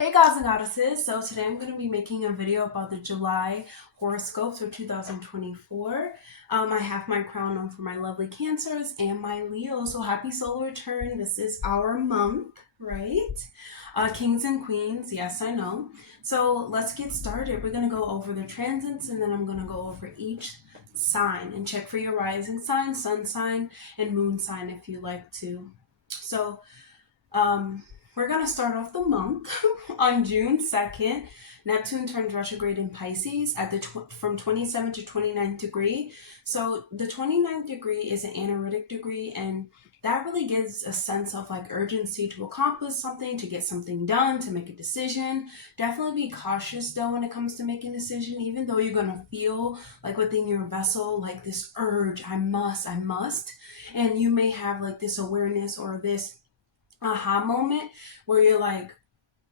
Hey gods and goddesses, so today I'm going to be making a video about the July horoscopes for 2024. I have my crown on for my lovely Cancers and my Leo, so happy solar return. This is our month, right? Kings and Queens, yes I know. So let's get started. We're going to go over the transits and then I'm going to go over each sign and check for your rising sign, sun sign, and moon sign if you like to. So, um, we're going to start off the month on June 2nd. Neptune turns retrograde in Pisces at the from 27 to 29th degree. So the 29th degree is an analytic degree, and that really gives a sense of like urgency to accomplish something, to get something done, to make a decision. Definitely be cautious though when it comes to making a decision, even though you're going to feel like within your vessel like this urge, I must. And you may have like this awareness or this aha moment where you're like,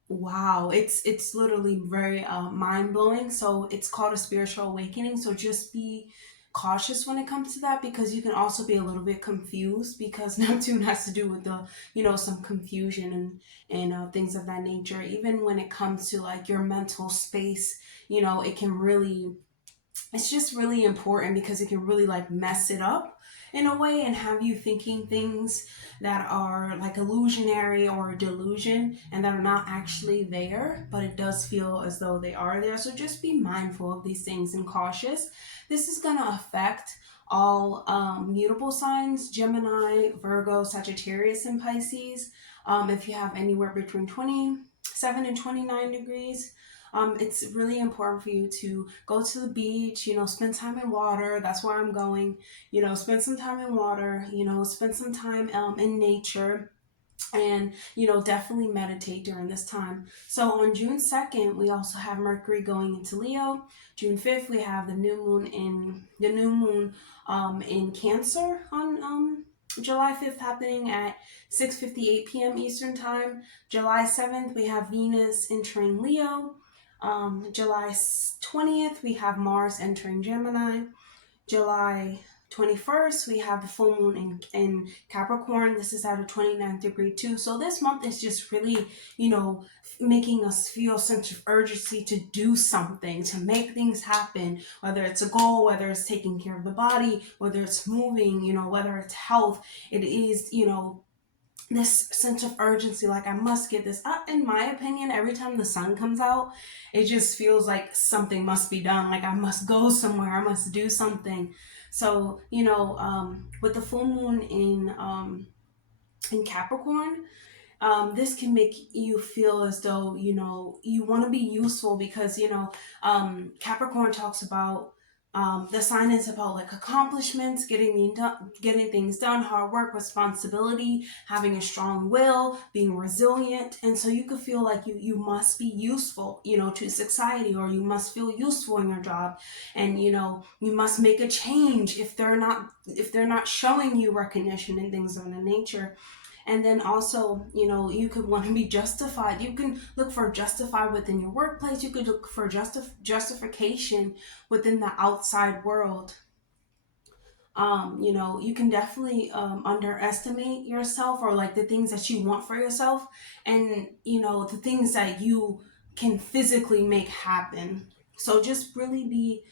wow, it's literally very mind-blowing. So it's called a spiritual awakening, so just be cautious when it comes to that, because you can also be a little bit confused, because Neptune has to do with the some confusion and things of that nature. Even when it comes to like your mental space, it can really, it's just really important because it can really like mess it up in a way and have you thinking things that are like illusionary or a delusion and that are not actually there, but it does feel as though they are there. So just be mindful of these things and cautious. This is going to affect all mutable signs: Gemini, Virgo, Sagittarius, and Pisces. If you have anywhere between 27 and 29 degrees, it's really important for you to go to the beach, spend time in water. That's where I'm going. Spend some time in water, spend some time in nature, and definitely meditate during this time. So on June 2nd, we also have Mercury going into Leo. June 5th, we have the new moon in Cancer on July 5th, happening at 6:58 p.m. Eastern Time. July 7th, we have Venus entering Leo. July 20th, we have Mars entering Gemini. July 21st, we have the full moon in Capricorn. This is at a 29th degree too. So this month is just really, making us feel a sense of urgency to do something, to make things happen, whether it's a goal, whether it's taking care of the body, whether it's moving, whether it's health. It is, this sense of urgency, like I must get this. In my opinion, every time the sun comes out, it just feels like something must be done, like I must go somewhere, I must do something. So with the full moon in Capricorn, this can make you feel as though you want to be useful, because Capricorn talks about, the sign is about like accomplishments, getting things done, hard work, responsibility, having a strong will, being resilient. And so you could feel like you must be useful, to society, or you must feel useful in your job, and you must make a change if they're not showing you recognition and things of that nature. And then also, you could want to be justified. You can look for justified within your workplace. You could look for justification within the outside world. You can definitely underestimate yourself, or like the things that you want for yourself, and the things that you can physically make happen. So just really be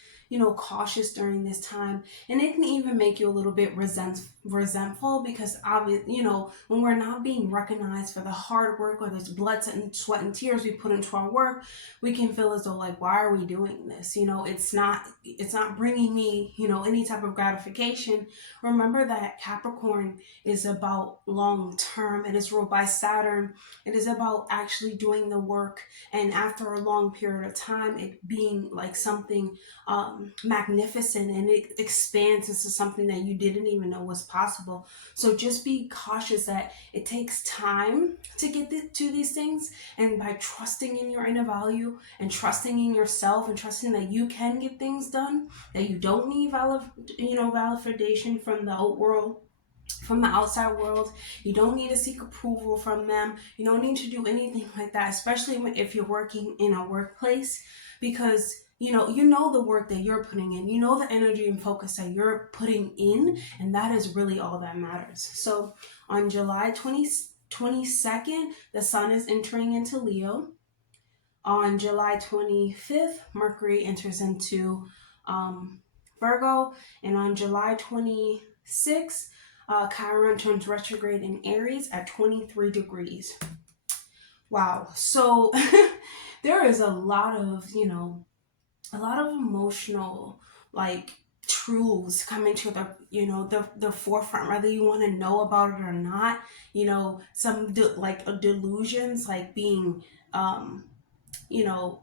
cautious during this time. And it can even make you a little bit resentful, because obviously, when we're not being recognized for the hard work, whether it's blood, sweat, and tears we put into our work, we can feel as though like, why are we doing this? It's not bringing me any type of gratification. Remember that Capricorn is about long term. It is ruled by Saturn. It is about actually doing the work, and after a long period of time, it being like something magnificent, and it expands into something that you didn't even know was possible. So just be cautious that it takes time to get to these things, and by trusting in your inner value and trusting in yourself and trusting that you can get things done, that you don't need validation from the outside world. You don't need to seek approval from them. You don't need to do anything like that, especially if you're working in a workplace, because the work that you're putting in, the energy and focus that you're putting in, and that is really all that matters. So on July 22nd, the sun is entering into Leo. On July 25th, Mercury enters into Virgo, and on July 26th, Chiron turns retrograde in Aries at 23 degrees. Wow. So there is a lot of, a lot of emotional, like, truths coming to the forefront, whether you want to know about it or not. Some delusions, like being, you know,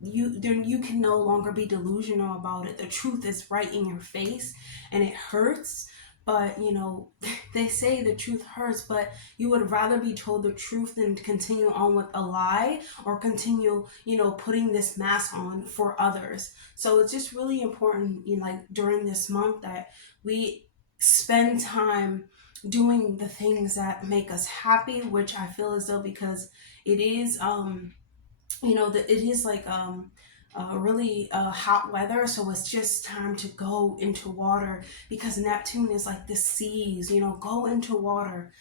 you can no longer be delusional about it. The truth is right in your face, and it hurts. But they say the truth hurts, but you would rather be told the truth than continue on with a lie, or continue putting this mask on for others. So it's just really important, like during this month, that we spend time doing the things that make us happy, which I feel as though, because it is that it is like really hot weather, so it's just time to go into water, because Neptune is like the seas. Go into water.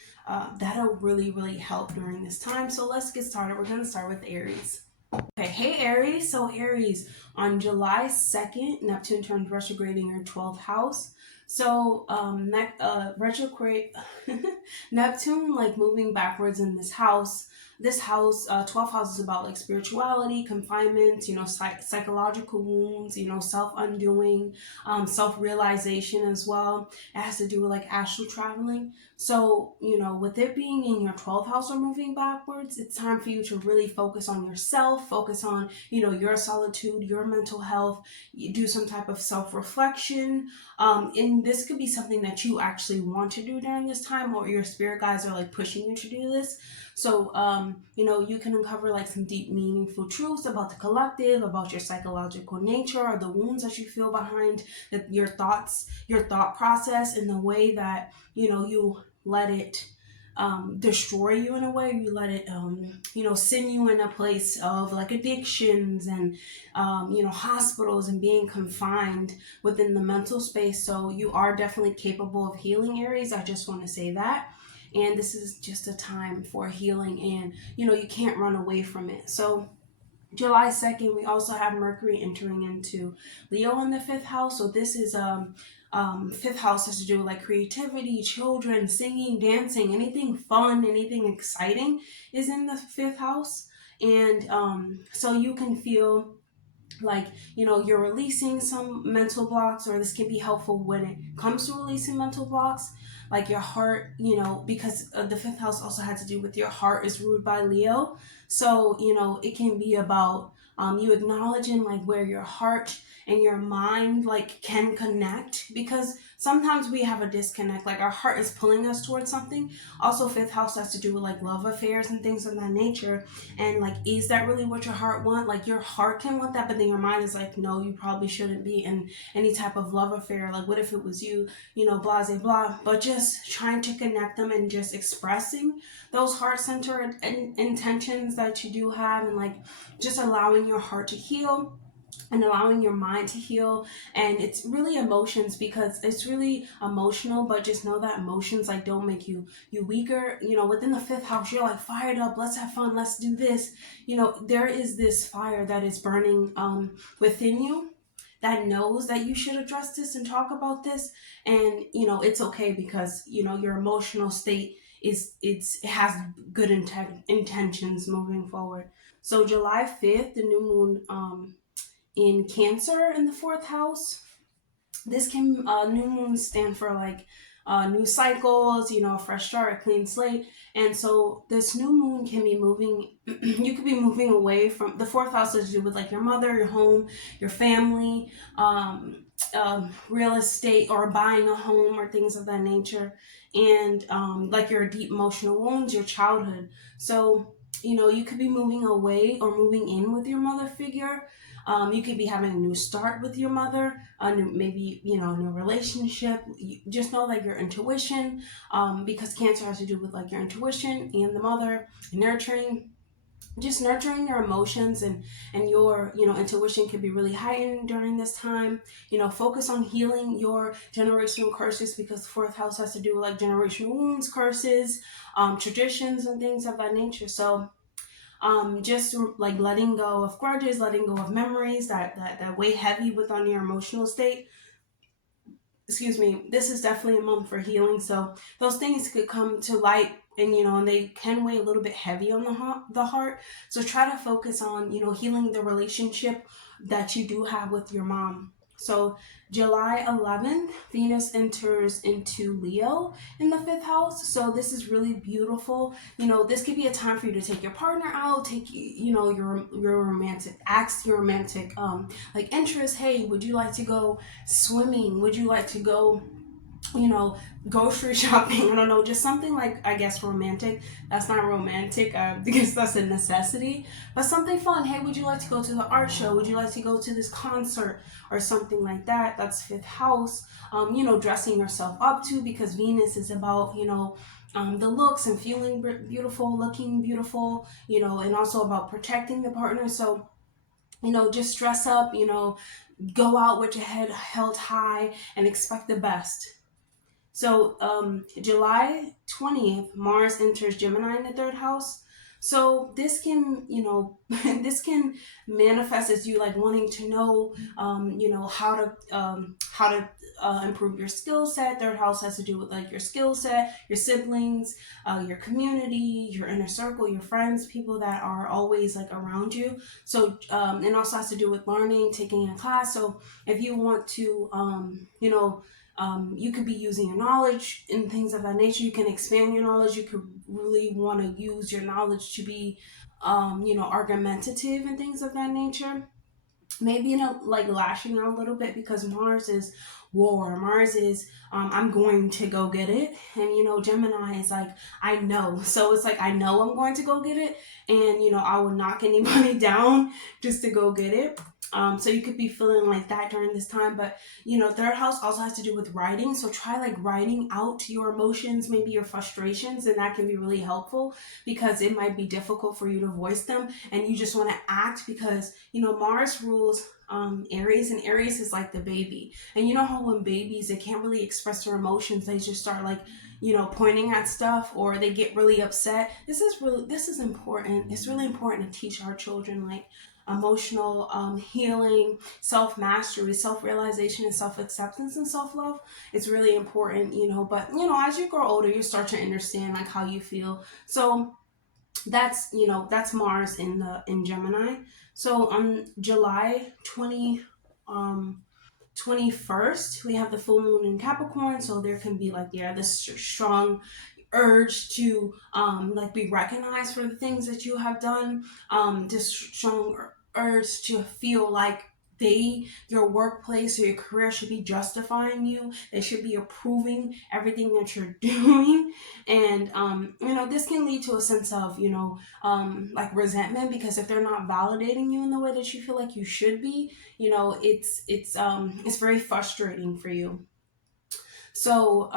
That'll really help during this time. So let's get started. We're going to start with Aries. Okay, hey Aries. So Aries, on July 2nd, Neptune turns retrograde in your 12th house. So retrograde Neptune, like, moving backwards in this house. This house, 12th house, is about like spirituality, confinement, psychological wounds, self-undoing, self-realization as well. It has to do with like astral traveling. So, with it being in your 12th house or moving backwards, it's time for you to really focus on yourself, focus on, your solitude, your mental health. You do some type of self-reflection. And this could be something that you actually want to do during this time, or your spirit guides are like pushing you to do this. So, you can uncover like some deep, meaningful truths about the collective, about your psychological nature, or the wounds that you feel behind your thoughts, your thought process, and the way that, you let it destroy you in a way. You let it, send you in a place of like addictions and, hospitals and being confined within the mental space. So you are definitely capable of healing, Aries. I just want to say that. And this is just a time for healing, and, you can't run away from it. So July 2nd, we also have Mercury entering into Leo in the 5th house. So this is, 5th house has to do with like creativity, children, singing, dancing, anything fun, anything exciting is in the 5th house. And so you can feel like, you're releasing some mental blocks, or this can be helpful when it comes to releasing mental blocks, like your heart, because the 5th house also had to do with your heart is ruled by Leo. So, it can be about you acknowledging like where your heart and your mind like can connect, because sometimes we have a disconnect, like our heart is pulling us towards something. Also, 5th house has to do with like love affairs and things of that nature, and like, is that really what your heart want? Like, your heart can want that, but then your mind is like, no, you probably shouldn't be in any type of love affair. Like, what if it was you, blah blah blah. But just trying to connect them, and just expressing those heart-centered intentions that you do have, and like just allowing your heart to heal and allowing your mind to heal. And it's really emotions, because it's really emotional, but just know that emotions like don't make you weaker. Within the 5th house, you're like fired up, let's have fun, let's do this. There is this fire that is burning within you, that knows that you should address this and talk about this. And it's okay, because your emotional state it has good intentions moving forward. So July 5th, the new moon in Cancer in the 4th house. This can new moons stand for like new cycles, a fresh start, a clean slate. And so this new moon can be moving, you could be moving away from the 4th house, has to do with like your mother, your home, your family, real estate, or buying a home, or things of that nature. And like your deep emotional wounds, your childhood. So, you could be moving away or moving in with your mother figure. You could be having a new start with your mother, maybe, new relationship. You just know that your intuition, because Cancer has to do with like your intuition and the mother, nurturing your emotions, and your intuition can be really heightened during this time. Focus on healing your generational curses, because the 4th house has to do with like generational wounds, curses, traditions, and things of that nature. So just like letting go of grudges, letting go of memories that weigh heavy within your emotional state. Excuse me, this is definitely a month for healing. So those things could come to light, and and they can weigh a little bit heavy on the heart. So try to focus on healing the relationship that you do have with your mom. So July 11th, Venus enters into Leo in the 5th house. So this is really beautiful. This could be a time for you to take your partner out, take your romantic, ask your romantic like interest. Hey, would you like to go swimming? Would you like to go grocery shopping? I don't know, just something like, I guess, romantic. That's not romantic because that's a necessity, but something fun. Hey, would you like to go to the art show? Would you like to go to this concert or something like that? That's 5th house. Dressing yourself up too, because Venus is about the looks and feeling beautiful, looking beautiful, and also about protecting the partner. So just dress up, go out with your head held high and expect the best. So July 20th, Mars enters Gemini in the 3rd house. So this can, this can manifest as you like wanting to know, how to improve your skill set. 3rd house has to do with like your skill set, your siblings, your community, your inner circle, your friends, people that are always like around you. So and also has to do with learning, taking a class. So if you want to, you could be using your knowledge and things of that nature. You can expand your knowledge. You could really want to use your knowledge to be, argumentative and things of that nature. Maybe, like lashing out a little bit, because Mars is war. Mars is, I'm going to go get it. And, Gemini is like, I know. So it's like, I know I'm going to go get it. And, I will knock anybody down just to go get it. So you could be feeling like that during this time. But 3rd house also has to do with writing. So try like writing out your emotions, maybe your frustrations, and that can be really helpful, because it might be difficult for you to voice them, and you just want to act, because Mars rules Aries, and Aries is like the baby. And how when babies, they can't really express their emotions, they just start like pointing at stuff, or they get really upset. This is important. It's really important to teach our children like emotional healing, self-mastery, self-realization, and self-acceptance and self-love. It's really important, but as you grow older, you start to understand like how you feel. So that's that's Mars in Gemini. So on July 21st, we have the full moon in Capricorn. So there can be like this strong urge to like be recognized for the things that you have done, this strong urge to feel like your workplace or your career should be justifying you. They should be approving everything that you're doing. And this can lead to a sense of like resentment, because if they're not validating you in the way that you feel like you should be, it's very frustrating for you. So,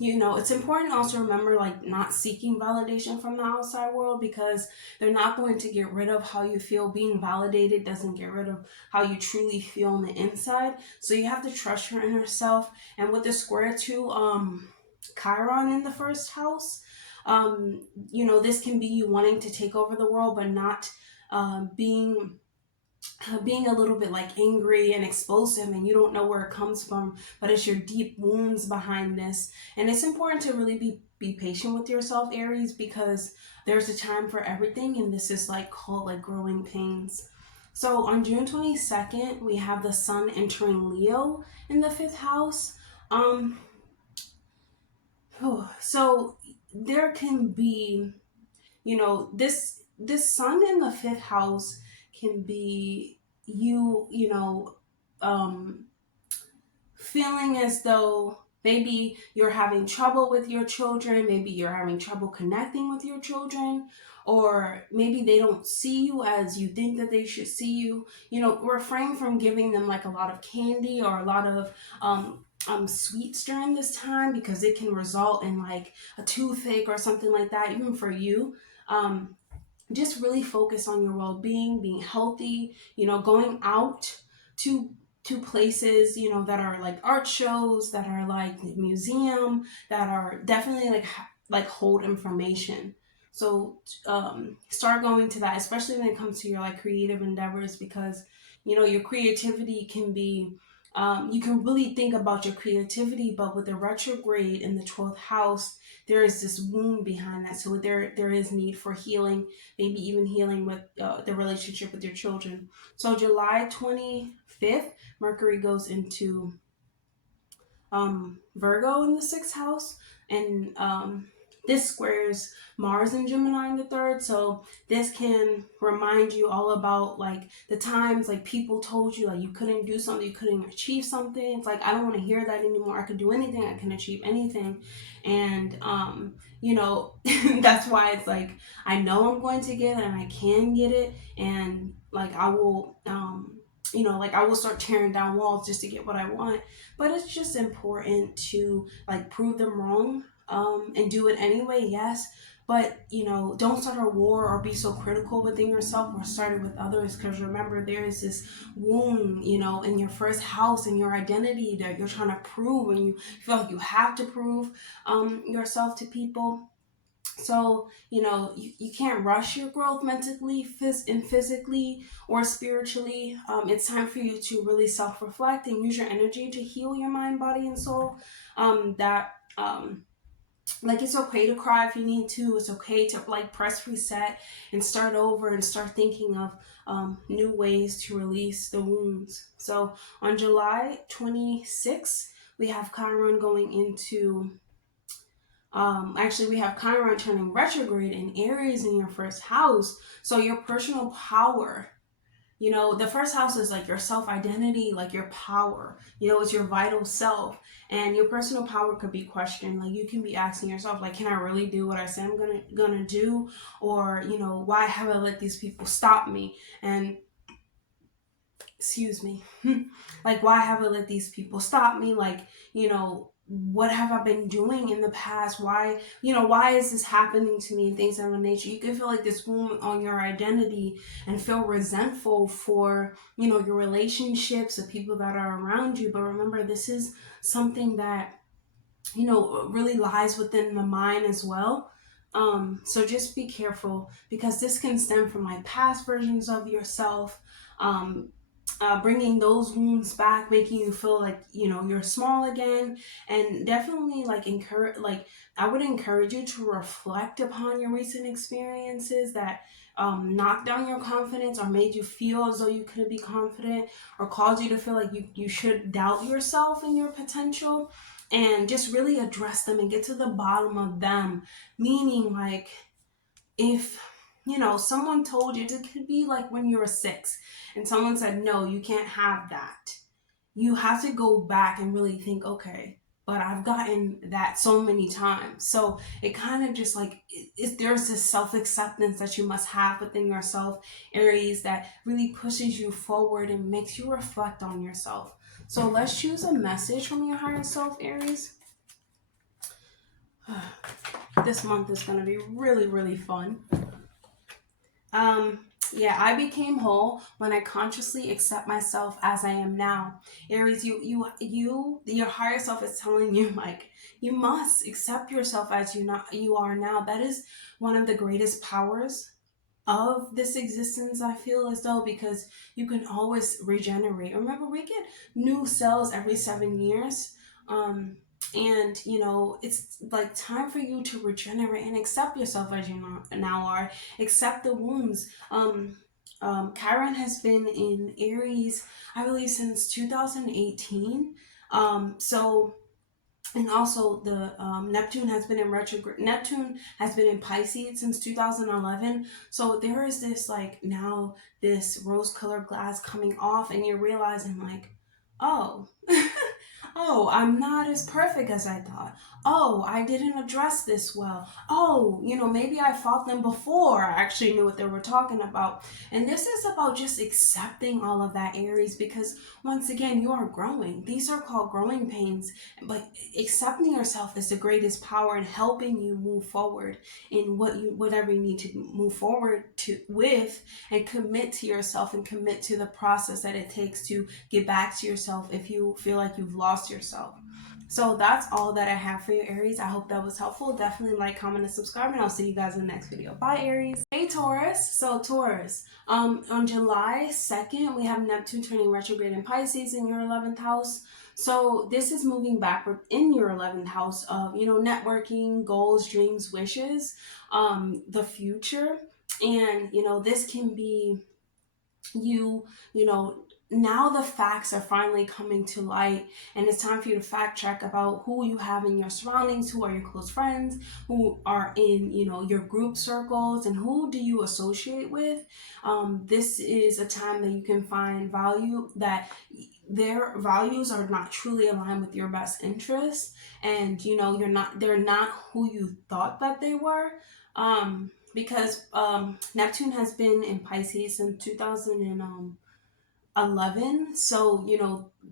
it's important also to remember, like, not seeking validation from the outside world, because they're not going to get rid of how you feel. Being validated doesn't get rid of how you truly feel on the inside. So you have to trust your inner self. And with the square to Chiron in the 1st house, this can be you wanting to take over the world, but not being a little bit like angry and explosive, and you don't know where it comes from, but it's your deep wounds behind this. And it's important to really be patient with yourself, Aries, because there's a time for everything, and this is like called like growing pains. So on June 22nd, we have the sun entering Leo in the 5th house. So there can be, this sun in the 5th house can be you feeling as though maybe you're having trouble with your children, maybe you're having trouble connecting with your children, or maybe they don't see you as you think that they should see you. Refrain from giving them like a lot of candy or a lot of sweets during this time, because it can result in like a toothache or something like that, even for you. Just really focus on your well-being, being healthy, going out to places, that are like art shows, that are like museum, that are definitely like hold information. So start going to that, especially when it comes to your like creative endeavors, because you know your creativity can be you can really think about your creativity, but with the retrograde in the 12th house, there is this wound behind that. So there is need for healing, maybe even healing with the relationship with your children. So July 25th, Mercury goes into Virgo in the 6th house, and this squares Mars and Gemini in the 3rd. So this can remind you all about like the times like people told you like you couldn't do something, you couldn't achieve something. It's like I don't want to hear that anymore. I can do anything, I can achieve anything. And you know, that's why it's like I know I'm going to get it and I can get it, and like I will you know, like I will start tearing down walls just to get what I want. But it's just important to like prove them wrong, and do it anyway, yes. But you know, don't start a war or be so critical within yourself or start it with others, because remember there is this wound, you know, in your first house, in your identity that you're trying to prove, and you feel like you have to prove yourself to people. So, you know, you can't rush your growth mentally, physically, or spiritually. It's time for you to really self-reflect and use your energy to heal your mind, body, and soul. Like, it's okay to cry if you need to. It's okay to, like, press reset and start over and start thinking of new ways to release the wounds. So, on July 26th, we have Chiron going into actually we have Chiron turning retrograde in Aries in your first house. So your personal power, you know, the first house is like your self-identity, like your power, you know, it's your vital self. And your personal power could be questioned. Like you can be asking yourself, like, can I really do what I say I'm gonna do? Or, you know, why have I let these people stop me? And excuse me, like, why have I let these people stop me? Like, you know, what have I been doing in the past? Why, you know, why is this happening to me? And things of that nature. You can feel like this wound on your identity and feel resentful for, you know, your relationships, the people that are around you. But remember, this is something that, you know, really lies within the mind as well. So just be careful, because this can stem from like past versions of yourself, bringing those wounds back, making you feel like, you know, you're small again. And definitely like I would encourage you to reflect upon your recent experiences that knocked down your confidence or made you feel as though you couldn't be confident, or caused you to feel like you should doubt yourself and your potential, and just really address them and get to the bottom of them. Meaning, like, if, you know, someone told you, it could be like when you were 6 and someone said, no, you can't have that. You have to go back and really think, okay, but I've gotten that so many times. So it kind of just like, there's this self-acceptance that you must have within yourself, Aries, that really pushes you forward and makes you reflect on yourself. So let's choose a message from your higher self, Aries. This month is going to be really, really fun. Yeah, I became whole when I consciously accept myself as I am now. Aries, your higher self is telling you, like, you must accept yourself as you are now. That is one of the greatest powers of this existence, I feel as though, because you can always regenerate. Remember, we get new cells every 7 years. And you know, it's like time for you to regenerate and accept yourself as you now are. Accept the wounds. Chiron has been in Aries, I believe, since 2018. So, and also the Neptune has been in retrograde. Neptune has been in Pisces since 2011. So there is this like now this rose-colored glass coming off, and you're realizing like, oh, oh, I'm not as perfect as I thought. Oh, I didn't address this well. Oh, you know, maybe I fought them before I actually knew what they were talking about. And this is about just accepting all of that, Aries, because once again, you are growing. These are called growing pains. But accepting yourself is the greatest power in helping you move forward in whatever you need to move forward with, and commit to yourself and commit to the process that it takes to get back to yourself if you feel like you've lost yourself. So that's all that I have for you, Aries. I hope that was helpful. Definitely like, comment, and subscribe, and I'll see you guys in the next video. Bye, Aries. Hey, Taurus. So Taurus, on July 2nd, we have Neptune turning retrograde in Pisces in your 11th house. So this is moving backward in your 11th house of, networking, goals, dreams, wishes, the future. And, this can be you know, now the facts are finally coming to light, and it's time for you to fact check about who you have in your surroundings, who are your close friends, who are in, your group circles, and who do you associate with. This is a time that you can find value that their values are not truly aligned with your best interests, and they're not who you thought that they were. Because Neptune has been in Pisces since 2011. So,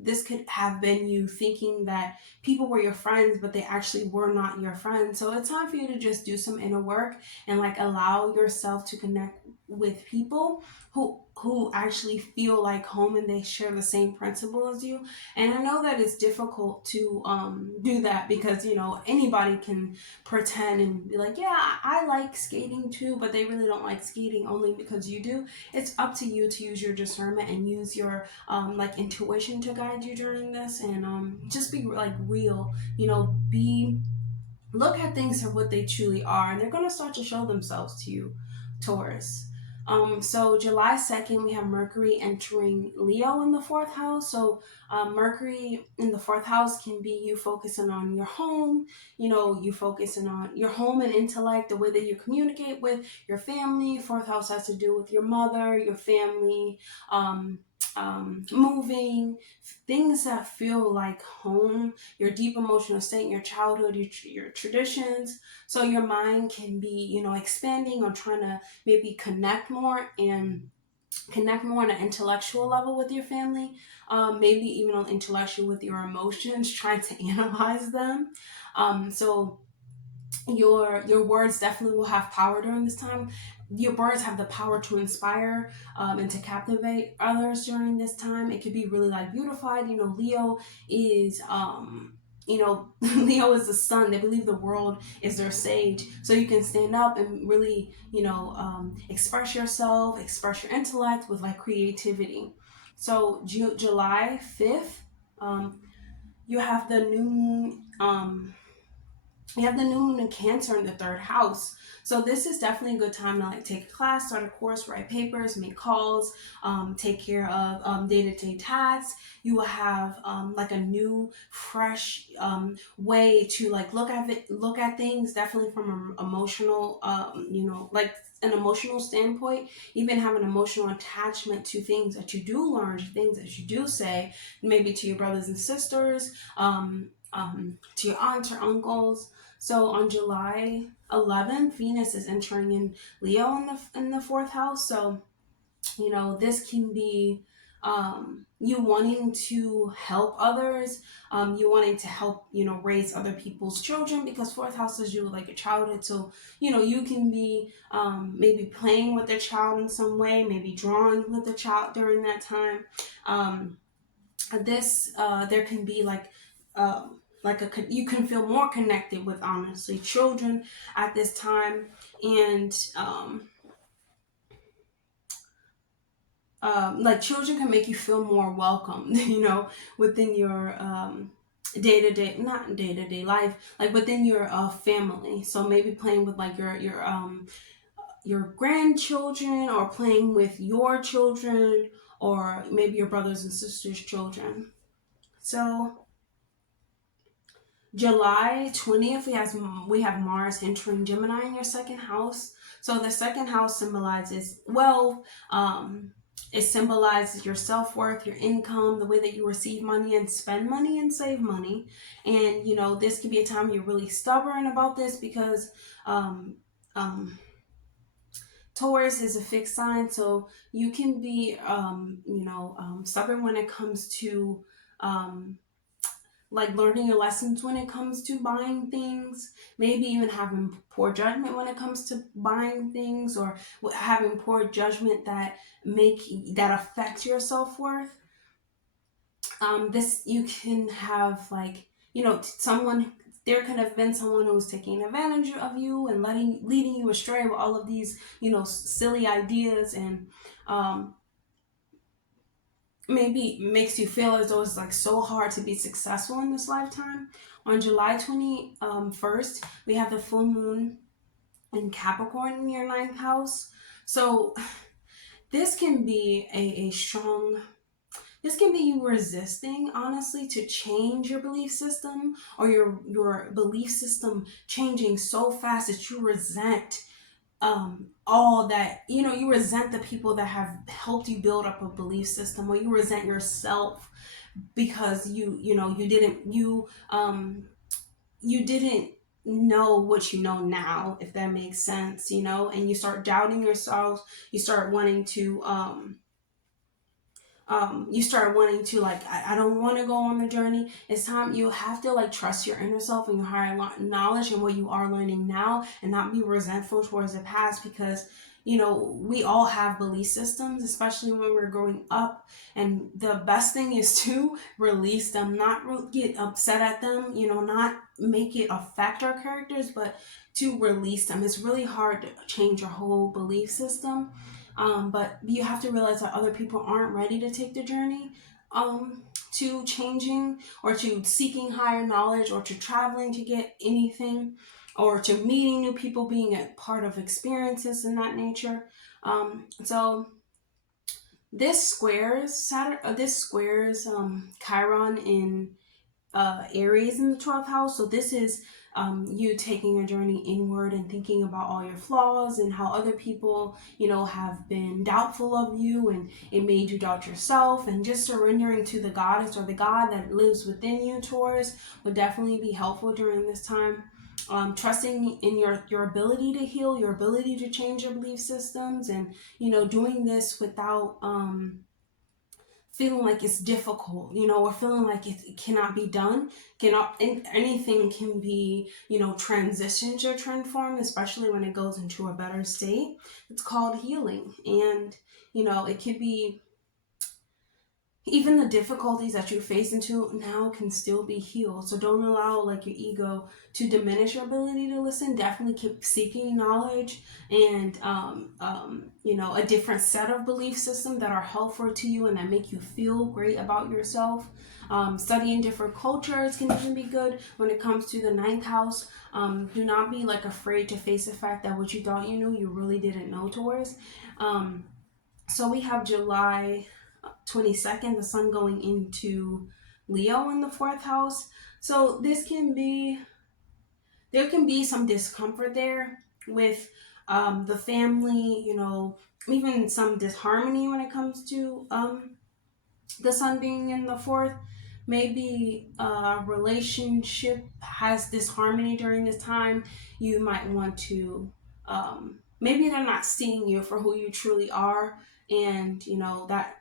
this could have been you thinking that people were your friends, but they actually were not your friends. So it's time for you to just do some inner work and like allow yourself to connect with people who actually feel like home and they share the same principle as you. And I know that it's difficult to do that because anybody can pretend and be like, yeah, I like skating too, but they really don't like skating only because you do. It's up to you to use your discernment and use your like intuition to guide you during this, and just be like real, look at things for what they truly are, and they're going to start to show themselves to you, Taurus. So July 2nd, we have Mercury entering Leo in the 4th house. So Mercury in the 4th house can be you focusing on your home, you focusing on your home and intellect, the way that you communicate with your family. 4th house has to do with your mother, your family, moving, things that feel like home, your deep emotional state, your childhood, your traditions. So your mind can be, expanding or trying to maybe connect more on an intellectual level with your family, maybe even on intellectual with your emotions, trying to analyze them. So your words definitely will have power during this time. Your words have the power to inspire and to captivate others during this time. It could be really like beautified. Leo is Leo is the sun. They believe the world is their sage. So you can stand up and really, express yourself, express your intellect with like creativity. So July 5th, you have the new moon. You have the new moon in Cancer in the 3rd house. So this is definitely a good time to like take a class, start a course, write papers, make calls, take care of day-to-day tasks. You will have like a new, fresh way to like look at things, definitely from an emotional, like an emotional standpoint. Even have an emotional attachment to things that you do learn, things that you do say, maybe to your brothers and sisters, to your aunts or uncles. So on July 11th, Venus is entering in Leo in the 4th house. So, this can be you wanting to help others, you wanting to help, raise other people's children, because 4th house is you like your childhood. So, you can be maybe playing with the child in some way, maybe drawing with the child during that time. There can be you can feel more connected with honestly children at this time, and like children can make you feel more welcome, within your day-to-day, not day-to-day life, like within your family. So maybe playing with like your grandchildren, or playing with your children, or maybe your brothers and sisters' children. So July 20th, we have Mars entering Gemini in your 2nd house. So the 2nd house symbolizes wealth. It symbolizes your self-worth, your income, the way that you receive money and spend money and save money. And, this could be a time you're really stubborn about this, because Taurus is a fixed sign. So you can be, stubborn when it comes to like learning your lessons when it comes to buying things, maybe even having poor judgment when it comes to buying things, or having poor judgment that affects your self-worth. This, you can have like you know, there could have been someone who was taking advantage of you and leading you astray with all of these, you know, silly ideas, and maybe makes you feel as though it's like so hard to be successful in this lifetime. On July 21st, we have the full moon in Capricorn in your ninth house. So this can be a strong, this can be you resisting, honestly, to change your belief system, or your belief system changing so fast that you resent all that, you know, you resent the people that have helped you build up a belief system, or you resent yourself because you know, you didn't know what you know now, if that makes sense, you know, and you start doubting yourself. You start wanting to like, I don't want to go on the journey. It's time. You have to like trust your inner self and your higher knowledge and what you are learning now, and not be resentful towards the past, because you know, we all have belief systems, especially when we're growing up, and the best thing is to release them, not get upset at them, you know, not make it affect our characters, but to release them. It's really hard to change your whole belief system, but you have to realize that other people aren't ready to take the journey to changing, or to seeking higher knowledge, or to traveling to get anything, or to meeting new people, being a part of experiences in that nature. So this squares Saturn, this squares Chiron in Aries in the 12th house. So this is you taking a journey inward and thinking about all your flaws and how other people, you know, have been doubtful of you, and it made you doubt yourself, and just surrendering to the goddess or the god that lives within you, Taurus, would definitely be helpful during this time. Trusting in your ability to heal, your ability to change your belief systems, and you know, doing this without feeling like it's difficult, you know, or feeling like it cannot be done. Anything can be, you know, transitioned or transformed, especially when it goes into a better state. It's called healing, and you know, it could be, even the difficulties that you face into now can still be healed. So don't allow like your ego to diminish your ability to listen. Definitely keep seeking knowledge and you know, a different set of belief systems that are helpful to you and that make you feel great about yourself. Studying different cultures can even be good when it comes to the ninth house. Do not be like afraid to face the fact that what you thought you knew, you really didn't know, Taurus. So we have July 22nd, the sun going into Leo in the 4th house. So this can be, there can be some discomfort there with the family, you know, even some disharmony when it comes to the sun being in the 4th. Maybe a relationship has disharmony during this time. You might want to, maybe they're not seeing you for who you truly are, and you know, that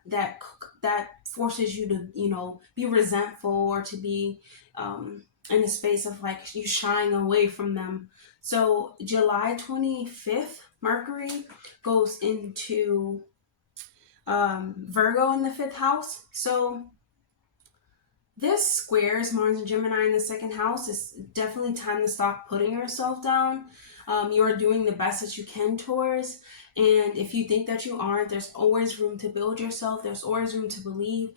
forces you to, you know, be resentful, or to be in a space of like you shying away from them. So July 25th, Mercury goes into Virgo in the 5th house. So this squares Mars and Gemini in the 2nd house. It's definitely time to stop putting yourself down. You're doing the best that you can, Taurus. And if you think that you aren't, there's always room to build yourself. There's always room to believe,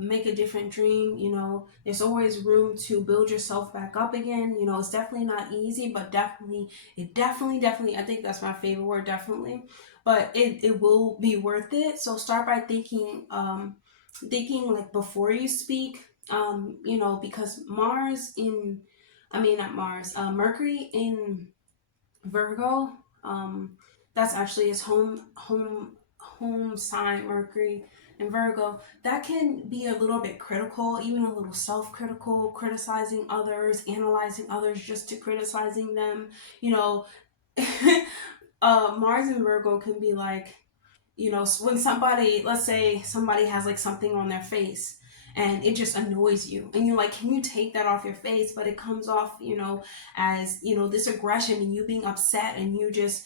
make a different dream. You know, there's always room to build yourself back up again. You know, it's definitely not easy, but definitely, I think that's my favorite word, definitely. But it will be worth it. So start by thinking like before you speak. You know, because Mercury in Virgo, that's actually his home sign, Mercury in Virgo. That can be a little bit critical, even a little self-critical, criticizing others, analyzing others just to criticizing them. You know, Mars in Virgo can be like, you know, when somebody, let's say somebody has like something on their face and it just annoys you, and you're like, can you take that off your face? But it comes off, you know, as, you know, this aggression and you being upset, and you just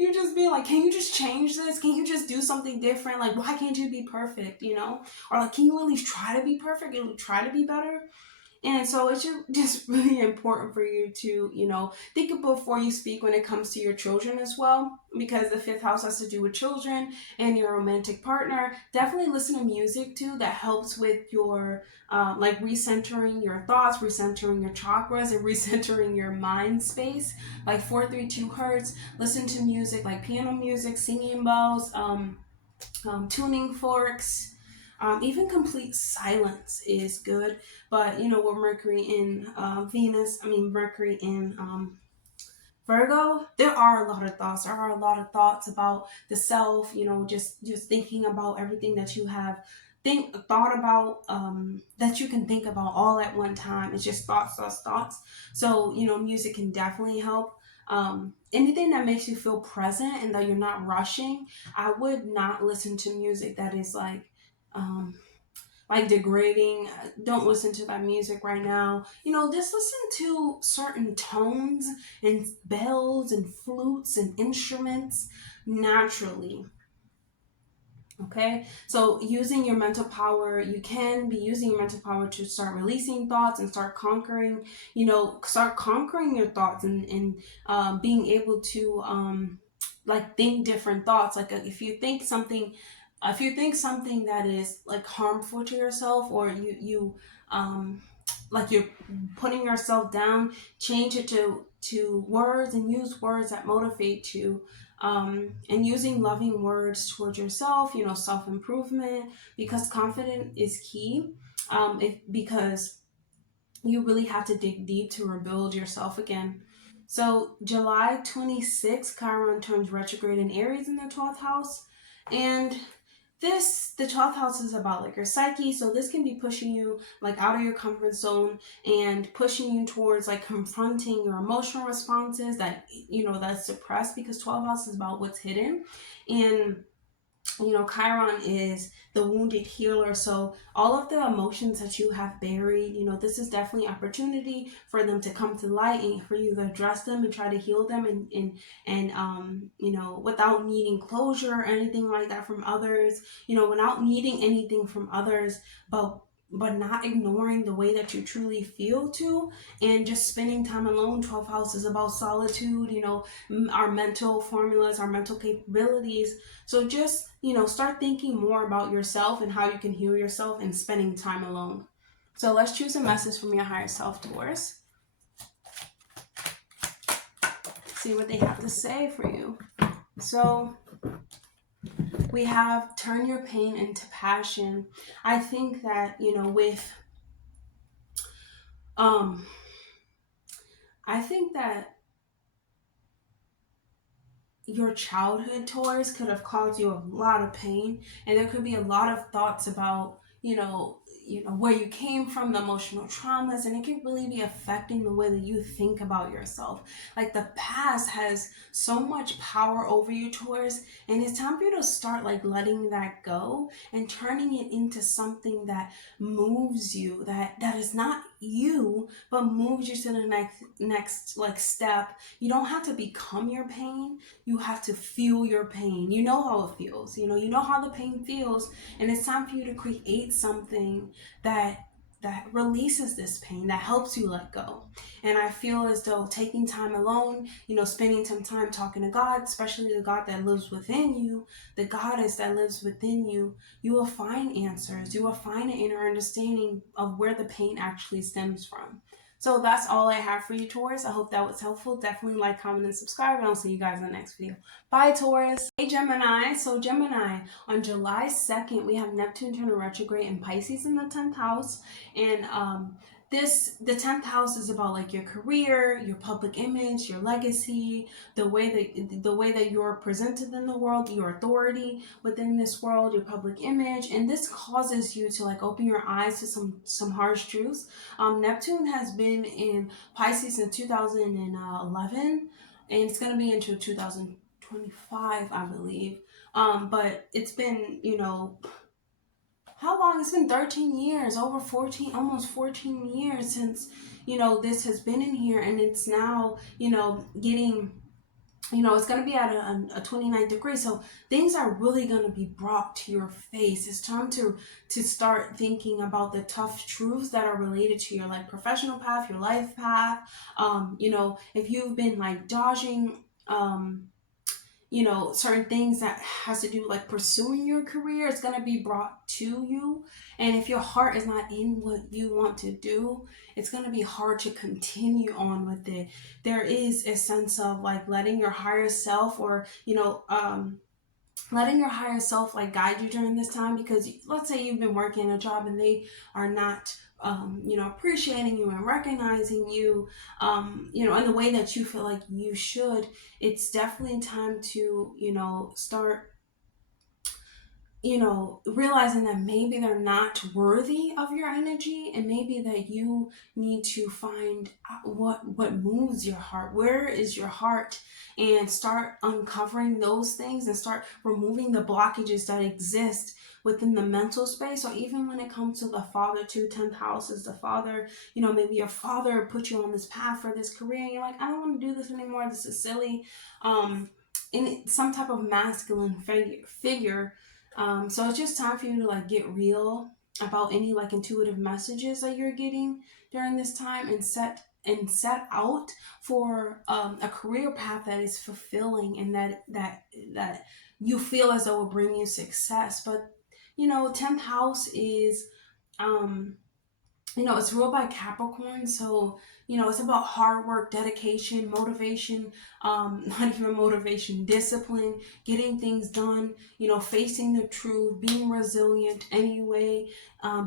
You're just being like, can you just change this? Can you just do something different? Like, why can't you be perfect, you know? Or like, can you at least try to be perfect and try to be better? And so it's just really important for you to, you know, think of before you speak when it comes to your children as well, because the fifth house has to do with children and your romantic partner. Definitely listen to music too that helps with your, like recentering your thoughts, recentering your chakras, and recentering your mind space, like 432 hertz. Listen to music like piano music, singing bowls, tuning forks. Even complete silence is good, but you know, with Mercury in Mercury in Virgo, there are a lot of thoughts. There are a lot of thoughts about the self. You know, just thinking about everything that you have thought about, that you can think about all at one time. It's just thoughts, thoughts, thoughts. So you know, music can definitely help. Anything that makes you feel present and that you're not rushing. I would not listen to music that is um, like degrading. Don't listen to that music right now. You know, just listen to certain tones and bells and flutes and instruments naturally. Okay, so using your mental power, you can be using your mental power to start releasing thoughts and start conquering, you know, start conquering your thoughts and being able to like think different thoughts. Like if you think something that is like harmful to yourself, or you like you're putting yourself down, change it to words and use words that motivate you, and using loving words towards yourself, you know, self-improvement, because confidence is key. Because you really have to dig deep to rebuild yourself again. So July 26th, Chiron turns retrograde in Aries in the 12th house. And the 12th house is about like your psyche. So this can be pushing you like out of your comfort zone and pushing you towards like confronting your emotional responses that, you know, that's suppressed, because 12th house is about what's hidden. And you know, Chiron is the wounded healer. So all of the emotions that you have buried, you know, this is definitely opportunity for them to come to light and for you to address them and try to heal them, and you know, without needing closure or anything like that from others, you know, without needing anything from others, but not ignoring the way that you truly feel too, and just spending time alone. 12th house is about solitude, you know, our mental formulas, our mental capabilities. So just, you know, start thinking more about yourself and how you can heal yourself and spending time alone. So let's choose a message from your higher self, Taurus. See what they have to say for you. So we have turn your pain into passion. I think that, you know, with I think that your childhood, Taurus, could have caused you a lot of pain, and there could be a lot of thoughts about, you know, where you came from, the emotional traumas, and it can really be affecting the way that you think about yourself. Like the past has so much power over you, Taurus, and it's time for you to start like letting that go and turning it into something that moves you, that is not you, but moves you to the next like step. You don't have to become your pain. You have to feel your pain. You know how it feels. You know how the pain feels, and it's time for you to create something that releases this pain, that helps you let go. And I feel as though taking time alone, you know, spending some time talking to God, especially the God that lives within you, the goddess that lives within you, you will find answers. You will find an inner understanding of where the pain actually stems from. So that's all I have for you, Taurus. I hope that was helpful. Definitely like, comment, and subscribe, and I'll see you guys in the next video. Bye, Taurus. Hey, Gemini. So Gemini, on July 2nd, we have Neptune turning retrograde in Pisces in the 10th house. And the 10th house is about like your career, your public image, your legacy, the way that you're presented in the world, your authority within this world, your public image. And this causes you to like open your eyes to some harsh truths. Neptune has been in Pisces since 2011, and it's going to be until 2025, I believe. But it's been, you know, how long? It's been 13 years, over 14, almost 14 years since, you know, this has been in here, and it's now, you know, getting you know, it's going to be at a 29th degree. So things are really going to be brought to your face. It's time to start thinking about the tough truths that are related to your like professional path, your life path. You know, if you've been like dodging, you know, certain things that has to do with like pursuing your career, it's going to be brought to you. And if your heart is not in what you want to do, it's going to be hard to continue on with it. There is a sense of like letting your higher self, or you know, letting your higher self like guide you during this time, because let's say you've been working a job and they are not you know, appreciating you and recognizing you, you know, in the way that you feel like you should. It's definitely time to, you know, start, you know, realizing that maybe they're not worthy of your energy, and maybe that you need to find what moves your heart. Where is your heart? And start uncovering those things and start removing the blockages that exist within the mental space. Or even when it comes to the father too, 10th house is the father. You know, maybe your father put you on this path for this career and you're like, I don't want to do this anymore, this is silly. In some type of masculine figure. So it's just time for you to like get real about any like intuitive messages that you're getting during this time, and set out for a career path that is fulfilling, and that you feel as though will bring you success. But you know, 10th house is um you know, it's ruled by Capricorn. So you know, it's about hard work, dedication, motivation, not even motivation, discipline, getting things done, you know, facing the truth, being resilient anyway,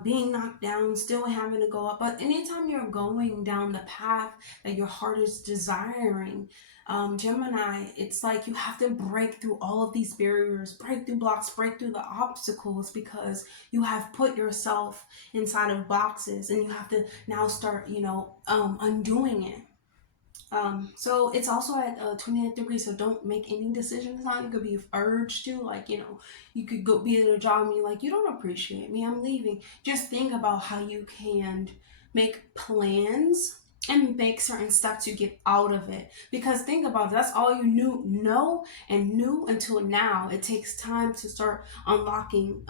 being knocked down, still having to go up. But anytime you're going down the path that your heart is desiring, Gemini, it's like you have to break through all of these barriers, break through blocks, break through the obstacles, because you have put yourself inside of boxes, and you have to now start, you know, undoing it. So it's also at 28 degrees, so don't make any decisions on it. You could be urged to, like, you know, you could go be at a job and you're like, you don't appreciate me, I'm leaving. Just think about how you can make plans and make certain steps to get out of it. Because think about it, that's all you knew until now. It takes time to start unlocking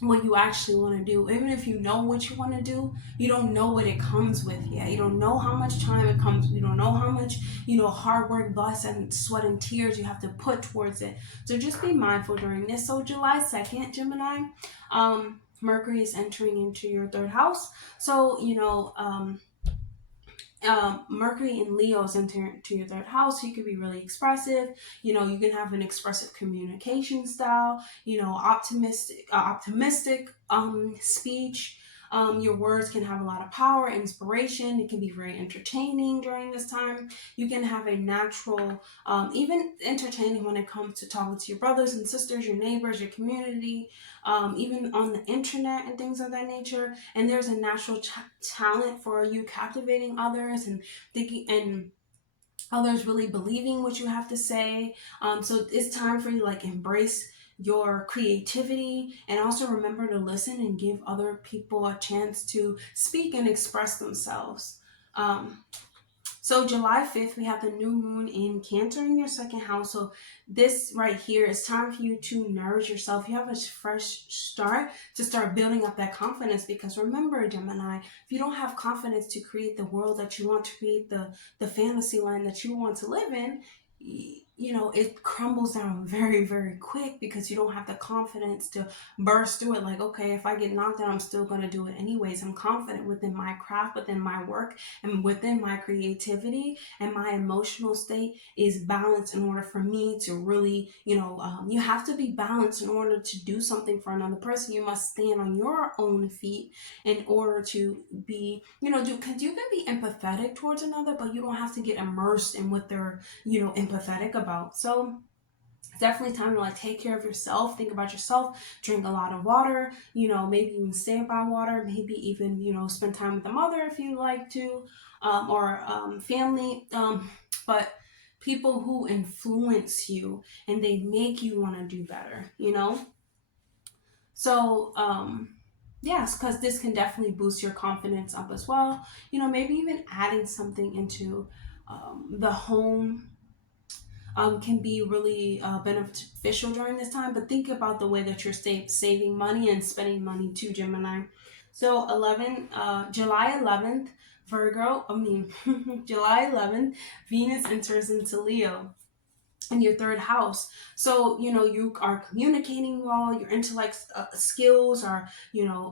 what you actually want to do. Even if you know what you want to do, you don't know what it comes with yet. You don't know how much time it comes. You don't know how much, you know, hard work, blood and sweat and tears you have to put towards it. So just be mindful during this. So July 2nd, Gemini, Mercury is entering into your third house. So you know, Mercury in Leo is entering to your third house, so you can be really expressive. You know, you can have an expressive communication style. You know, optimistic speech. Your words can have a lot of power, inspiration. It can be very entertaining during this time. You can have a natural, even entertaining when it comes to talking to your brothers and sisters, your neighbors, your community, even on the internet and things of that nature. And there's a natural talent for you captivating others and thinking, and others really believing what you have to say. So it's time for you to like embrace your creativity, and also remember to listen and give other people a chance to speak and express themselves. So July 5th, we have the new moon in Cancer in your second house. So this right here is time for you to nourish yourself. You have a fresh start to start building up that confidence, because remember, Gemini, if you don't have confidence to create the world that you want, to create the fantasy land that you want to live in, you know, it crumbles down very, very quick, because you don't have the confidence to burst through it. Like, okay, if I get knocked down, I'm still going to do it anyways. I'm confident within my craft, within my work, and within my creativity, and my emotional state is balanced in order for me to really, you know, you have to be balanced in order to do something for another person. You must stand on your own feet in order to be, you know, because you can be empathetic towards another, but you don't have to get immersed in what they're, you know, empathetic about. So it's definitely time to like take care of yourself, think about yourself, drink a lot of water, you know, maybe even stay by water, maybe even, you know, spend time with the mother if you like to, or family, but people who influence you and they make you want to do better, you know. So yes, because this can definitely boost your confidence up as well. You know, maybe even adding something into the home can be really beneficial during this time. But think about the way that you're saving money and spending money too, Gemini. So July 11th, July 11th, Venus enters into Leo in your third house. So, you are communicating well, your intellect skills are,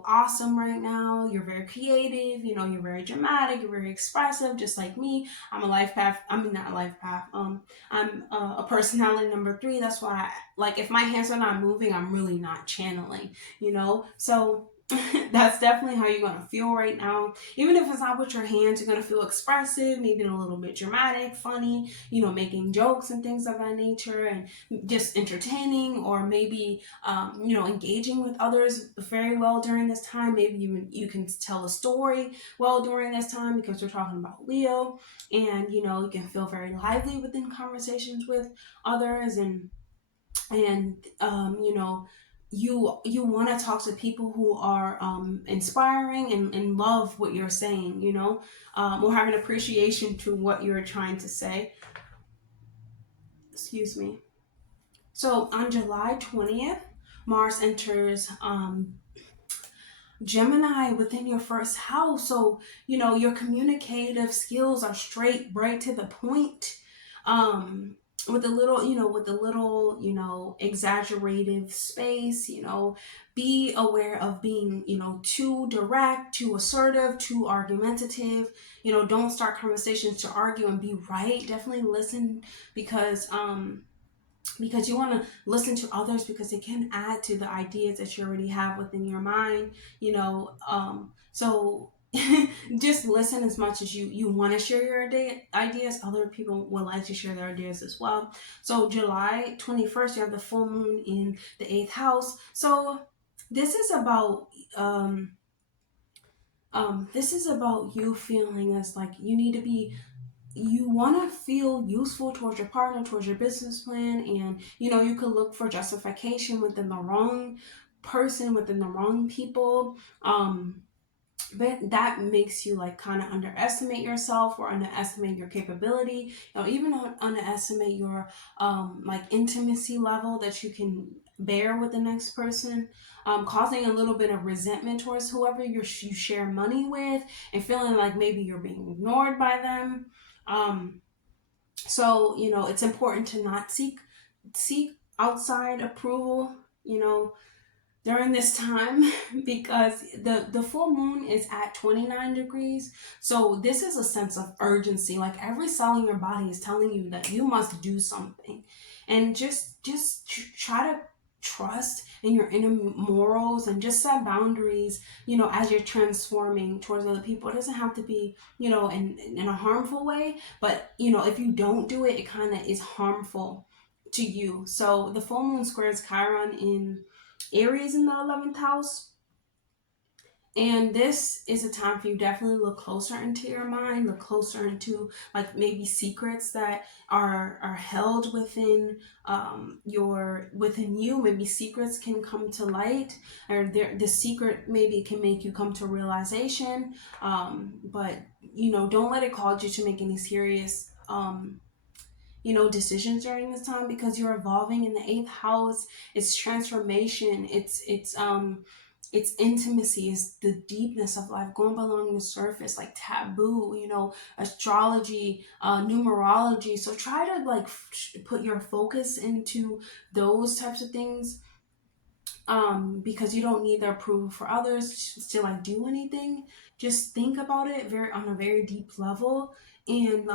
awesome right now. You're very creative, you're very dramatic, you're very expressive, just like me. I'm a life path, I mean, not a life path. I'm a personality number 3. That's why, like, if my hands are not moving, I'm really not channeling, So, that's definitely how you're going to feel right now. Even if it's not with your hands, you're going to feel expressive, maybe a little bit dramatic, funny, making jokes and things of that nature, and just entertaining, or maybe, engaging with others very well during this time. Maybe you can tell a story well during this time because we're talking about Leo, and, you can feel very lively within conversations with others, and you want to talk to people who are inspiring and love what you're saying, or have an appreciation to what you're trying to say. Excuse me. So on July 20th, Mars enters Gemini within your first house. So, your communicative skills are straight, right to the point. With a little, exaggerative space, be aware of being, too direct, too assertive, too argumentative. Don't start conversations to argue and be right. Definitely listen, because you want to listen to others, because it can add to the ideas that you already have within your mind, so just listen as much as you want to share your ideas. Other people would like to share their ideas as well. So July 21st, you have the full moon in the 8th house. So this is about you feeling as like you want to feel useful towards your partner, towards your business plan, and you could look for justification within the wrong person, within the wrong people, but that makes you like kind of underestimate yourself, or underestimate your capability, even underestimate your like intimacy level that you can bear with the next person, causing a little bit of resentment towards whoever you share money with, and feeling like maybe you're being ignored by them. So, it's important to not seek outside approval, during this time, because the full moon is at 29 degrees. So this is a sense of urgency. Like every cell in your body is telling you that you must do something, and just try to trust in your inner morals, and just set boundaries, as you're transforming towards other people. It doesn't have to be, in a harmful way, but, if you don't do it, it kind of is harmful to you. So the full moon squares Chiron in Aries in the 11th house. And this is a time for you definitely look closer into your mind, look closer into like maybe secrets that are held within within you. Maybe secrets can come to light, or the secret maybe can make you come to realization. But don't let it cause you to make any serious decisions during this time, because you're evolving in the 8th house. It's transformation. It's intimacy, is the deepness of life, going below the surface, like taboo, astrology, numerology. So try to like put your focus into those types of things, because you don't need the approval for others to like do anything. Just think about it on a very deep level, and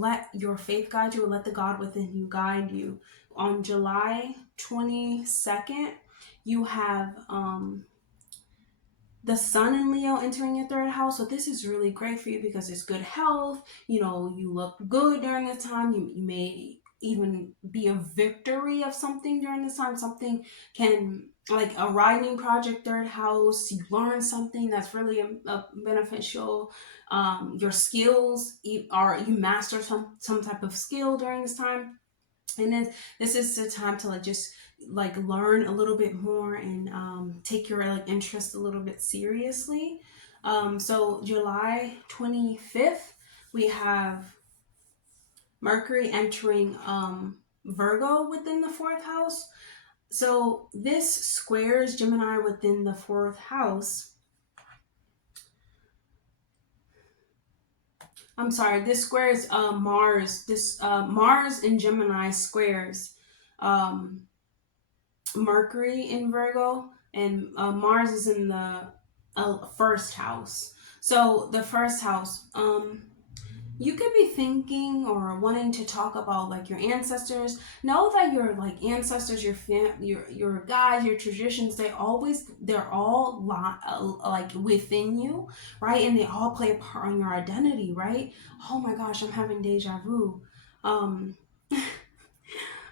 let your faith guide you, or let the God within you guide you. On July 22nd, you have the sun in Leo entering your 3rd house. So this is really great for you because it's good health. You look good during this time. You may even be a victory of something during this time. Something can, like a writing project, 3rd house, you learn something that's really beneficial. Your skills, you master some type of skill during this time. And then this is the time to just learn a little bit more, and take your interest a little bit seriously. So July 25th, we have Mercury entering Virgo within the 4th house. So this squares Gemini within the 4th house. I'm sorry, this squares Mars. This Mars in Gemini squares Mercury in Virgo, and Mars is in the 1st house. So the 1st house, you could be thinking or wanting to talk about like your ancestors. Know that your like ancestors, your guides, your traditions, they're all like within you, right? And they all play a part on your identity, right? Oh my gosh, I'm having deja vu.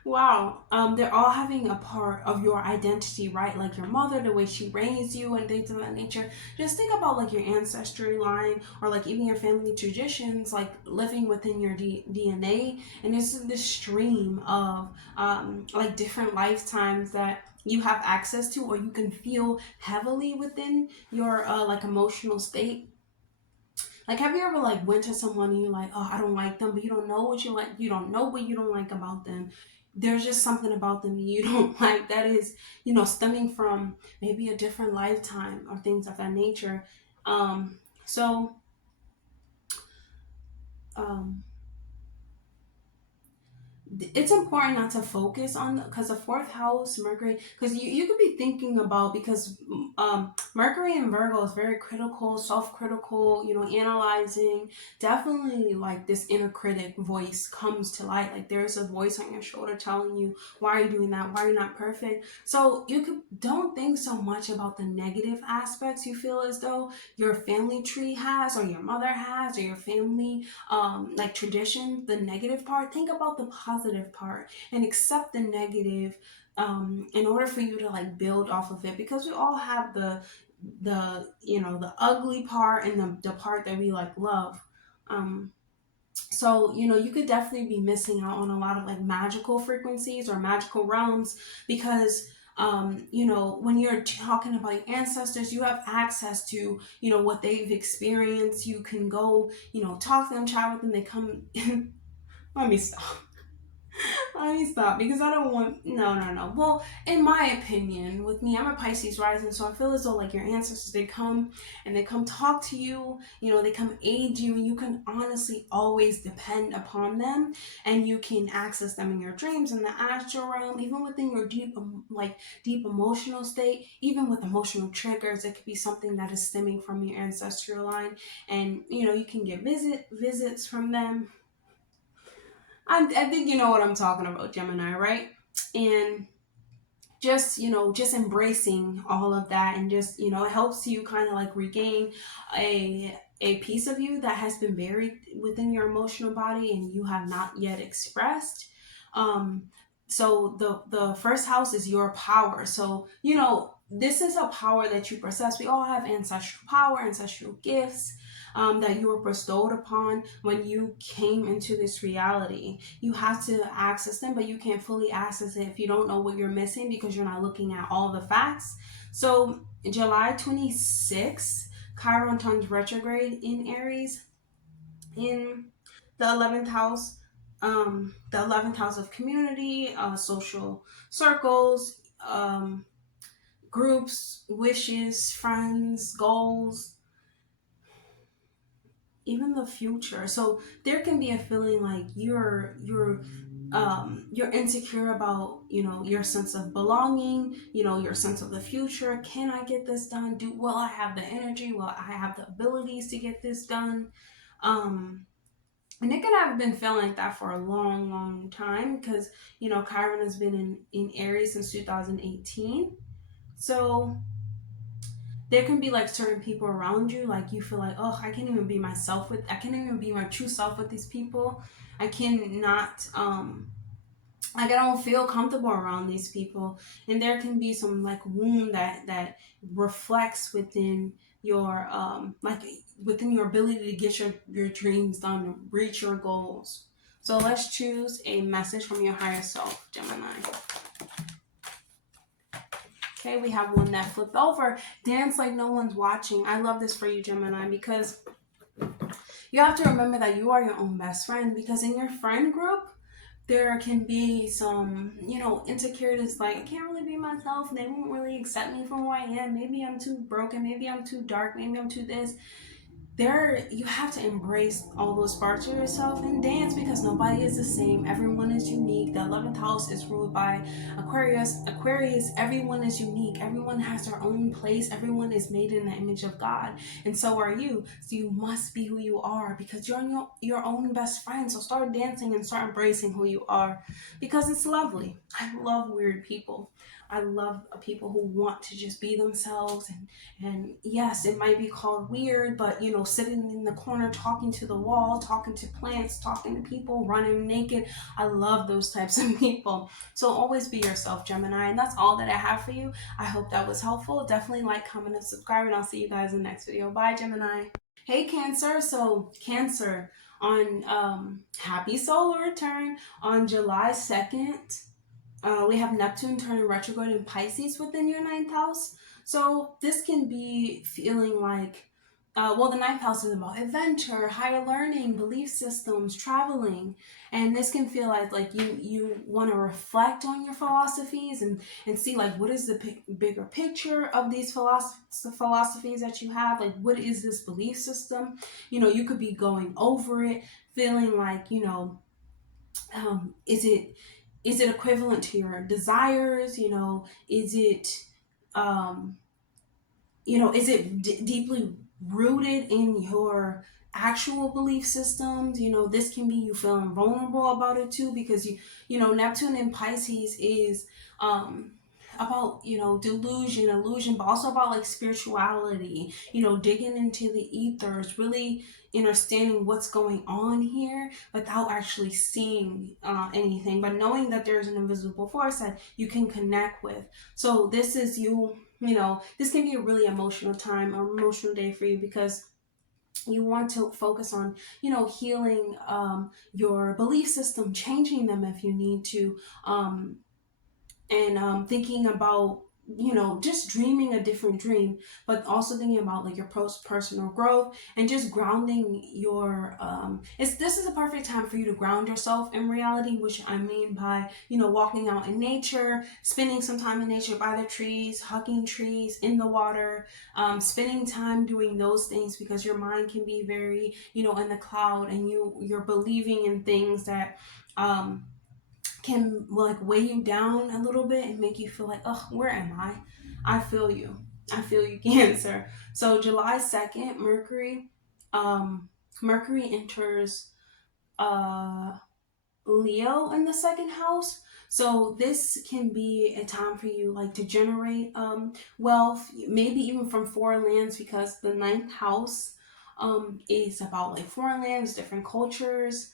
Wow. They're all having a part of your identity, right? Like your mother, the way she raised you and things of that nature. Just think about like your ancestry line or like even your family traditions, like living within your DNA. And this is this stream of like different lifetimes that you have access to, or you can feel heavily within your like emotional state. Like, have you ever like went to someone and you're like, oh, I don't like them, but you don't know what you like. You don't know what you don't like about them. There's just something about them you don't like that is, stemming from maybe a different lifetime or things of that nature. So, um, it's important not to focus on, because the 4th house Mercury, because you could be thinking about, because Mercury in Virgo is very critical, self-critical, analyzing. Definitely like this inner critic voice comes to light. Like there's a voice on your shoulder telling you, why are you doing that, why are you not perfect? So don't think so much about the negative aspects you feel as though your family tree has, or your mother has, or your family like tradition, the negative part. Think about the positive part and accept the negative in order for you to like build off of it, because we all have the ugly part and the part that we like love. So you could definitely be missing out on a lot of like magical frequencies or magical realms, because when you're talking about your ancestors, you have access to what they've experienced. You can go talk to them, chat with them. They come let me stop. Let me stop, because I don't want, no. Well, in my opinion, with me, I'm a Pisces rising, so I feel as though like your ancestors, they come talk to you, they come aid you, and you can honestly always depend upon them, and you can access them in your dreams, in the astral realm, even within your deep emotional state, even with emotional triggers. It could be something that is stemming from your ancestral line, and you can get visits from them. I think you know what I'm talking about, Gemini, right? And just just embracing all of that, and just it helps you kind of like regain a piece of you that has been buried within your emotional body and you have not yet expressed. So the 1st house is your power. So this is a power that you possess. We all have ancestral power, ancestral gifts that you were bestowed upon when you came into this reality. You have to access them, but you can't fully access it if you don't know what you're missing, because you're not looking at all the facts. So July 26th, Chiron turns retrograde in Aries in the 11th house. The 11th house of community, social circles, groups, wishes, friends, goals, even the future. So there can be a feeling like you're insecure about your sense of belonging, your sense of the future. Can I get this done? Will I have the energy? Will I have the abilities to get this done? And it could have been feeling like that for a long time, because Chiron has been in Aries since 2018. So there can be like certain people around you, like you feel like, oh, I can't even be my true self with these people. I cannot like, I don't feel comfortable around these people. And there can be some like wound that reflects within your within your ability to get your dreams done, reach your goals. So let's choose a message from your higher self, Gemini. Okay, we have one that flipped over. Dance like no one's watching. I love this for you, Gemini, because You have to remember that you are your own best friend, because in your friend group, there can be some, insecurities, like I can't really be myself. They won't really accept me for who I am. Maybe I'm too broken. Maybe I'm too dark. Maybe I'm too this. You have to embrace all those parts of yourself and dance, because nobody is the same. Everyone is unique. The 11th house is ruled by Aquarius. Everyone is unique. Everyone has their own place. Everyone is made in the image of God, and so are you. So you must be who you are, because you're your own best friend. So start dancing and start embracing who you are, because it's lovely. I love weird people. I love people who want to just be themselves. And yes, it might be called weird, but sitting in the corner, talking to the wall, talking to plants, talking to people, running naked. I love those types of people. So always be yourself, Gemini. And that's all that I have for you. I hope that was helpful. Definitely like, comment, and subscribe, and I'll see you guys in the next video. Bye, Gemini. Hey, Cancer. So Cancer, on happy solar return on July 2nd. We have Neptune turning retrograde in Pisces within your 9th house. So this can be feeling like, the 9th house is about adventure, higher learning, belief systems, traveling. And this can feel like you want to reflect on your philosophies and see like, what is the bigger picture of these philosophies that you have? Like, what is this belief system? You could be going over it, feeling like, is it equivalent to your desires? Is it, is it deeply rooted in your actual belief systems? This can be you feeling vulnerable about it too, because Neptune in Pisces is, about delusion, illusion, but also about like spirituality, digging into the ethers, really understanding what's going on here without actually seeing anything, but knowing that there's an invisible force that you can connect with. So this is this can be a really emotional time, or emotional day for you, because you want to focus on healing your belief system, changing them if you need to, and thinking about just dreaming a different dream, but also thinking about like your personal growth, and just grounding your this is a perfect time for you to ground yourself in reality, which I mean by walking out in nature, spending some time in nature, by the trees, hugging trees, in the water, spending time doing those things, because your mind can be very in the cloud, and you're believing in things that can like weigh you down a little bit and make you feel like, oh, where am I? I feel you. I feel you, Cancer. So July 2nd, Mercury enters Leo in the 2nd house. So this can be a time for you like to generate wealth, maybe even from foreign lands, because the 9th house is about like foreign lands, different cultures.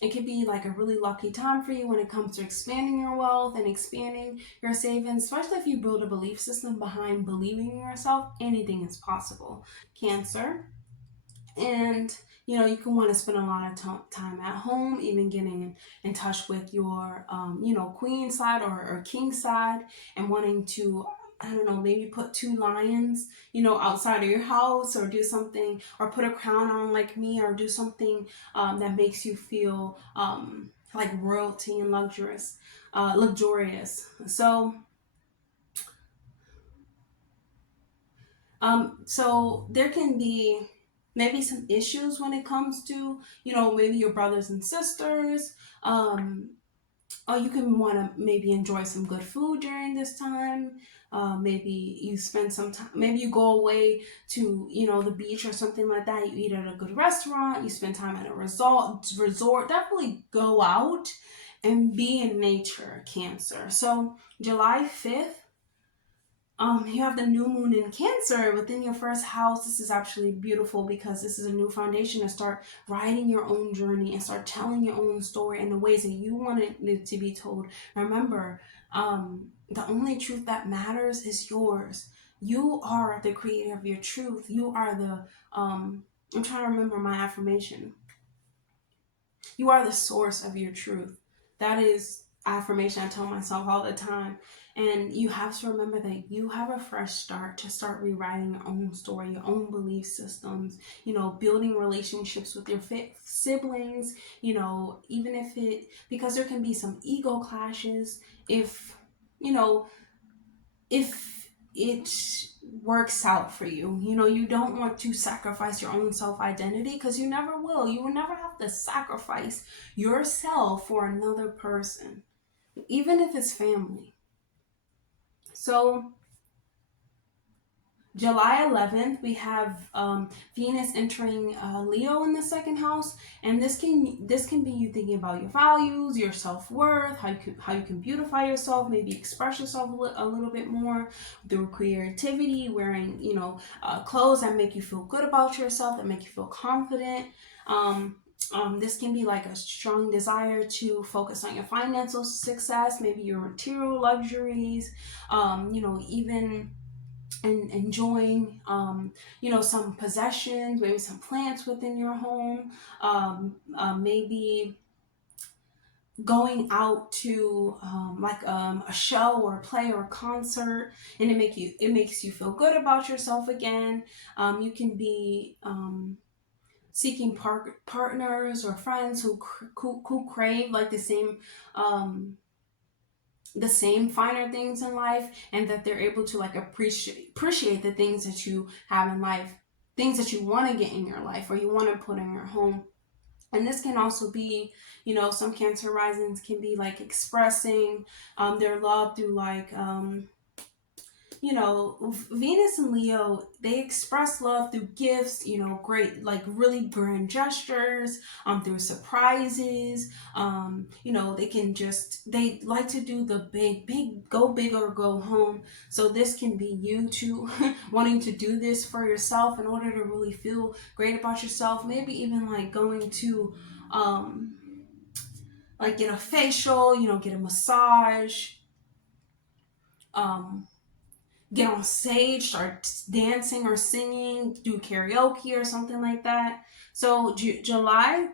It could be like a really lucky time for you when it comes to expanding your wealth and expanding your savings, especially if you build a belief system behind believing in yourself. Anything is possible, Cancer. And you can want to spend a lot of time at home, even getting in touch with your queen side or king side, and wanting to, I don't know, maybe put 2 lions outside of your house, or do something, or put a crown on like me, or do something that makes you feel like royalty and luxurious. So there can be maybe some issues when it comes to, maybe your brothers and sisters. Or you can want to maybe enjoy some good food during this time. Maybe you spend some time, maybe you go away to, the beach or something like that. You eat at a good restaurant, you spend time at a resort. Definitely go out and be in nature, Cancer. So July 5th, you have the new moon in Cancer within your 1st house. This is actually beautiful, because this is a new foundation to start writing your own journey and start telling your own story in the ways that you want it to be told. Remember, the only truth that matters is yours. You are the creator of your truth. You are the, I'm trying to remember my affirmation. You are the source of your truth. That is affirmation I tell myself all the time. And you have to remember that you have a fresh start to start rewriting your own story, your own belief systems, building relationships with your siblings, even if because there can be some ego clashes if, if it works out for you. You don't want to sacrifice your own self-identity, because you never will. You will never have to sacrifice yourself for another person, even if it's family. So July 11th, we have Venus entering Leo in the second house, and this can be you thinking about your values, your self-worth, how you can beautify yourself, maybe express yourself a little bit more through creativity, wearing clothes that make you feel good about yourself, that make you feel confident. This can be like a strong desire to focus on your financial success, maybe your material luxuries, even and enjoying some possessions, maybe some plants within your home, maybe going out to a show or a play or a concert, and it makes you feel good about yourself again. You can be seeking partners or friends who crave like the same finer things in life, and that they're able to like appreciate the things that you have in life, things that you want to get in your life or you want to put in your home. And this can also be, some Cancer risings can be like expressing their love through like Venus and Leo, they express love through gifts, great, like really grand gestures, through surprises. They like to do the big, go big or go home. So this can be you too, wanting to do this for yourself in order to really feel great about yourself. Maybe even like going to, like get a facial, get a massage, get on stage, start dancing or singing, do karaoke or something like that. So July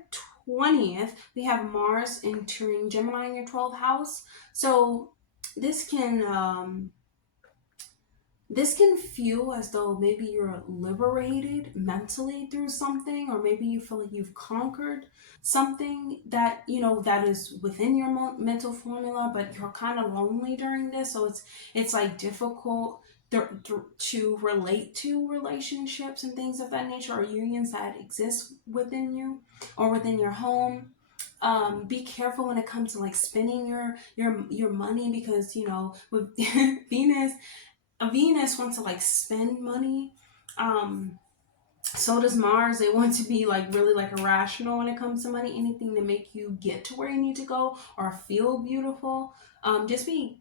20th, we have Mars entering Gemini in your 12th house. So this can feel as though maybe you're liberated mentally through something, or maybe you feel like you've conquered something that that is within your mental formula, but you're kind of lonely during this. So it's like difficult to relate to relationships and things of that nature, or unions that exist within you or within your home. Be careful when it comes to like spending your money, because with Venus wants to like spend money. So does Mars. They want to be like really like irrational when it comes to money. Anything to make you get to where you need to go or feel beautiful. Just be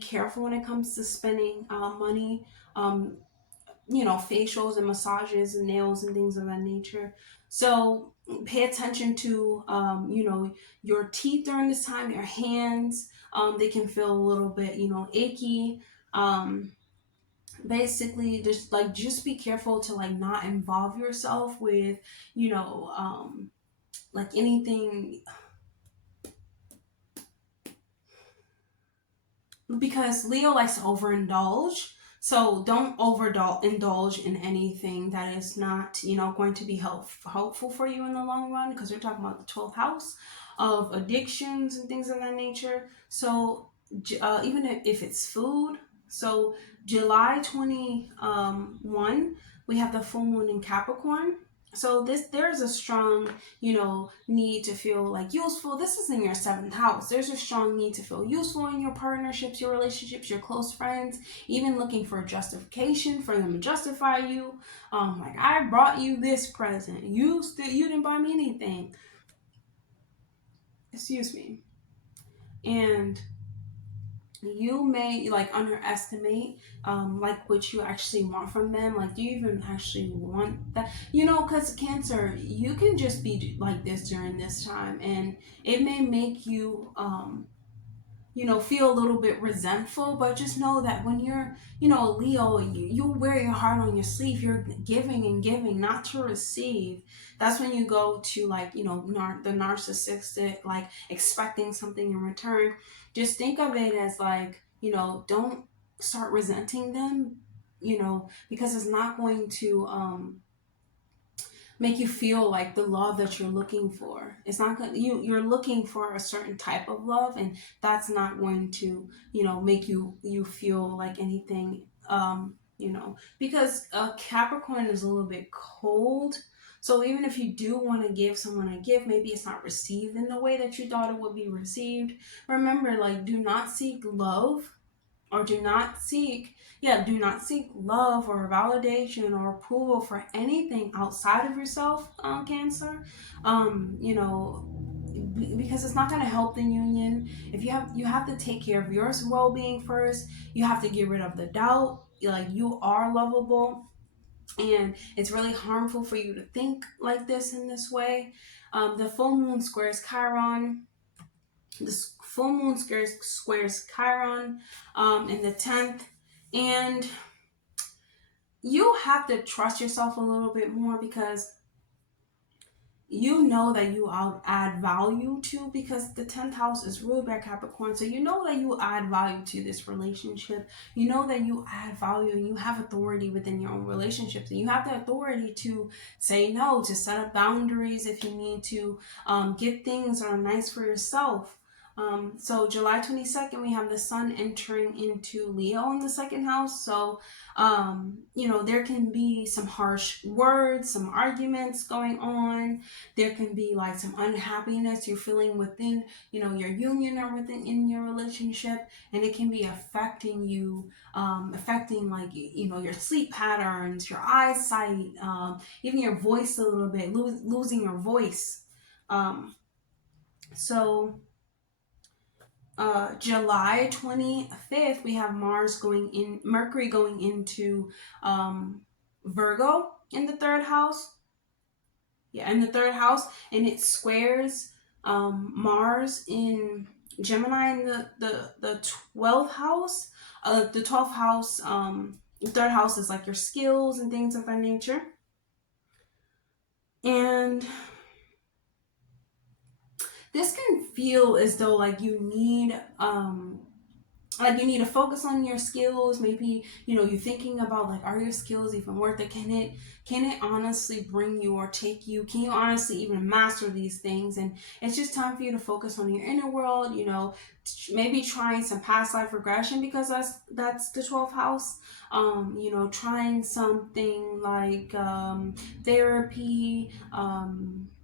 careful when it comes to spending money. Facials and massages and nails and things of that nature. So pay attention to your teeth during this time, your hands. They can feel a little bit achy. Basically just be careful to like not involve yourself with like anything, because Leo likes to overindulge. So don't overindulge in anything that is not going to be helpful for you in the long run, because we're talking about the 12th house of addictions and things of that nature. So even if it's food. So July 21, we have the full moon in Capricorn. So there's a strong, need to feel like useful. This is in your 7th house. There's a strong need to feel useful in your partnerships, your relationships, your close friends, even looking for a justification for them to justify you. Like, I brought you this present. You didn't buy me anything. Excuse me. And you may like underestimate like what you actually want from them. Like, do you even actually want that? Because Cancer, you can just be like this during this time, and it may make you you know, feel a little bit resentful, but just know that when you're, you know, a Leo, you wear your heart on your sleeve. You're giving and giving, not to receive. That's when you go to, like, you know, the narcissistic, like expecting something in return. Just think of it as like, you know, don't start resenting them, you know, because it's not going to make you feel like the love that you're looking for. It's not going you're looking for a certain type of love, and that's not going to, you know, make you feel like anything, you know, because Capricorn is a little bit cold. So even if you do want to give someone a gift, maybe it's not received in the way that you thought it would be received. Remember, like, do not seek love, or do not seek love or validation or approval for anything outside of yourself, Cancer. You know, because it's not going to help the union. If you have to take care of your well-being first. You have to get rid of the doubt, like you are lovable, and it's really harmful for you to think like this in this way. The full moon squares Chiron. The full moon squares Chiron in the 10th. And you have to trust yourself a little bit more, because you know that you add value to, because the 10th house is ruled by Capricorn. So you know that you add value to this relationship. You know that you add value, and you have authority within your own relationships. And you have the authority to say no, to set up boundaries if you need to, get things that are nice for yourself. So July 22nd, we have the sun entering into Leo in the second house. So, you know, there can be some harsh words, some arguments going on. There can be like some unhappiness you're feeling within, you know, your union or within in your relationship. And it can be affecting you, affecting, like, you know, your sleep patterns, your eyesight, even your voice a little bit, losing your voice. So July 25th, we have Mercury going into Virgo in the third house. Yeah, in the third house, and it squares Mars in Gemini in the 12th house. The 12th house, the third house is like your skills and things of that nature. And this can feel as though like you need to focus on your skills. Maybe, you know, you're thinking about, like, are your skills even worth it? Can it honestly bring you or take you? Can you honestly even master these things? And it's just time for you to focus on your inner world, you know, maybe trying some past life regression, because that's the 12th house. You know, trying something like therapy,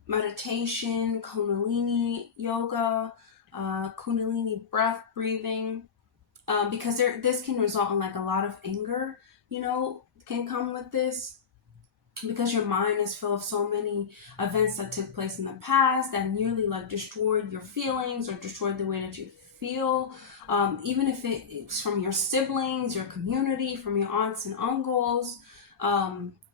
meditation, kundalini yoga, kundalini breathing, because this can result in like a lot of anger, you know, can come with this, because your mind is full of so many events that took place in the past that nearly like destroyed your feelings or destroyed the way that you feel. Even if it's from your siblings, your community, from your aunts and uncles,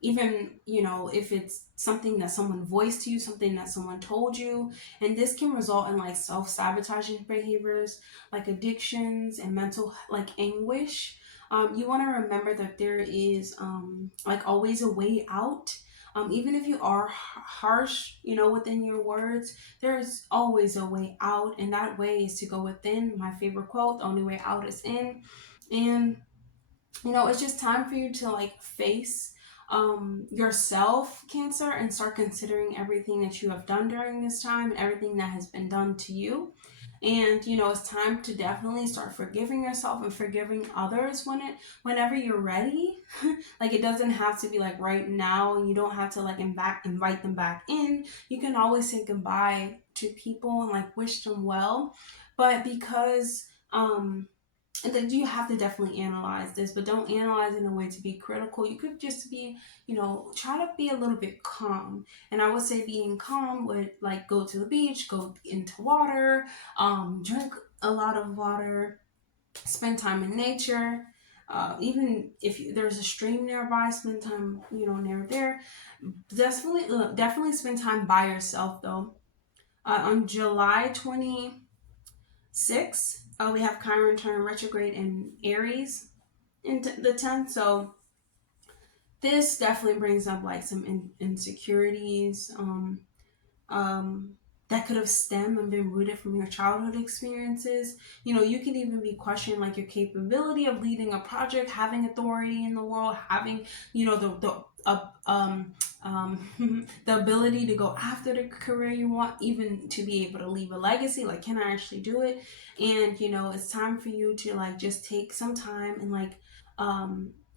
even, you know, if it's something that someone voiced to you, something that someone told you. And this can result in like self-sabotaging behaviors, like addictions and mental like anguish. You want to remember that there is like always a way out. Even if you are harsh, you know, within your words, there's always a way out, and that way is to go within. My favorite quote: "The only way out is in." And, you know, it's just time for you to like face yourself, Cancer, and start considering everything that you have done during this time and everything that has been done to you. And, you know, it's time to definitely start forgiving yourself and forgiving others whenever you're ready. Like, it doesn't have to be like right now, and you don't have to like invite them back in. You can always say goodbye to people and like wish them well. But because and then you have to definitely analyze this, but don't analyze in a way to be critical. You could just be, you know, try to be a little bit calm. And I would say being calm would like go to the beach, go into water, drink a lot of water, spend time in nature. Even if there's a stream nearby, spend time, you know, near there. Definitely spend time by yourself though. On July 26th, We have Chiron turn retrograde in Aries in the 10th. So this definitely brings up like some insecurities that could have stemmed and been rooted from your childhood experiences. You know, you could even be questioning like your capability of leading a project, having authority in the world, having, you know, the ability to go after the career you want, even to be able to leave a legacy. Like, can I actually do it? And, you know, it's time for you to like just take some time and like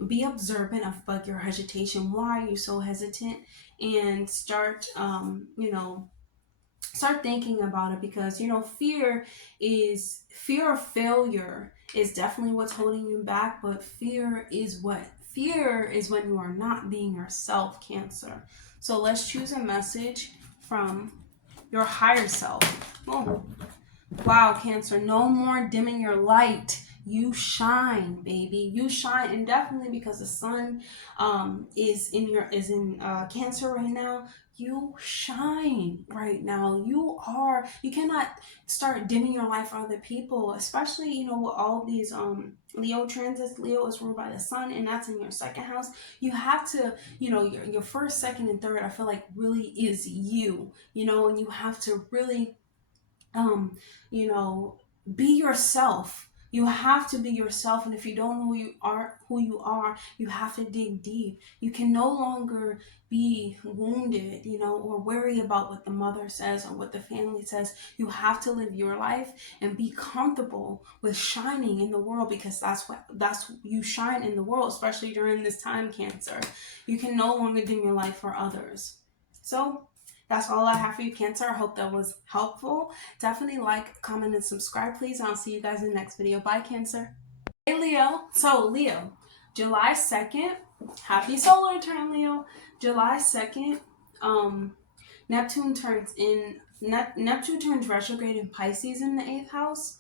be observant of like your hesitation. Why are you so hesitant? And start you know, start thinking about it, because you know, fear of failure is definitely what's holding you back. But fear is when you are not being yourself, Cancer. So let's choose a message from your higher self. Oh, wow, Cancer, no more dimming your light. You shine, baby. You shine. And definitely because the sun is in Cancer right now, you shine right now. You cannot start dimming your light for other people, especially, you know, with all these Leo transits. Leo is ruled by the sun, and that's in your second house. You have to, you know, your first, second, and third, I feel like really is you, you know, and you have to really you know, be yourself. You have to be yourself. And if you don't know who you are, you have to dig deep. You can no longer be wounded, you know, or worry about what the mother says or what the family says. You have to live your life and be comfortable with shining in the world, because that's you shine in the world, especially during this time, Cancer. You can no longer dim your light for others. So that's all I have for you, Cancer. I hope that was helpful. Definitely like, comment, and subscribe, please. And I'll see you guys in the next video. Bye, Cancer. Hey, Leo. So, Leo, July 2nd, happy solar return, Leo. July 2nd, Neptune turns retrograde in Pisces in the 8th house.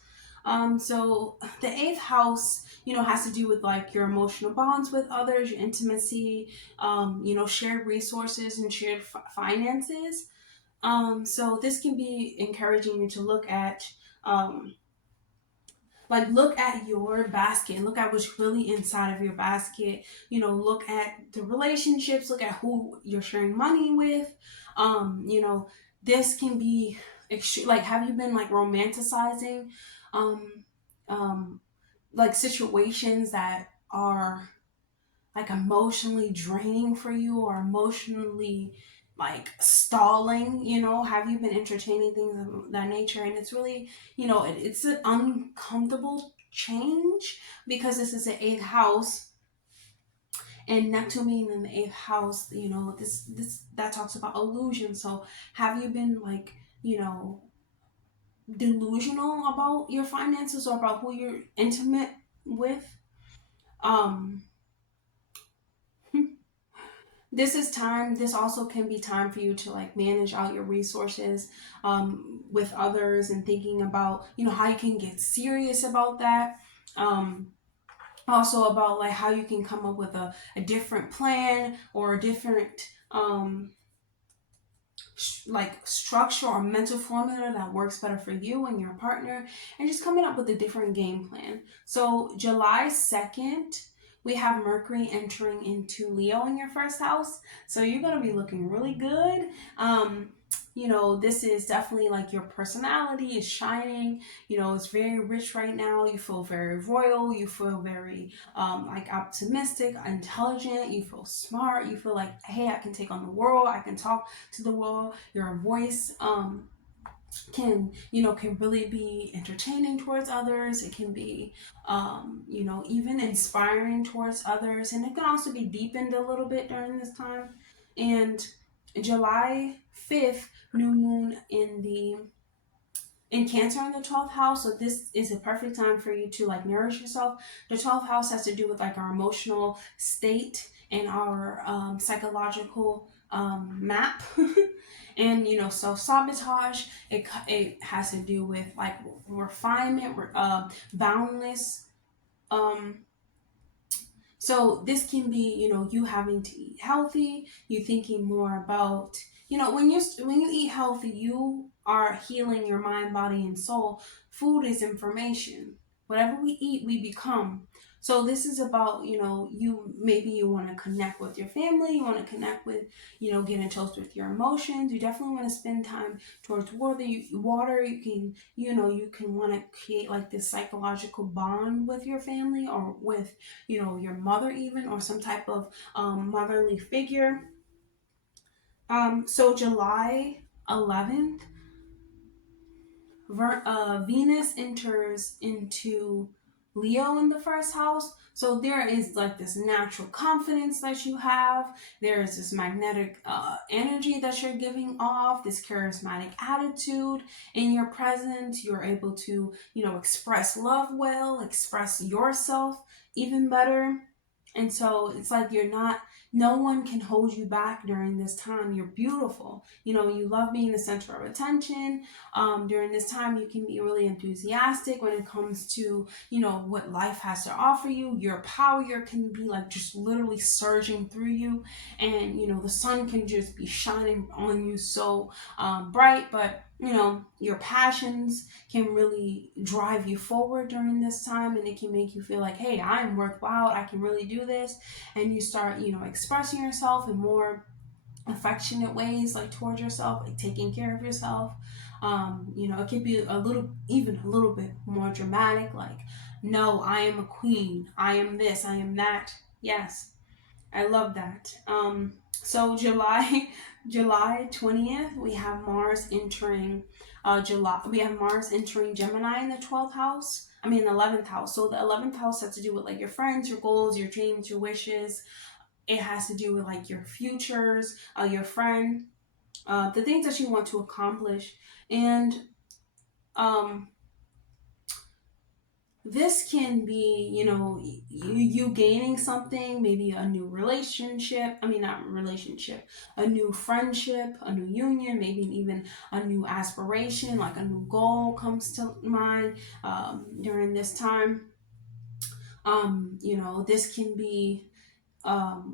So the 8th house, you know, has to do with like your emotional bonds with others, your intimacy, you know, shared resources and shared finances. So this can be encouraging you to look at, look at your basket, look at what's really inside of your basket. You know, look at the relationships, look at who you're sharing money with. You know, this can be like, have you been like romanticizing like situations that are like emotionally draining for you, or emotionally like stalling? You know, have you been entertaining things of that nature? And it's really, you know, it's an uncomfortable change, because this is the 8th house, and Neptune being in the 8th house, you know, this that talks about illusion. So have you been like, you know, delusional about your finances or about who you're intimate with? um this also can be time for you to like manage out your resources with others, and thinking about, you know, how you can get serious about that. Also about like how you can come up with a different plan, or a different like structure or mental formula that works better for you and your partner, and just coming up with a different game plan. So July 2nd, we have Mercury entering into Leo in your first house. So you're going to be looking really good. You know, this is definitely like your personality is shining. You know, it's very rich right now. You feel very royal. You feel very like optimistic, intelligent. You feel smart. You feel like, hey, I can take on the world. I can talk to the world. Your voice can, you know, can really be entertaining towards others. It can be you know, even inspiring towards others, and it can also be deepened a little bit during this time. And July 5th, new moon in Cancer in the 12th house. So this is a perfect time for you to like nourish yourself. The 12th house has to do with like our emotional state and our psychological map. And, you know, self-sabotage, it has to do with like refinement, boundless. So this can be, you know, you having to eat healthy, you thinking more about, you know, when you eat healthy, you are healing your mind, body, and soul. Food is information. Whatever we eat, we become. So this is about, maybe you want to connect with your family, you want to connect with, get in touch with your emotions. You definitely want to spend time towards water. You can, you can want to create like this psychological bond with your family, or with, your mother even, or some type of motherly figure. So July 11th, Venus enters into Leo in the first house. So there is like this natural confidence that you have. There is this magnetic energy that you're giving off, this charismatic attitude in your presence. You're able to, express love well, express yourself even better. And so it's like no one can hold you back during this time. You're beautiful. You love being the center of attention. During this time, you can be really enthusiastic when it comes to, what life has to offer you. Your power can be like just literally surging through you. And, the sun can just be shining on you so bright. But your passions can really drive you forward during this time, and it can make you feel like, hey, I'm worthwhile, I can really do this. And you start, expressing yourself in more affectionate ways, like towards yourself, like taking care of yourself. It could be even a little bit more dramatic, like, no, I am a queen, I am this, I am that. Yes, I love that. So July 20th, we have Mars entering we have Mars entering Gemini in the 12th house. I mean, the 11th house. So the 11th house has to do with like your friends, your goals, your dreams, your wishes. It has to do with like your futures, your friend, the things that you want to accomplish. And this can be, you gaining something, maybe a new relationship. I mean, not relationship, a new friendship, a new union, maybe even a new aspiration, like a new goal comes to mind during this time.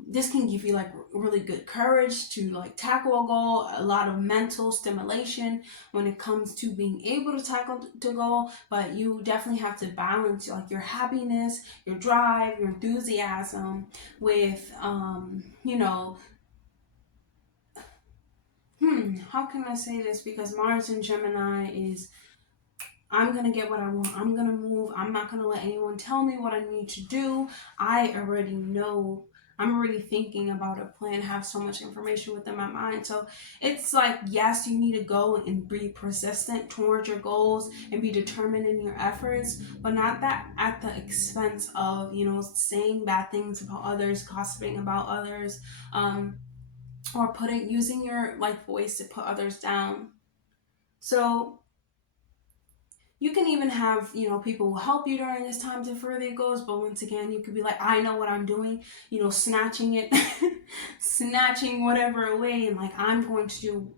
This can give you like really good courage to like tackle a goal, a lot of mental stimulation when it comes to being able to tackle the goal. But you definitely have to balance like your happiness, your drive, your enthusiasm with how can I say this? Because Mars in Gemini is, I'm going to get what I want. I'm going to move. I'm not going to let anyone tell me what I need to do. I already know. I'm already thinking about a plan, have so much information within my mind. So it's like, yes, you need to go and be persistent towards your goals and be determined in your efforts, but not that at the expense of, saying bad things about others, gossiping about others, or using your like voice to put others down. So you can even have, people who help you during this time to further your goals. But once again, you could be like, I know what I'm doing, snatching it, snatching whatever away. And like, I'm going to do,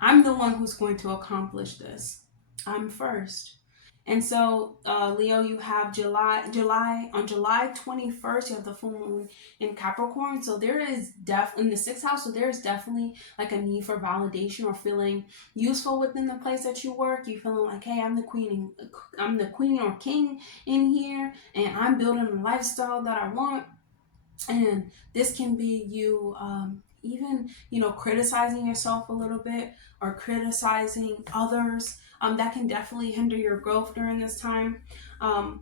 I'm the one who's going to accomplish this. I'm first. And so, Leo, you have on July 21st, you have the full moon in Capricorn. So there is in the 6th house. So there's definitely like a need for validation or feeling useful within the place that you work. You feeling like, hey, I'm the queen or king in here, and I'm building a lifestyle that I want. And this can be you, even, criticizing yourself a little bit, or criticizing others. That can definitely hinder your growth during this time. Like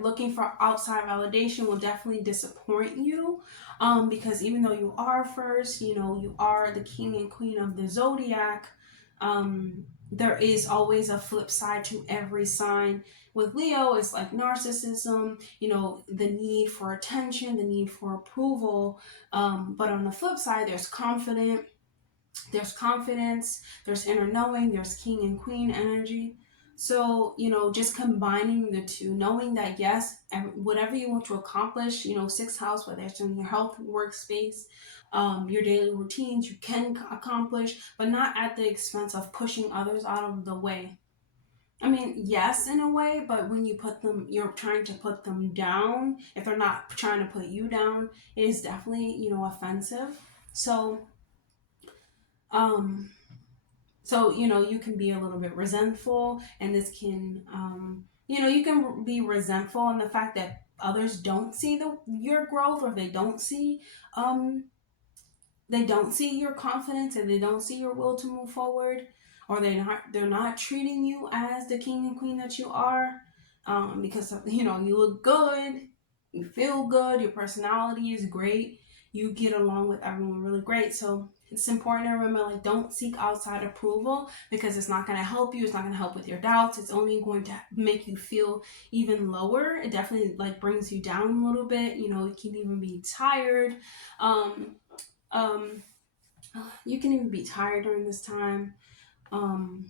looking for outside validation will definitely disappoint you, because even though you are first, you are the king and queen of the zodiac, there is always a flip side to every sign. With Leo, it's like narcissism, the need for attention, the need for approval. But on the flip side, there's confidence, there's inner knowing, there's king and queen energy. So, just combining the two, knowing that yes, whatever you want to accomplish, 6th house, whether it's in your health workspace, your daily routines, you can accomplish, but not at the expense of pushing others out of the way. I mean, yes, in a way, but when you're trying to put them down, if they're not trying to put you down, it is definitely, offensive. So, um, So, you can be a little bit resentful, and this can, you can be resentful in the fact that others don't see your growth, or um, they don't see your confidence, and they don't see your will to move forward, or they're not treating you as the king and queen that you are, because you look good, you feel good, your personality is great, you get along with everyone really great. So it's important to remember, like, don't seek outside approval, because it's not going to help you. It's not going to help with your doubts. It's only going to make you feel even lower. It definitely, like, brings you down a little bit. You can even be tired. Um, you can even be tired during this time. Um,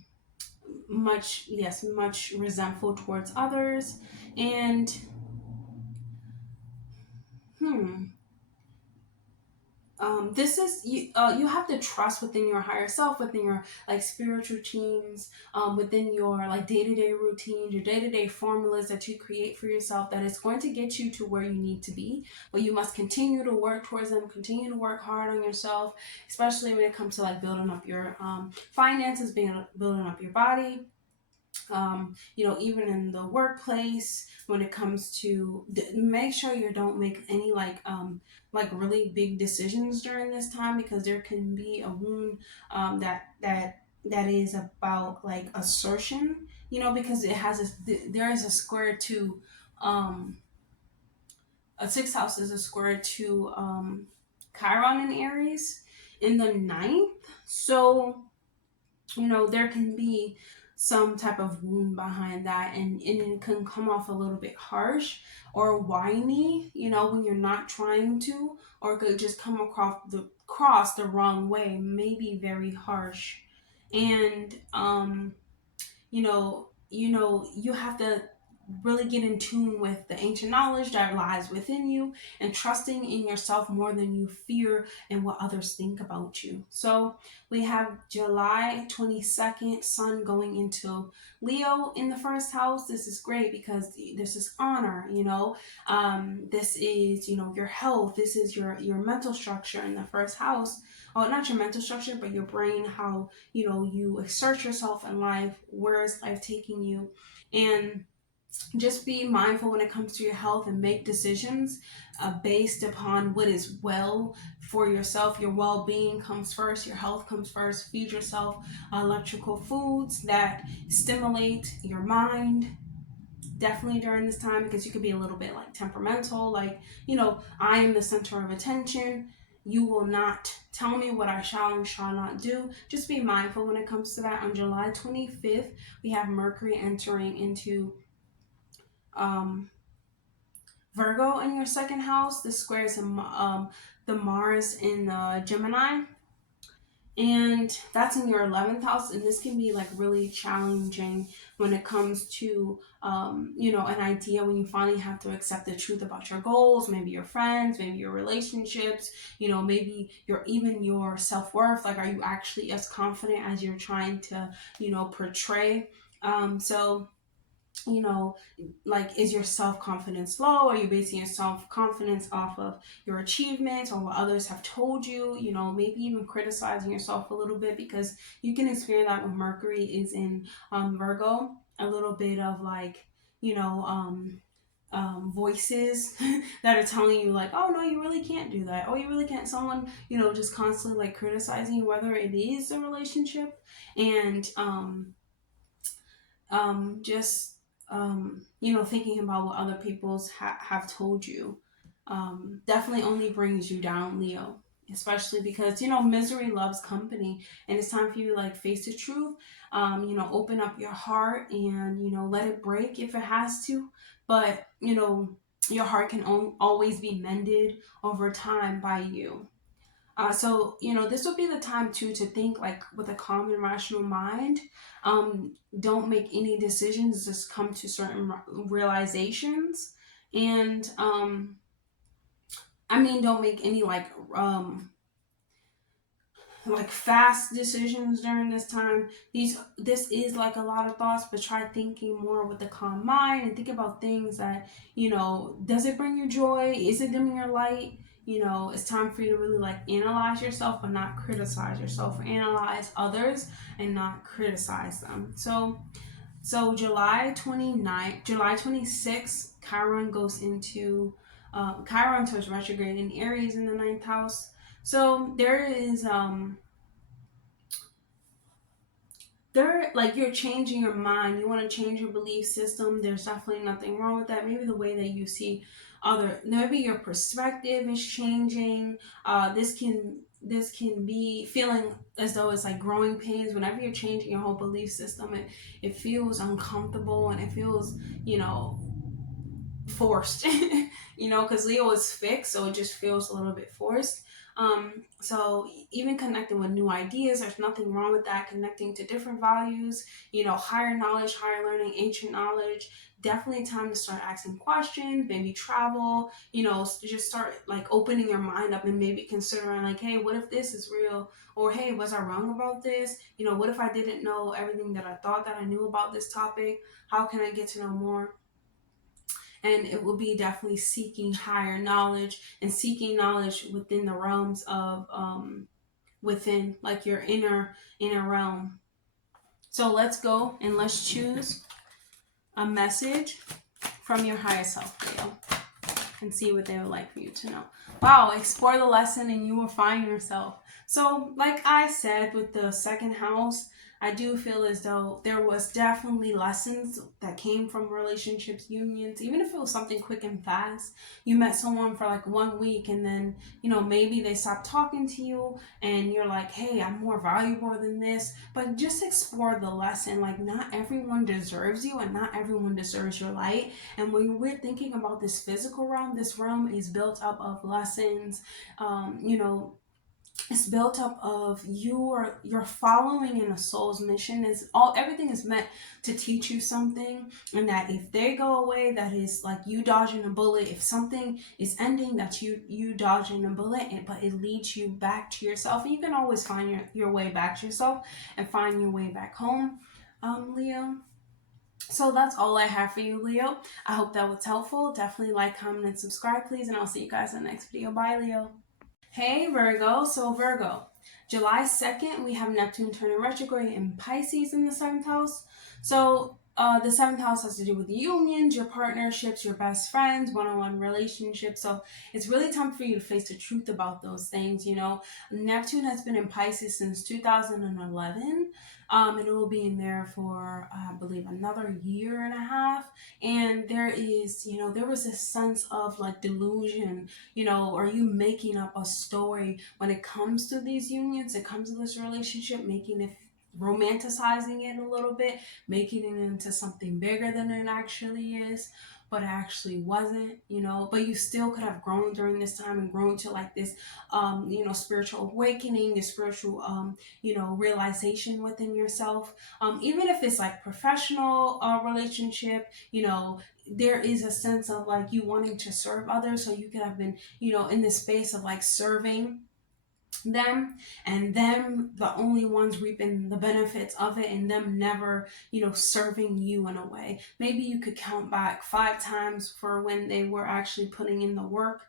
much resentful towards others, and this is you. You have to trust within your higher self, within your, like, spiritual teams, within your, like, day-to-day routines, your day-to-day formulas that you create for yourself. That is going to get you to where you need to be, but you must continue to work towards them. Continue to work hard on yourself, especially when it comes to, like, building up your finances, building up your body. Even in the workplace, when it comes to make sure you don't make any, like really big decisions during this time, because there can be a wound, that is about, like, assertion, because there is a square to, a sixth house is a square to, Chiron and Aries in the ninth. So there can be some type of wound behind that, and it can come off a little bit harsh or whiny, when you're not trying to, or it could just come across the wrong way, maybe very harsh. And you have to really get in tune with the ancient knowledge that lies within you, and trusting in yourself more than you fear and what others think about you. So we have July 22nd, Sun going into Leo in the first house. This is great because this is honor, this is, your health. This is your mental structure in the first house. Oh, not your mental structure, but your brain, how, you exert yourself in life. Where is life taking you? And just be mindful when it comes to your health, and make decisions based upon what is well for yourself. Your well-being comes first. Your health comes first. Feed yourself electrical foods that stimulate your mind, definitely during this time, because you could be a little bit, like, temperamental, like, I am the center of attention. You will not tell me what I shall and shall not do. Just be mindful when it comes to that. On July 25th, we have Mercury entering into Virgo in your second house. This squares the Mars in Gemini, and that's in your 11th house. And this can be, like, really challenging when it comes to an idea, when you finally have to accept the truth about your goals, maybe your friends, maybe your relationships, maybe your self-worth. Like, are you actually as confident as you're trying to portray? So like, is your self-confidence low? Are you basing your self-confidence off of your achievements or what others have told you? Maybe even criticizing yourself a little bit, because you can experience that when Mercury is in Virgo. A little bit of, like, voices that are telling you, like, oh no, you really can't do that. Oh, you really can't. Someone, just constantly, like, criticizing, whether it is a relationship, and just thinking about what other people's have told you, definitely only brings you down, Leo. Especially because misery loves company, and it's time for you to, like, face the truth. Open up your heart, and let it break if it has to, but your heart can always be mended over time by you. So, this would be the time too to think, like, with a calm and rational mind. Don't make any decisions, just come to certain realizations. And, don't make any, like fast decisions during this time. This is, like, a lot of thoughts, but try thinking more with a calm mind, and think about things that, does it bring you joy? Is it dimming your light? You know, it's time for you to really like analyze yourself but not criticize yourself, or analyze others and not criticize them. So July 29th, July 26th, Chiron goes into Chiron turns retrograde in Aries in the ninth house. So there is they're like, you're changing your mind, you want to change your belief system. There's definitely nothing wrong with that. Maybe the way that you see maybe your perspective is changing. This can be feeling as though it's like growing pains. Whenever you're changing your whole belief system, it feels uncomfortable, and it feels, forced. Because Leo is fixed, so it just feels a little bit forced. So even connecting with new ideas, there's nothing wrong with that. Connecting to different values, higher knowledge, higher learning, ancient knowledge. Definitely time to start asking questions, maybe travel, just start like opening your mind up and maybe considering like, hey, what if this is real? Or hey, was I wrong about this? What if I didn't know everything that I thought that I knew about this topic? How can I get to know more? And it will be definitely seeking higher knowledge, and seeking knowledge within the realms of within like your inner realm. So let's go and let's choose a message from your higher self, Leo, and see what they would like for you to know. Wow, explore the lesson and you will find yourself. So like I said, with the second house, I do feel as though there was definitely lessons that came from relationships, unions, even if it was something quick and fast. You met someone for like 1 week and then, maybe they stopped talking to you and you're like, hey, I'm more valuable than this. But just explore the lesson. Like, not everyone deserves you and not everyone deserves your light. And when we're thinking about this physical realm, this realm is built up of lessons, it's built up of you're following in a soul's mission. Everything is meant to teach you something, and that if they go away, that is like you dodging a bullet. If something is ending, that's you dodging a bullet, but it leads you back to yourself, and you can always find your way back to yourself and find your way back home, Leo. So that's all I have for you, Leo. I hope that was helpful. Definitely like, comment, and subscribe, please, and I'll see you guys in the next video. Bye, Leo. Hey Virgo, so Virgo, July 2nd, we have Neptune turning retrograde in Pisces in the 7th house. So the 7th house has to do with unions, your partnerships, your best friends, one-on-one relationships. So it's really time for you to face the truth about those things. Neptune has been in Pisces since 2011. And it will be in there for, I believe, another year and a half. And there is, there was this sense of like delusion, are you making up a story when it comes to these unions, it comes to this relationship, making it, romanticizing it a little bit, making it into something bigger than it actually is, but it actually wasn't, but you still could have grown during this time and grown to like this, spiritual awakening, this spiritual, realization within yourself. Even if it's like professional relationship, there is a sense of like you wanting to serve others. So you could have been, in this space of like serving them, and them the only ones reaping the benefits of it, and them never serving you in a way. Maybe you could count back 5 times for when they were actually putting in the work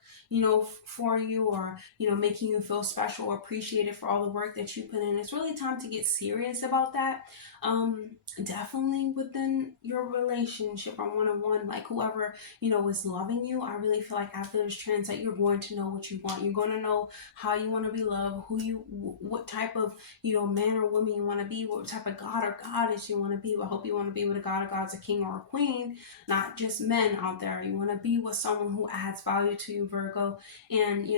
for you, or making you feel special or appreciated for all the work that you put in. It's really time to get serious about that. Definitely within your relationship or one-on-one, like whoever is loving you. I really feel like after this transit, you're going to know what you want. You're going to know how you want to be loved, what type of man or woman you want to be, what type of god or goddess you want to be. I hope you want to be with a god or goddess, a king or a queen, not just men out there. You want to be with someone who adds value to you, Virgo. And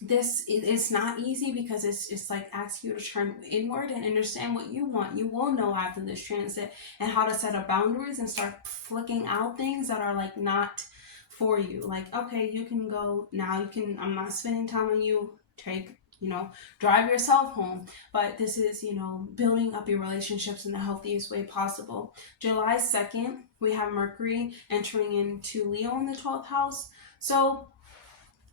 this is not easy, because it's like asks you to turn inward and understand what you want. You will know after this transit and how to set up boundaries and start flicking out things that are like not for you. Like, okay, you can go now, I'm not spending time on you, drive yourself home. But this is building up your relationships in the healthiest way possible. July 2nd, we have Mercury entering into Leo in the 12th house. So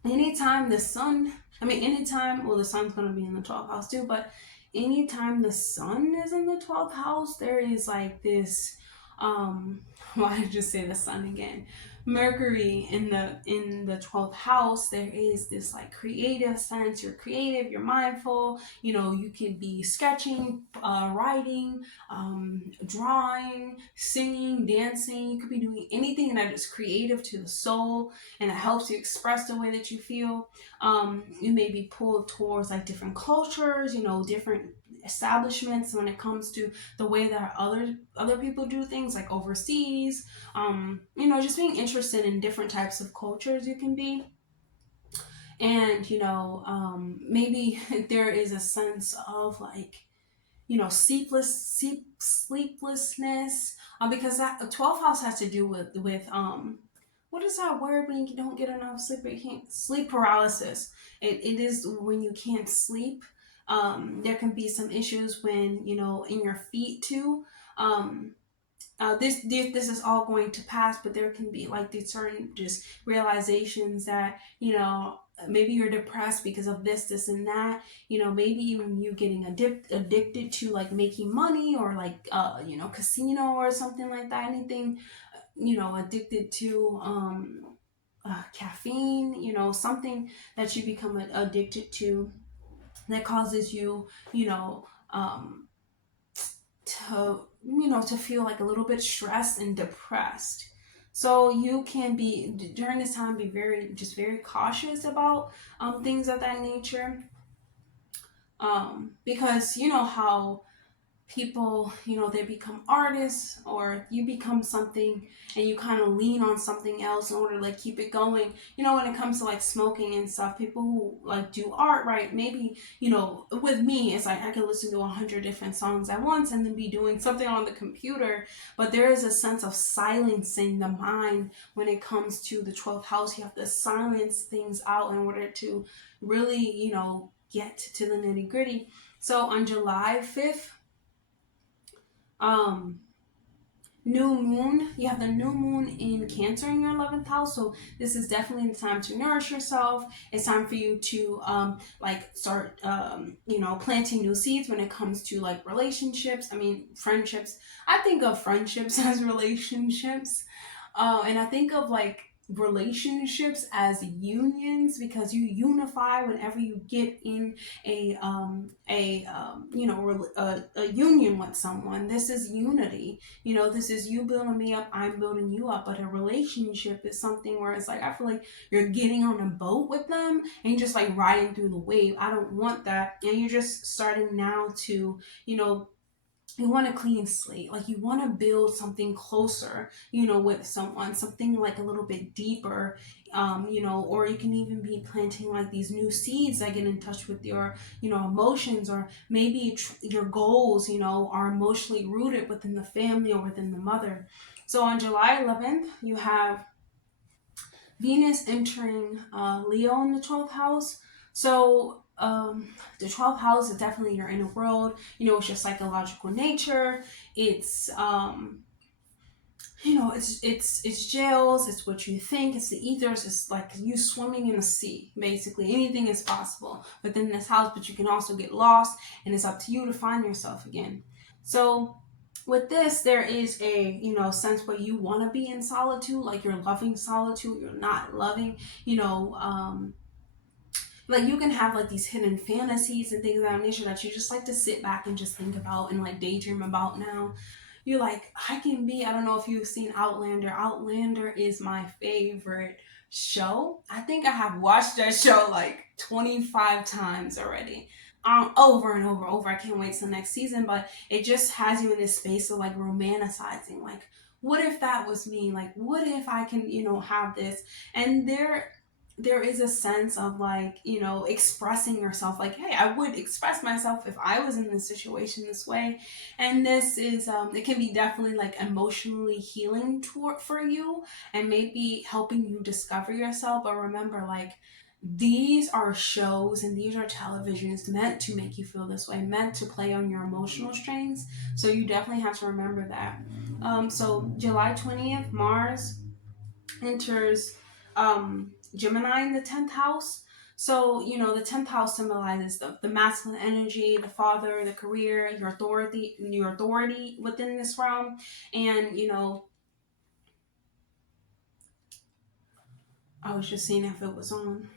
anytime the sun, well, the sun's going to be in the 12th house too, but anytime the sun is in the 12th house, there is like this, why did I just say the sun again? Mercury in the 12th house, there is this like creative sense. You're creative, you're mindful, you know, you can be sketching, writing, drawing, singing, dancing. You could be doing anything that is creative to the soul and it helps you express the way that you feel. You may be pulled towards like different cultures, you know, different establishments when it comes to the way that other people do things, like overseas. You know, just being interested in different types of cultures you can be. And, you know, maybe there is a sense of like, you know, sleeplessness, because that 12th house has to do with what is that word when you don't get enough sleep? You can't sleep paralysis. It is when you can't sleep. There can be some issues when, you know, in your feet too. This is all going to pass, but there can be like these certain just realizations that, you know, maybe you're depressed because of this and that. You know, maybe even you getting addicted to like making money, or like you know, casino or something like that. Anything, you know, addicted to caffeine. You know, something that you become addicted to that causes you, you know, to, you know, to feel like a little bit stressed and depressed. So you can be, during this time, be very cautious about things of that nature, because you know how people, you know, they become artists, or you become something and you kind of lean on something else in order to like keep it going. You know, when it comes to like smoking and stuff, people who like do art, right? Maybe, you know, with me, it's like I can listen to 100 different songs at once and then be doing something on the computer. But there is a sense of silencing the mind when it comes to the 12th house. You have to silence things out in order to really, you know, get to the nitty gritty. So on July 5th, um new moon, you have the new moon in Cancer in your 11th house. So this is definitely the time to nourish yourself. It's time for you to like start you know, planting new seeds when it comes to like relationships. I mean, friendships. I think of friendships as relationships, and I think of like relationships as unions, because you unify whenever you get in you know, a union with someone. This is unity. You know, this is you building me up, I'm building you up. But a relationship is something where it's like, I feel like you're getting on a boat with them and you're just like riding through the wave. I don't want that. And you're just starting now to, you know, you want a clean slate. Like, you want to build something closer, you know, with someone, something like a little bit deeper, you know. Or you can even be planting like these new seeds that get in touch with your, you know, emotions. Or maybe your goals, you know, are emotionally rooted within the family or within the mother. So on July 11th, you have Venus entering Leo in the 12th house. So the 12th house is definitely your inner world. You know, it's your psychological nature. It's you know, it's jails. It's what you think. It's the ethers. It's like you swimming in the sea. Basically, anything is possible within this house, but you can also get lost, and it's up to you to find yourself again. So with this, there is a, you know, sense where you want to be in solitude, like you're loving solitude. You're not loving, you know, like you can have like these hidden fantasies and things of that nature that you just like to sit back and just think about and like daydream about now. You're like, I can be, I don't know if you've seen Outlander. Outlander is my favorite show. I think I have watched that show like 25 times already. Over and over. I can't wait till next season, but it just has you in this space of like romanticizing. Like, what if that was me? Like, what if I can, you know, have this? And there is a sense of like, you know, expressing yourself. Like, hey, I would express myself if I was in this situation this way. And this is it can be definitely like emotionally healing for you, and maybe helping you discover yourself. But remember, like, these are shows and these are televisions meant to make you feel this way, meant to play on your emotional strings. So you definitely have to remember that. So July 20th, Mars enters Gemini in the 10th house. So, you know, the 10th house symbolizes the masculine energy, the father, the career, your authority within this realm. And, you know, I was just seeing if it was on.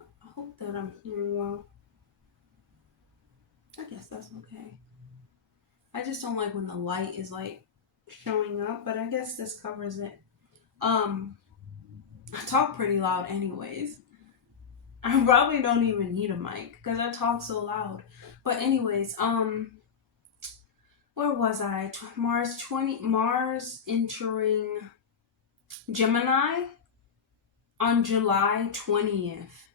I hope that I'm hearing well. I guess that's okay. I just don't like when the light is like showing up, but I guess this covers it. Um, I talk pretty loud anyways. I probably don't even need a mic because I talk so loud. But anyways, where was I? Mars entering Gemini on July 20th.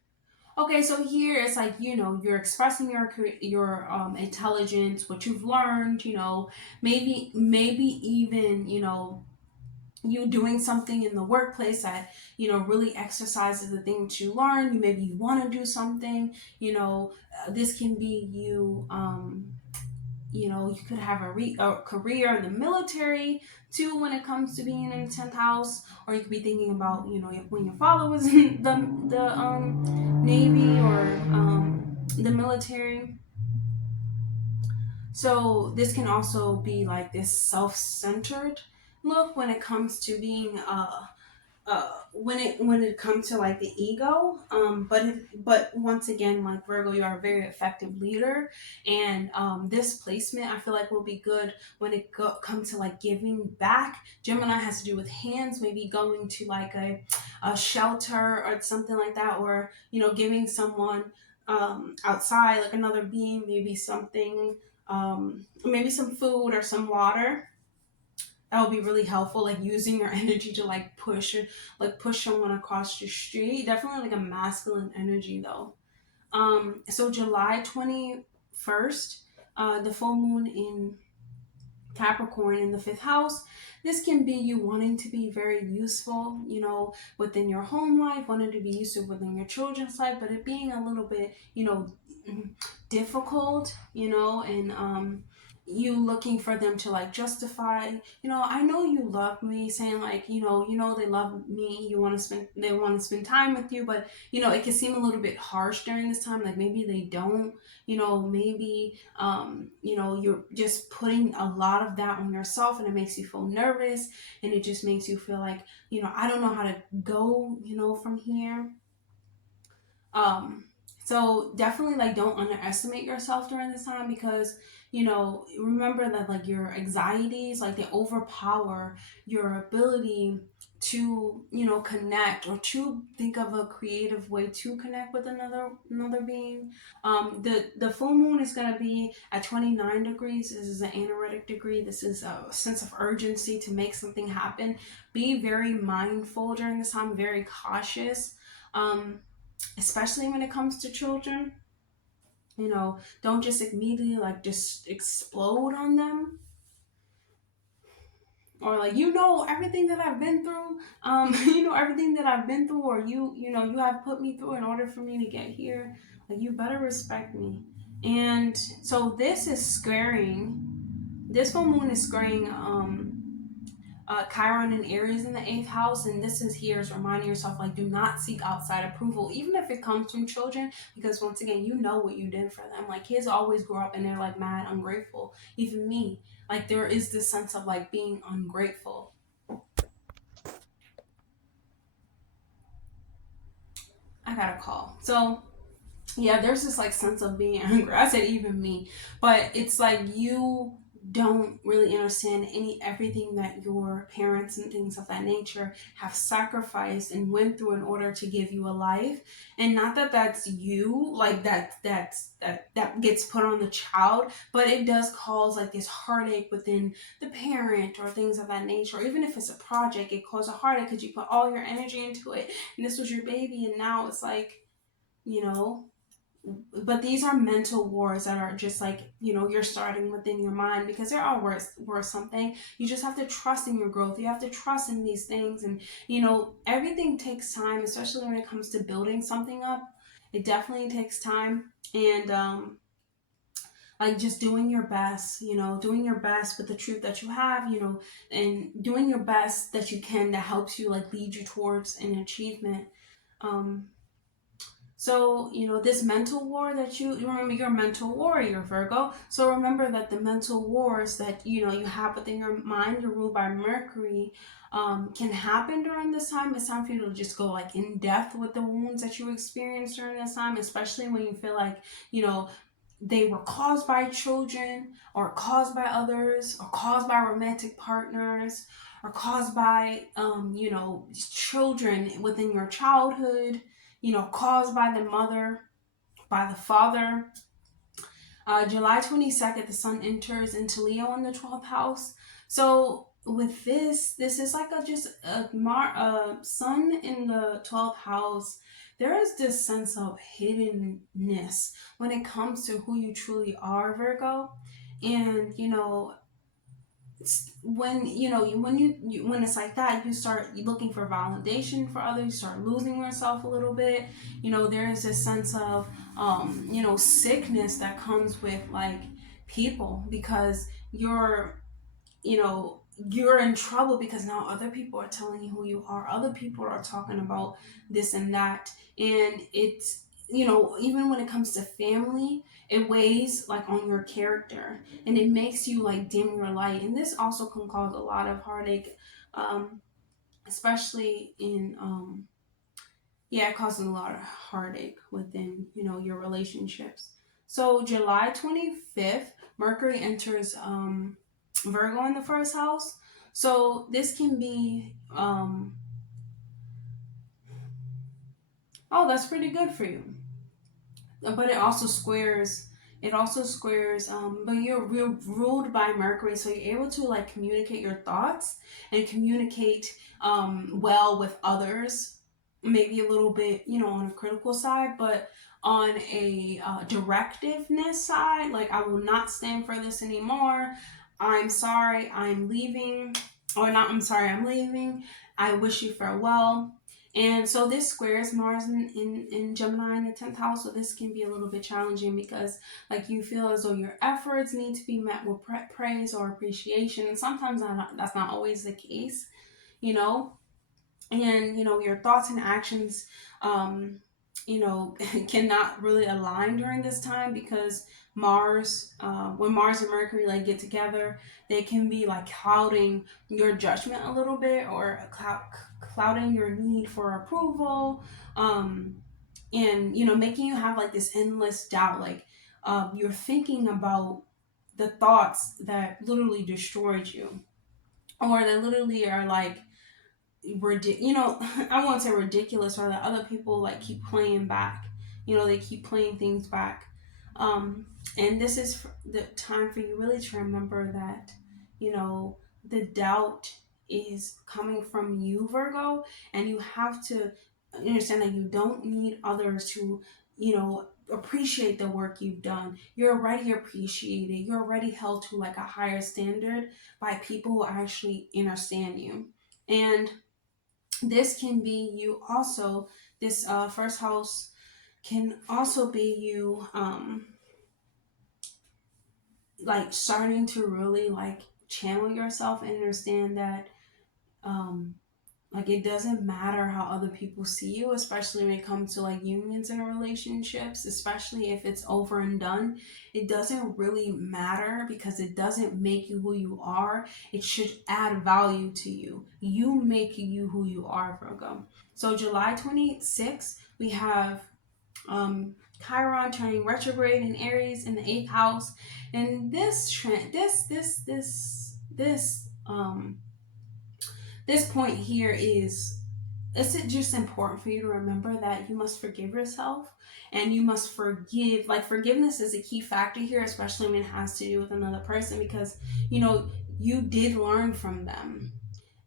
Okay, so here it's like, you know, you're expressing your intelligence, what you've learned, you know, maybe even, you know, you doing something in the workplace that, you know, really exercises the things you learn. Maybe you want to do something, you know, this can be you, you know, you could have a career in the military too when it comes to being in the 10th house, or you could be thinking about, you know, when your father was in the Navy or the military. So this can also be like this self-centered look when it comes to being when it comes to like the ego, but once again, like Virgo, you are a very effective leader, and this placement I feel like will be good when it comes to like giving back. Gemini has to do with hands, maybe going to like a shelter or something like that, or you know, giving someone outside, like another being, maybe something, maybe some food or some water. That would be really helpful, like using your energy to like push someone across the street. Definitely like a masculine energy though. So July 21st, the full moon in Capricorn in the fifth house. This can be you wanting to be very useful, you know, within your home life, wanting to be useful within your children's life, but it being a little bit, you know, difficult, you know, and you looking for them to like justify, you know, I know you love me, saying like, you know they love me, they want to spend time with you, but you know, it can seem a little bit harsh during this time, like maybe they don't, you know, maybe you know, you're just putting a lot of that on yourself, and it makes you feel nervous, and it just makes you feel like, you know, I don't know how to go, you know, from here. um so definitely like don't underestimate yourself during this time, because you know, remember that like your anxieties, like they overpower your ability to, you know, connect or to think of a creative way to connect with another being. The full moon is going to be at 29 degrees. This is an anaretic degree. This is a sense of urgency to make something happen. Be very mindful during this time, very cautious, um especially when it comes to children. You know, don't just immediately like just explode on them, or like, you know, everything that I've been through, you know, everything that I've been through, or you know, you have put me through in order for me to get here, like you better respect me. And so this full moon is squaring Chiron and Aries in the eighth house, and this is here is reminding yourself like, do not seek outside approval, even if it comes from children, because once again, you know what you did for them. Like kids always grow up and they're like mad ungrateful. Even me, like there is this sense of like being ungrateful. I got a call. So yeah, there's this like sense of being angry. I said even me, but it's like you don't really understand everything that your parents and things of that nature have sacrificed and went through in order to give you a life. And not that that's you, like that gets put on the child, but it does cause like this heartache within the parent or things of that nature. Or even if it's a project, it causes a heartache because you put all your energy into it, and this was your baby, and now it's like, you know. But these are mental wars that are just like, you know, you're starting within your mind, because there are worth something. You just have to trust in your growth. You have to trust in these things, and you know, everything takes time, especially when it comes to building something up. It definitely takes time. And like just doing your best, you know, doing your best with the truth that you have, you know, and doing your best that you can, that helps you like lead you towards an achievement. um So, you know, this mental war that you remember, you're a mental warrior, Virgo. So remember that the mental wars that, you know, you have within your mind, you're ruled by Mercury, can happen during this time. It's time for you to just go like in depth with the wounds that you experienced during this time, especially when you feel like, you know, they were caused by children or caused by others or caused by romantic partners or caused by, you know, children within your childhood, you know, caused by the mother, by the father. July 22nd, the sun enters into Leo in the 12th house. So with this is like just a sun in the 12th house. There is this sense of hiddenness when it comes to who you truly are, Virgo. And, you know, when when it's like that, you start looking for validation for others, you start losing yourself a little bit. You know, there is this sense of you know, sickness that comes with like people, because you're, you know, you're in trouble because now other people are telling you who you are, other people are talking about this and that, and it's, you know, even when it comes to family, it weighs like on your character and it makes you like dim your light, and this also can cause a lot of heartache, especially in yeah, it causes a lot of heartache within, you know, your relationships. So July 25th, Mercury enters Virgo in the first house. So this can be oh, that's pretty good for you. But it also squares but you're ruled by Mercury, so you're able to like communicate your thoughts and communicate well with others, maybe a little bit, you know, on a critical side, but on a directiveness side, like, I will not stand for this anymore, I'm sorry, I'm leaving, or not, I'm sorry, I'm leaving, I wish you farewell. And so this squares Mars in Gemini in the 10th house. So this can be a little bit challenging because like you feel as though your efforts need to be met with praise or appreciation. And sometimes that's not always the case, you know. And, you know, your thoughts and actions, you know, cannot really align during this time because Mars, when Mars and Mercury like get together, they can be like clouding your judgment a little bit, or clouding your need for approval, and, you know, making you have like this endless doubt, like you're thinking about the thoughts that literally destroyed you, or that literally are like you know, I won't say ridiculous, or that other people like keep playing back, you know, they keep playing things back, and this is the time for you really to remember that, you know, the doubt is coming from you, Virgo, and you have to understand that you don't need others to, you know, appreciate the work you've done. You're already appreciated, you're already held to like a higher standard by people who actually understand you. And this can be you also, this first house can also be you like starting to really like channel yourself and understand that um like it doesn't matter how other people see you, especially when it comes to like unions and relationships, especially if it's over and done. It doesn't really matter because it doesn't make you who you are. It should add value to you. You make you who you are, Virgo. So July 26th, we have Chiron turning retrograde in Aries in the 8th house. And this trend, this point here is, it's just important for you to remember that you must forgive yourself, and you must forgive. Like, forgiveness is a key factor here, especially when it has to do with another person, because, you know, you did learn from them.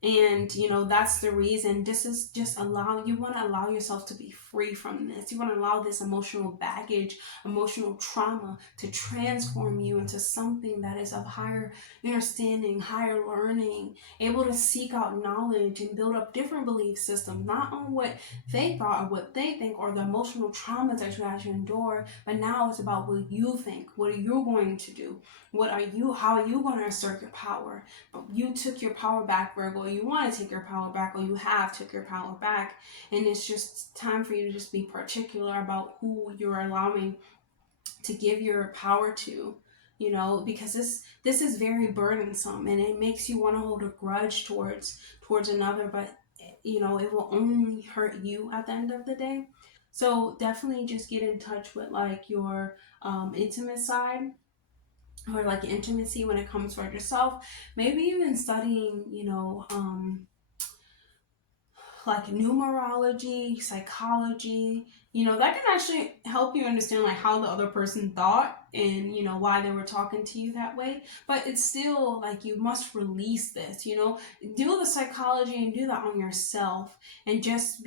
And, you know, that's the reason. This is just you want to allow yourself to be free from this. You want to allow this emotional baggage, emotional trauma to transform you into something that is of higher understanding, higher learning, able to seek out knowledge and build up different belief systems, not on what they thought or what they think or the emotional traumas that you had to endure, but now it's about what you think. What are you going to do? How are you going to assert your power? You took your power back, Virgo. you want to take your power back, or you have took your power back, and it's just time for you to just be particular about who you're allowing to give your power to, you know, because this is very burdensome, and it makes you want to hold a grudge towards another, but you know, it will only hurt you at the end of the day. So definitely just get in touch with like your intimate side, or like intimacy when it comes for yourself. Maybe even studying, you know, like numerology, psychology, you know, that can actually help you understand like how the other person thought, and you know, why they were talking to you that way. But it's still like you must release this, you know, do the psychology and do that on yourself, and just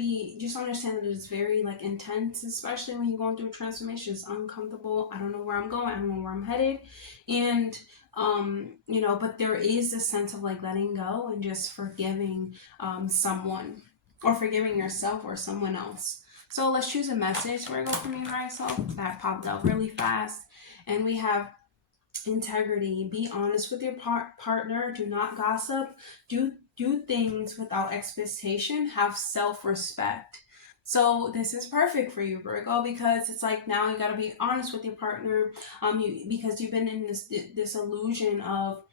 understand that it's very like intense, especially when you're going through a transformation. It's uncomfortable. I don't know where I'm going, I don't know where I'm headed. And you know, but there is a sense of like letting go and just forgiving someone, or forgiving yourself or someone else. So let's choose a message, Virgo, from your higher self. That popped out really fast. And we have integrity. Be honest with your partner. Do not gossip. Do things without expectation. Have self-respect. So this is perfect for you, Virgo, because it's like now you got to be honest with your partner, because you've been in this illusion of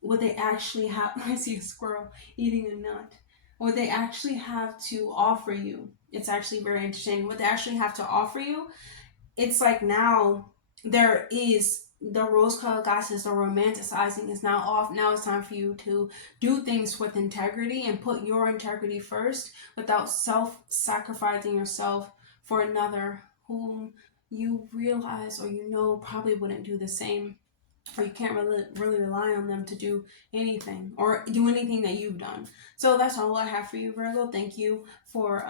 what they actually have. I see a squirrel eating a nut. What they actually have to offer you. It's actually very interesting. What they actually have to offer you. It's like now there is the rose-colored glasses, the romanticizing is now off. Now it's time for you to do things with integrity and put your integrity first, without self-sacrificing yourself for another whom you realize, or you know, probably wouldn't do the same, or you can't really rely on them to do anything, or do anything that you've done. So that's all I have for you, Virgo. Thank you for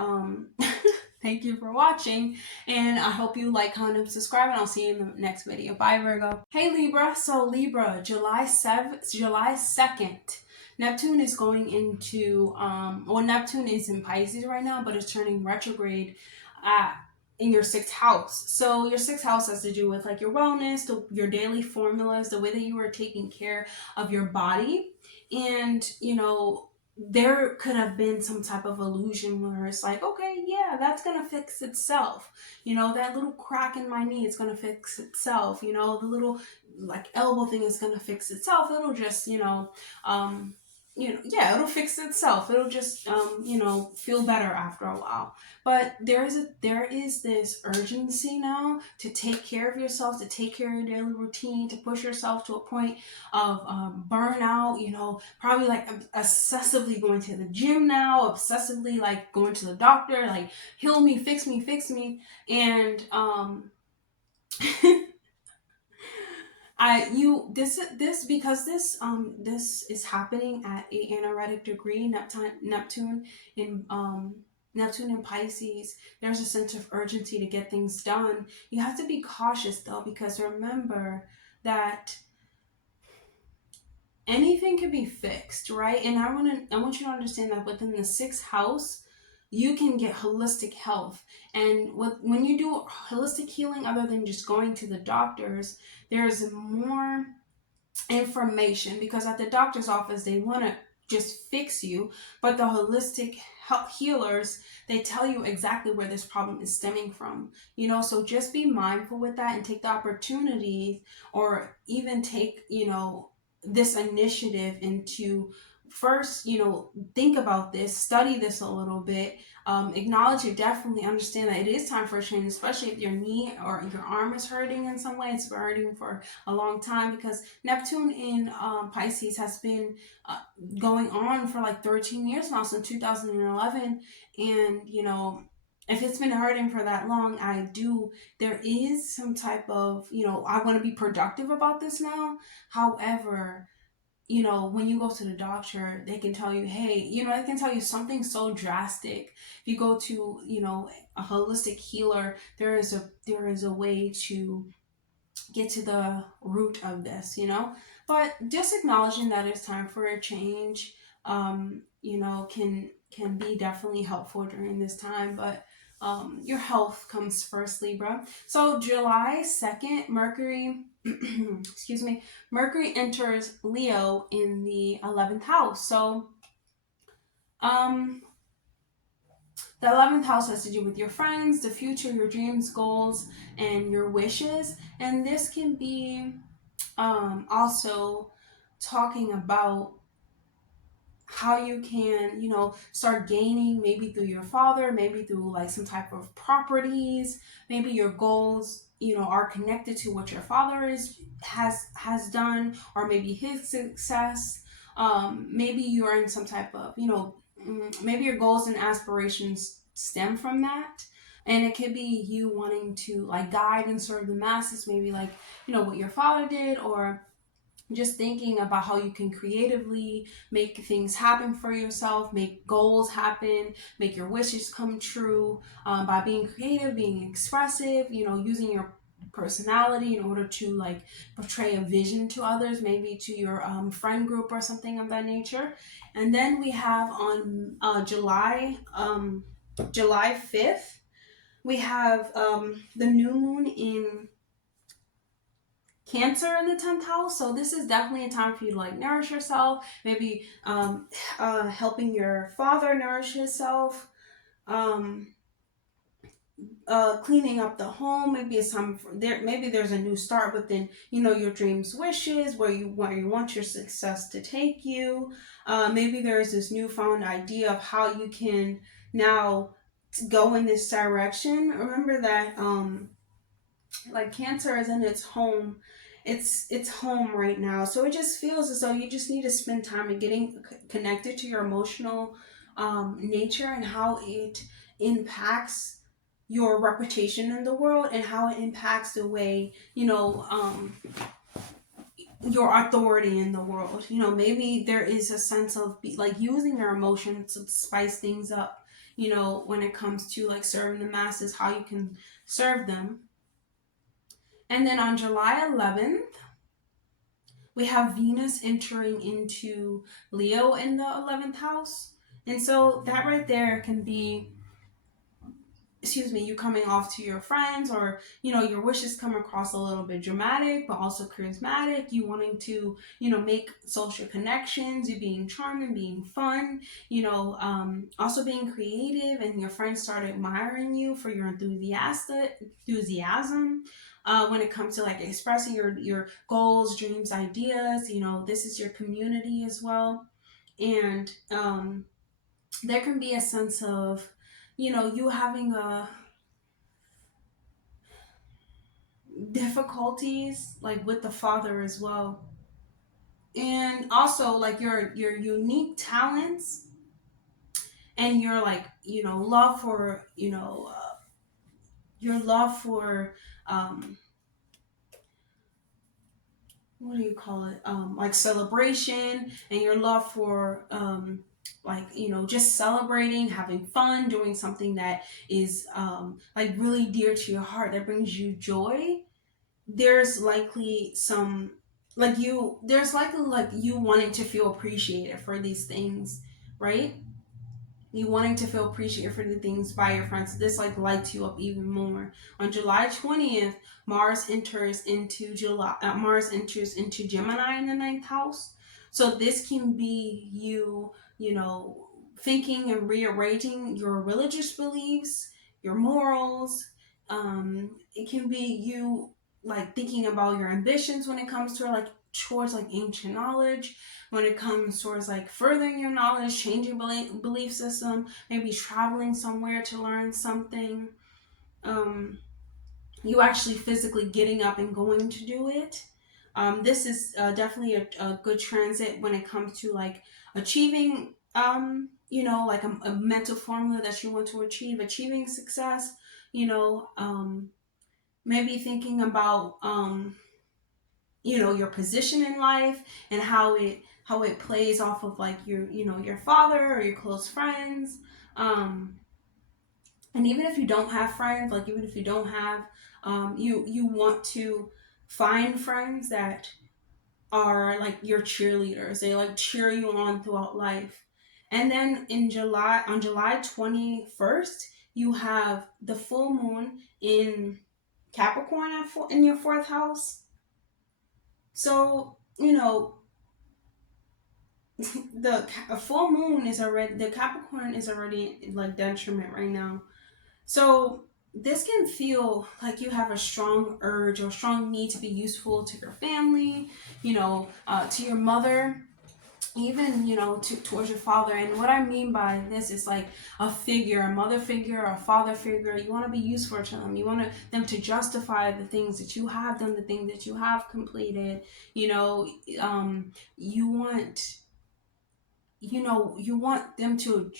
thank you for watching, and I hope you like, comment, subscribe, and I'll see you in the next video. Bye, Virgo. Hey, Libra. So Libra, July 2nd, Neptune is going into Neptune is in Pisces right now, but it's turning retrograde in your 6th house. So your 6th house has to do with like your wellness, your daily formulas, the way that you are taking care of your body. And you know, there could have been some type of illusion where it's like, okay, yeah, that's gonna fix itself. You know, that little crack in my knee is gonna fix itself. You know, the little like elbow thing is gonna fix itself. It'll just, yeah, it'll fix itself. It'll just, feel better after a while. But there is this urgency now to take care of yourself, to take care of your daily routine, to push yourself to a point of burnout. You know, probably like obsessively going to the gym now, obsessively like going to the doctor, like heal me, fix me, and this is happening at a anaretic degree. Neptune in Pisces. There's a sense of urgency to get things done. You have to be cautious though, because remember that anything can be fixed, right? And I want you to understand that within the 6th house, you can get holistic health. And when you do holistic healing, other than just going to the doctors, there's more information, because at the doctor's office, they want to just fix you. But the holistic health healers, they tell you exactly where this problem is stemming from. You know, so just be mindful with that, and take the opportunity, or even take, this initiative into first, think about this, study this a little bit, acknowledge it, definitely understand that it is time for a change, especially if your knee or your arm is hurting in some way. It's been hurting for a long time, because Neptune in Pisces has been going on for like 13 years now, since 2011. And, if it's been hurting for that long, there is some type of, I want to be productive about this now. However, when you go to the doctor, they can tell you, hey, they can tell you something so drastic. If you go to, a holistic healer, there is a way to get to the root of this, But just acknowledging that it's time for a change, can be definitely helpful during this time. But your health comes first, Libra. So July 2nd, Mercury, excuse me, Mercury enters Leo in the 11th house. So, the 11th house has to do with your friends, the future, your dreams, goals, and your wishes. And this can be also talking about how you can, start gaining, maybe through your father, maybe through like some type of properties, maybe your goals, are connected to what your father has done, or maybe his success. Maybe you're in some type of, maybe your goals and aspirations stem from that. And it could be you wanting to like guide and serve the masses, maybe like, what your father did, or just thinking about how you can creatively make things happen for yourself, make goals happen, make your wishes come true, by being creative, being expressive, using your personality in order to like portray a vision to others, maybe to your friend group or something of that nature. And then we have on July 5th, we have the new moon in Cancer in the 10th house. So this is definitely a time for you to like nourish yourself, maybe helping your father nourish himself, um, cleaning up the home. Maybe it's time for there. Maybe there's a new start within, your dreams, wishes, where you want your success to take you. Maybe there's this newfound idea of how you can now go in this direction. Remember that like Cancer is in its home, it's home right now, so it just feels as though you just need to spend time in getting connected to your emotional nature, and how it impacts your reputation in the world, and how it impacts the way your authority in the world. Maybe there is a sense of like using your emotions to spice things up, when it comes to like serving the masses, how you can serve them. And then on July 11th, we have Venus entering into Leo in the 11th house. And so that right there can be, you coming off to your friends, or, your wishes come across a little bit dramatic, but also charismatic. You wanting to, make social connections, you being charming, being fun, also being creative, and your friends start admiring you for your enthusiasm. When it comes to like expressing your goals, dreams, ideas, this is your community as well. And there can be a sense of, you having a difficulties like with the father as well, and also like your unique talents, and your like love for your love for what do you call it, like celebration, and your love for like just celebrating, having fun, doing something that is like really dear to your heart, that brings you joy. There's likely some there's likely like you wanting to feel appreciated for these things, right? You wanting to feel appreciated for the things by your friends. This like lights you up even more. On July 20th, Mars enters into Gemini in the ninth house. So this can be you, thinking and rearranging your religious beliefs, your morals. It can be you like thinking about your ambitions when it comes to like towards like ancient knowledge, when it comes towards like furthering your knowledge, changing belief system, maybe traveling somewhere to learn something. You actually physically getting up and going to do it. This is definitely a good transit when it comes to like achieving, like a mental formula that you want to achieving success, maybe thinking about, your position in life, and how it plays off of like your father or your close friends. And even if you don't have friends, like even if you don't have, you want to find friends that are like your cheerleaders. They like cheer you on throughout life. And then on July 21st, you have the full moon in Capricorn in your 4th house. So, you know, the full moon is already, the Capricorn is already like detriment right now. So this can feel like you have a strong urge or strong need to be useful to your family, to your mother, even towards your father. And what I mean by this is like a figure, a mother figure, a father figure. You want to be useful to them. You want them to justify the things that you have done, the things that you have completed. You want you want them to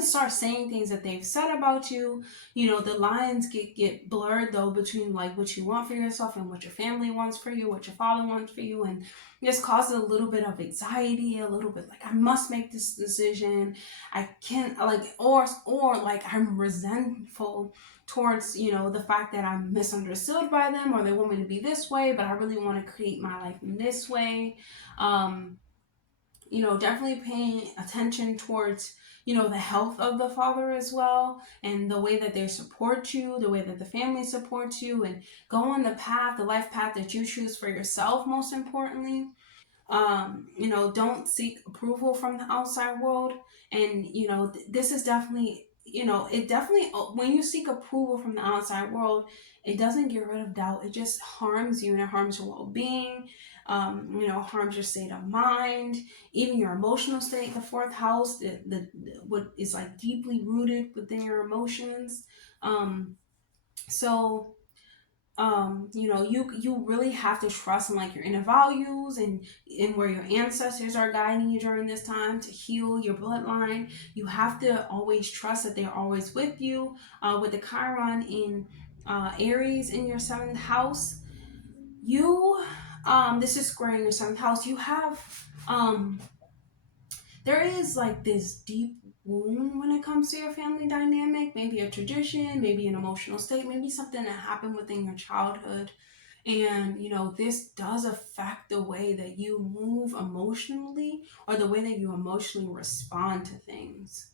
start saying things that they've said about you. The lines get blurred though between like what you want for yourself and what your family wants for you, what your father wants for you, and this causes a little bit of anxiety, a little bit like, I must make this decision, I can't, like, or like I'm resentful towards the fact that I'm misunderstood by them, or they want me to be this way but I really want to create my life in this way. Definitely paying attention towards, the health of the father as well, and the way that they support you, the way that the family supports you, and go on the life path that you choose for yourself, most importantly. Don't seek approval from the outside world. And, this is definitely, it definitely, when you seek approval from the outside world, it doesn't get rid of doubt. It just harms you, and it harms your well-being. Harms your state of mind, even your emotional state. The 4th house, what is like deeply rooted within your emotions. So you really have to trust in like your inner values and where your ancestors are guiding you during this time to heal your bloodline. You have to always trust that they're always with you. With the Chiron in Aries in your 7th house, this is squaring your 7th house. You have there is like this deep wound when it comes to your family dynamic, maybe a tradition, maybe an emotional state, maybe something that happened within your childhood. And, this does affect the way that you move emotionally, or the way that you emotionally respond to things.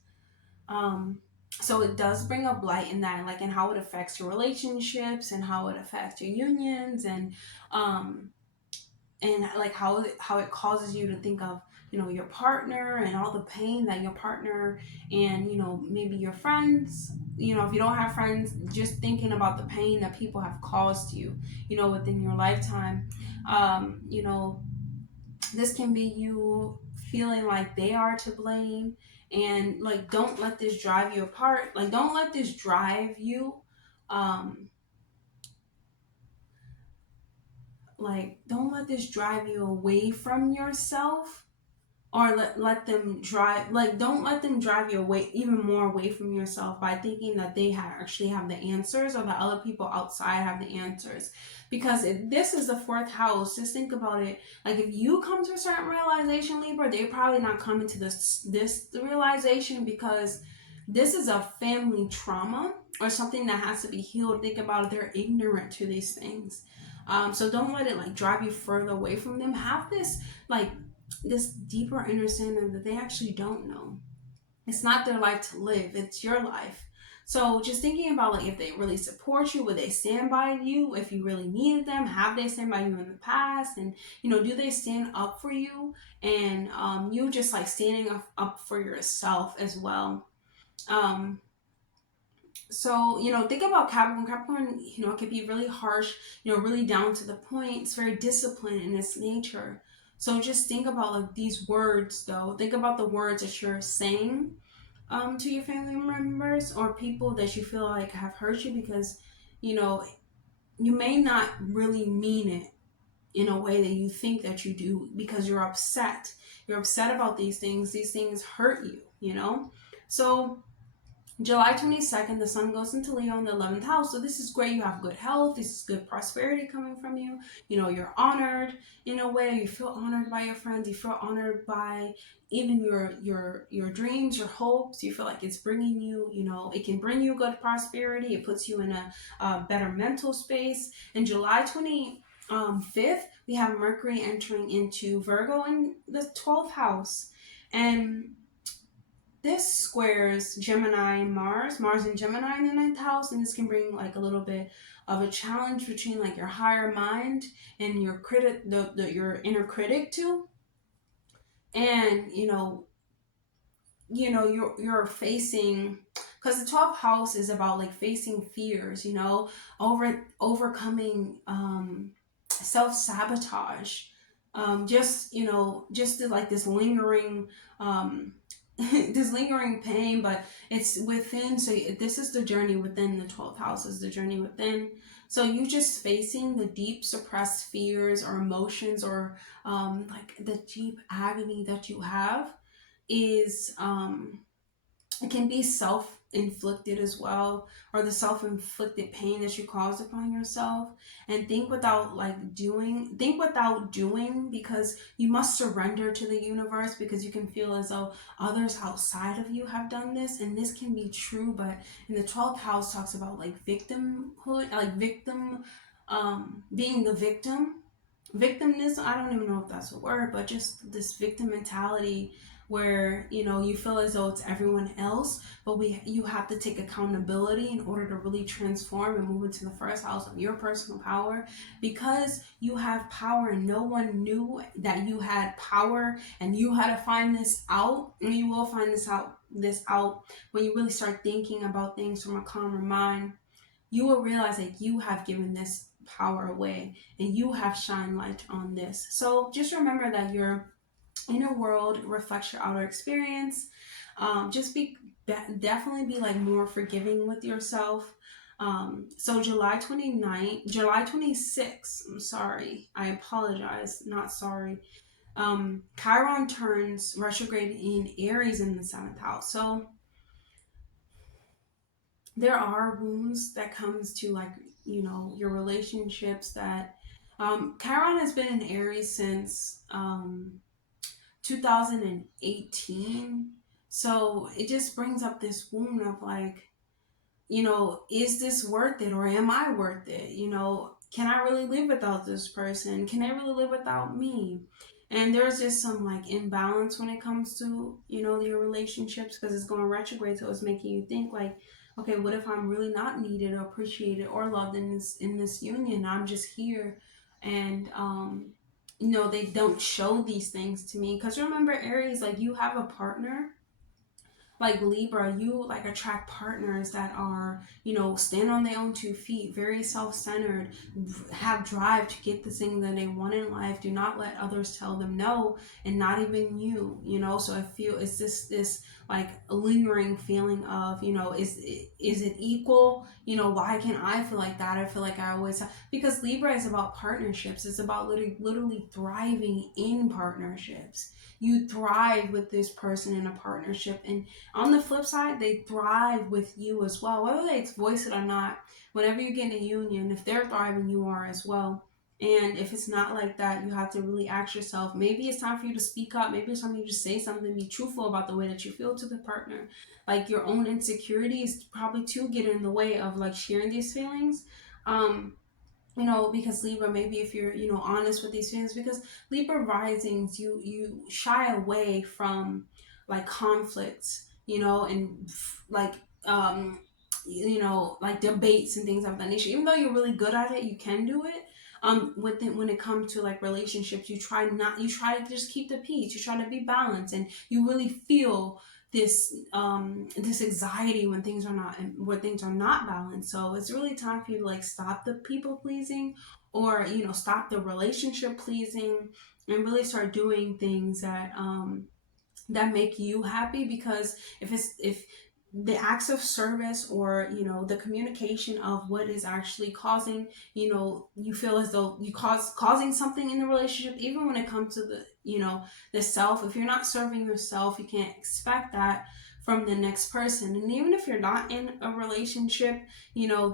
So it does bring up light in that, like in how it affects your relationships and how it affects your unions, and like how it causes you to think of your partner and all the pain that your partner and maybe your friends, if you don't have friends, just thinking about the pain that people have caused you within your lifetime. This can be you feeling like they are to blame, and like don't let this drive you apart. Like don't let this drive you don't let this drive you away from yourself, or let them drive, like don't let them drive you away, even more away from yourself, by thinking that they actually have the answers, or that other people outside have the answers. Because if this is the 4th house, just think about it. Like if you come to a certain realization, Libra, they're probably not coming to this realization, because this is a family trauma or something that has to be healed. Think about it, they're ignorant to these things. So don't let it like drive you further away from them. Have this deeper understanding that they actually don't know. It's not their life to live, it's your life. So just thinking about like if they really support you, would they stand by you if you really needed them? Have they stand by you in the past? And do they stand up for you? And you just like standing up for yourself as well. So, think about Capricorn. Capricorn, it can be really harsh, really down to the point. It's very disciplined in its nature. So just think about like these words though. Think about the words that you're saying to your family members, or people that you feel like have hurt you, because, you may not really mean it in a way that you think that you do, because you're upset. You're upset about these things. These things hurt you, So July 22nd, the sun goes into Leo in the 11th house. So this is great. You have good health. This is good prosperity coming from you. You're honored in a way. You feel honored by your friends. You feel honored by even your dreams, your hopes. You feel like it's bringing you, it can bring you good prosperity. It puts you in a better mental space. And July 25th, we have Mercury entering into Virgo in the 12th house. And this squares Gemini and Mars and Gemini in the 9th house, and this can bring like a little bit of a challenge between like your higher mind and your critic, your inner critic too. And you're facing, because the 12th house is about like facing fears, overcoming self-sabotage, just like this lingering this lingering pain, but it's within. So this is the journey within. The 12th house is the journey within. So you just facing the deep suppressed fears or emotions, or like the deep agony that you have is it can be self-inflicted as well, or the self-inflicted pain that you cause upon yourself. And think without doing, because you must surrender to the universe, because you can feel as though others outside of you have done this. And this can be true, but in the 12th house talks about like victimhood, like being the victimness. I don't even know if that's a word, but just this victim mentality where you feel as though it's everyone else, but you have to take accountability in order to really transform and move into the first house of your personal power, because you have power and no one knew that you had power, and you had to find this out. And you will find this out when you really start thinking about things from a calmer mind. You will realize that you have given this power away, and you have shined light on this. So just remember that your inner world reflects your outer experience. Definitely be like more forgiving with yourself. So July 29th, July 26th, I'm sorry, I apologize, not sorry. Chiron turns retrograde in Aries in the 7th house. So there are wounds that comes to like, your relationships that Chiron has been in Aries since 2018. So it just brings up this wound of like, is this worth it, or am I worth it? Can I really live without this person? Can I really live without me? And there's just some like imbalance when it comes to, your relationships, because it's going retrograde. So it's making you think like, okay, what if I'm really not needed or appreciated or loved in this union? I'm just here. And they don't show these things to me. Because remember, Aries, like, you have a partner. Like Libra, you like attract partners that are, stand on their own 2 feet, very self-centered, have drive to get the thing that they want in life, do not let others tell them no, and not even you. So I feel it's this like a lingering feeling of, is it equal? Why can't I feel like that? I feel like I always have, because Libra is about partnerships. It's about literally thriving in partnerships. You thrive with this person in a partnership, and on the flip side, they thrive with you as well, whether they voice it or not. Whenever you get in a union, if they're thriving, you are as well. And if it's not like that, you have to really ask yourself, maybe it's time for you to speak up. Maybe it's time for you to say something, be truthful about the way that you feel to the partner. Like, your own insecurities probably too get in the way of like sharing these feelings. Because Libra, maybe if you're, honest with these feelings, because Libra risings, you shy away from like conflicts, and like, like debates and things of that nature. Even though you're really good at it, you can do it. When it comes to like relationships, you try to just keep the peace. You try to be balanced, and you really feel this anxiety when things are not balanced. So it's really time for you to like stop the people pleasing, or stop the relationship pleasing, and really start doing things that make you happy. Because if the acts of service, or the communication of what is actually causing, you feel as though you causing something in the relationship, even when it comes to the self. If you're not serving yourself, you can't expect that from the next person. And even if you're not in a relationship,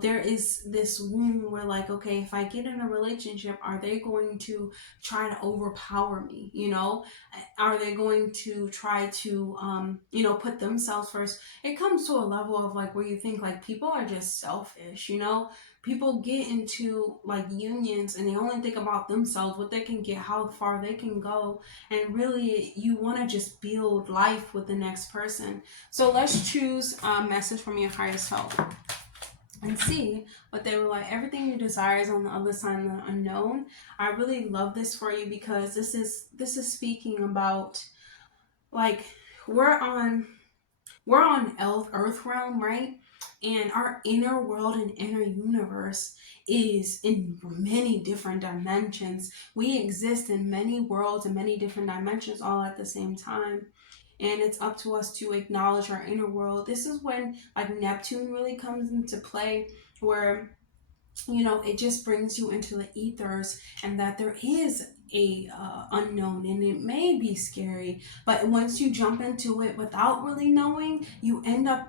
there is this wound where like, okay, if I get in a relationship, are they going to try to overpower me? Are they going to try to put themselves first? It comes to a level of like where you think like people are just selfish. People get into like unions and they only think about themselves, what they can get, how far they can go, and really you want to just build life with the next person. So let's choose a message from your higher self and see what they were like. Everything you desire is on the other side of the unknown. I really love this for you because this is speaking about like we're on earth realm, right? And our inner world and inner universe is in many different dimensions. We exist in many worlds and many different dimensions all at the same time. And it's up to us to acknowledge our inner world. This is when like Neptune really comes into play, where it just brings you into the ethers, and that there is a unknown, and it may be scary, but once you jump into it without really knowing, you end up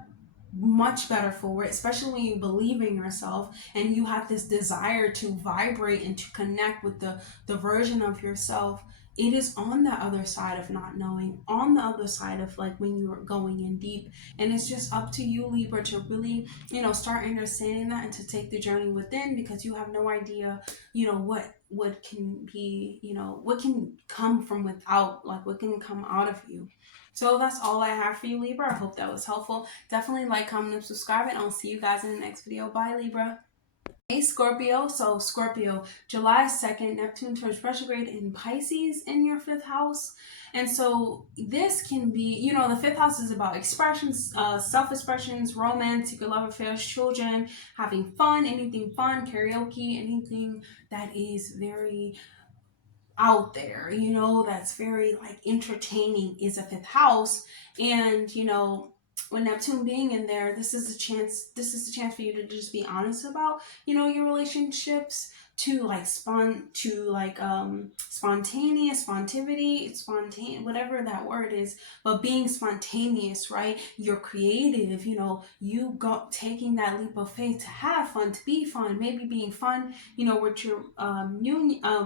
much better for it, especially when you believe in yourself and you have this desire to vibrate and to connect with the version of yourself. It is on the other side of not knowing, on the other side of like when you're going in deep. And it's just up to you, Libra, to really start understanding that and to take the journey within, because you have no idea what can be, what can come from without, like what can come out of you. So that's all I have for you, Libra. I hope that was helpful. Definitely like, comment, and subscribe, and I'll see you guys in the next video. Bye, Libra. Hey, Scorpio. So Scorpio, July 2nd, Neptune turns retrograde in Pisces in your 5th house. And so this can be, the 5th house is about expressions, self-expressions, romance, secret love affairs, children, having fun, anything fun, karaoke, anything that is very out there, that's very like entertaining is a 5th house. And with Neptune being in there, this is a chance for you to just be honest about your relationships, to like spontaneous, whatever that word is, but being spontaneous, right? You're creative, you got taking that leap of faith to have fun, to be fun, maybe being fun with your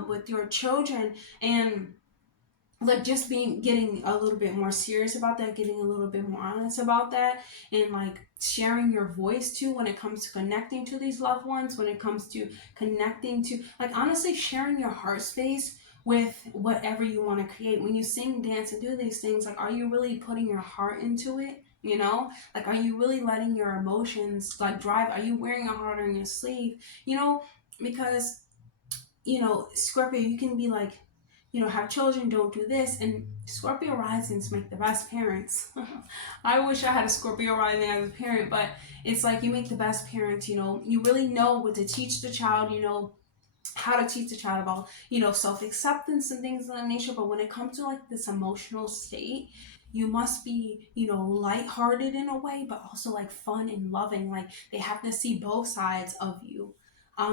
with your children, and like just getting a little bit more serious about that, getting a little bit more honest about that, and like sharing your voice too when it comes to connecting to these loved ones, when it comes to connecting to, like, honestly sharing your heart space with whatever you want to create. When you sing, dance, and do these things, like, are you really putting your heart into it? Like, are you really letting your emotions like drive? Are you wearing your heart on your sleeve? Because Scorpio, you can be like, have children, don't do this. And Scorpio risings make the best parents. I wish I had a Scorpio rising as a parent, but it's like you make the best parents. You really know what to teach the child, how to teach the child about, self-acceptance and things of that nature. But when it comes to like this emotional state, you must be, lighthearted in a way, but also like fun and loving. Like, they have to see both sides of you.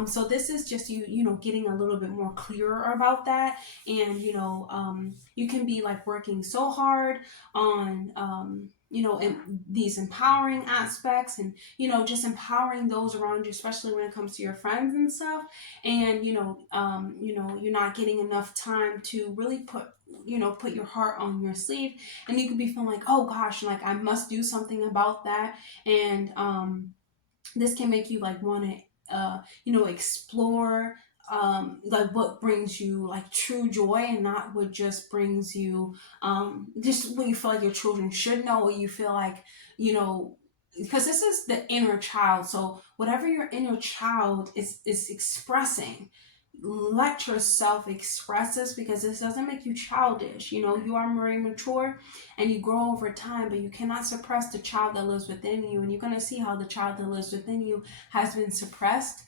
So this is just you getting a little bit more clearer about that. And you can be like working so hard on in these empowering aspects, and just empowering those around you, especially when it comes to your friends and stuff. And you're not getting enough time to really put your heart on your sleeve, and you could be feeling like, oh gosh, like I must do something about that. And this can make you like want to explore like what brings you like true joy, and not what just brings you just what you feel like your children should know, or you feel like because this is the inner child. So whatever your inner child is expressing, let yourself express this, because this doesn't make you childish. You are very mature and you grow over time, but you cannot suppress the child that lives within you. And you're going to see how the child that lives within you has been suppressed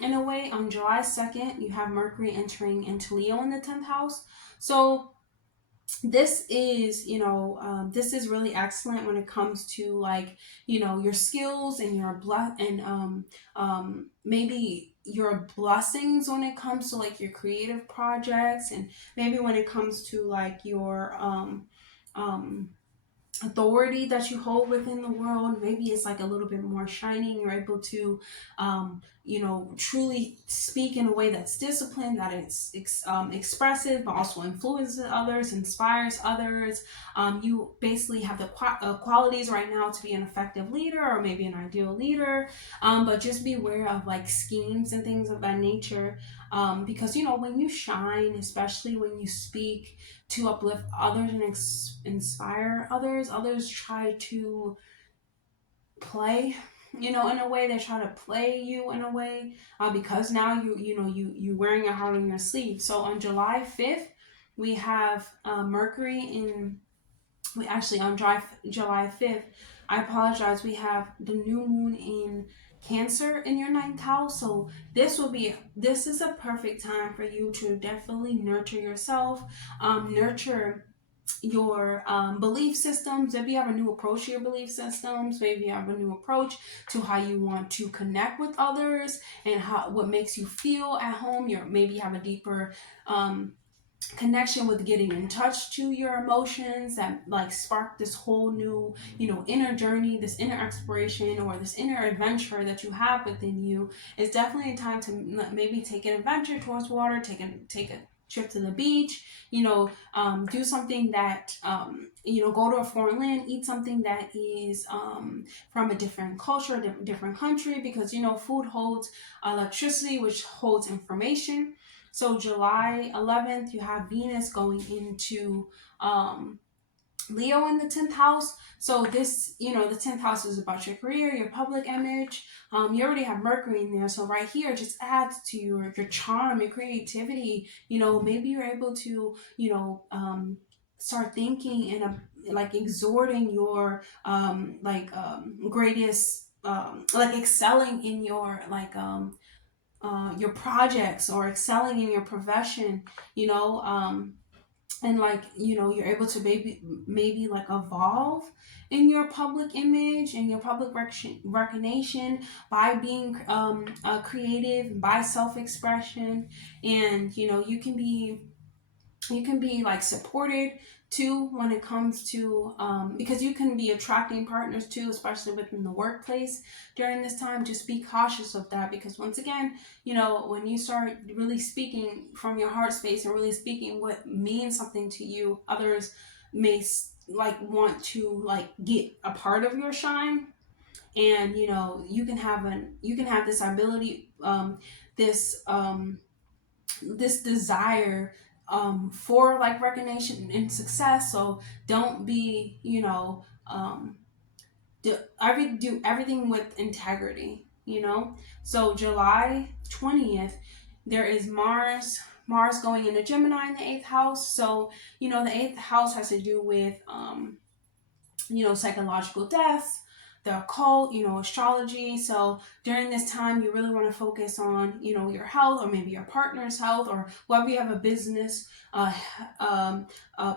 in a way. On July 2nd, you have Mercury entering into Leo in the 10th house. So this is this is really excellent when it comes to like your skills and your maybe your blessings when it comes to like your creative projects, and maybe when it comes to like your authority that you hold within the world. Maybe it's like a little bit more shining. You're able to truly speak in a way that's disciplined, that it's expressive, but also influences others, inspires others. You basically have the qualities right now to be an effective leader, or maybe an ideal leader. But just be aware of like schemes and things of that nature. Because when you shine, especially when you speak to uplift others and inspire others try to play, in a way. They try to play you in a way, because now you wearing your heart on your sleeve. So on July 5th, we have Mercury in, on July 5th, I apologize, we have the new moon in Cancer in your 9th house. So this is a perfect time for you to definitely nurture yourself, nurture your belief systems. Maybe you have a new approach to your belief systems. Maybe you have a new approach to how you want to connect with others, and what makes you feel at home. Maybe you have a deeper connection with getting in touch to your emotions that like spark this whole new inner journey, this inner exploration, or this inner adventure that you have within you. It's definitely a time to maybe take an adventure towards water, take a trip to the beach, do something that go to a foreign land, eat something that is from a different culture, different country, because food holds electricity, which holds information. So July 11th, you have Venus going into Leo in the 10th house. So this, the 10th house is about your career, your public image. You already have Mercury in there. So right here just adds to your charm, your creativity. Maybe you're able to, start thinking and like exhorting your greatest, like excelling in your projects, or excelling in your profession, and you're able to maybe like evolve in your public image and your public recognition by being creative, by self-expression. And you can be like supported too when it comes to because you can be attracting partners too, especially within the workplace during this time. Just be cautious of that, because once again, when you start really speaking from your heart space and really speaking what means something to you, others may want to get a part of your shine. And you can have this ability, this this desire for recognition and success. So don't be do everything with integrity. So July 20th, there is Mars going into Gemini in the 8th house. So the 8th house has to do with psychological death, the occult, astrology. So during this time, you really want to focus on, your health, or maybe your partner's health, or whether you have a business,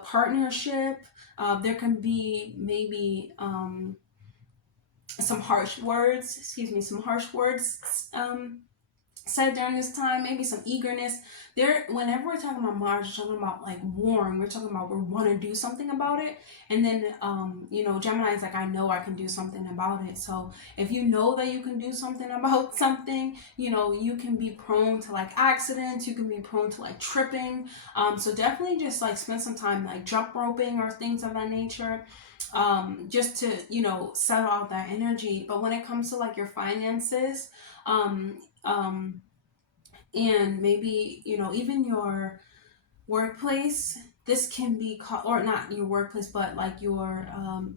partnership. There can be maybe some harsh words, said during this time, maybe some eagerness. Whenever we're talking about Mars, we're talking about warm. We're talking about we want to do something about it. And then Gemini is like, I know I can do something about it. So if you know that you can do something about something, you can be prone to accidents. You can be prone to tripping. So definitely just spend some time jump roping or things of that nature. Just to settle out that energy. But when it comes to your finances, and maybe even your workplace, this can be or not your workplace, but your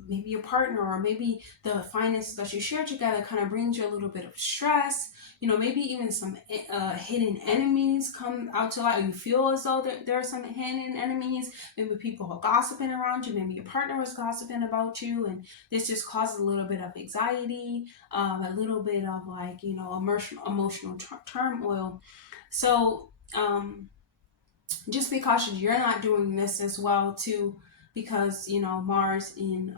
maybe your partner, or maybe the finances that you share together kind of brings you a little bit of stress. Maybe even some hidden enemies come out to light. You feel as though there are some hidden enemies. Maybe people are gossiping around you. Maybe your partner was gossiping about you, and this just causes a little bit of anxiety, a little bit of emotional turmoil. So just be cautious. You're not doing this as well too, because Mars in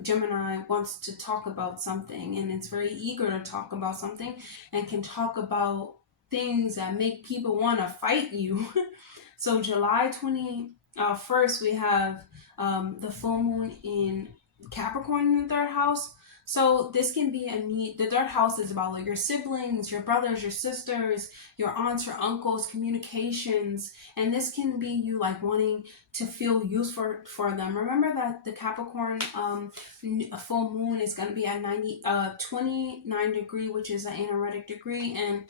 Gemini wants to talk about something, and it's very eager to talk about something, and can talk about things that make people want to fight you. So July 21st, we have the full moon in Capricorn in the third house. So this can be a need. The third house is about like your siblings, your brothers, your sisters, your aunts, your uncles, communications. And this can be you like wanting to feel useful for them. Remember that the Capricorn full moon is going to be at 29 degree, which is an anaretic degree. And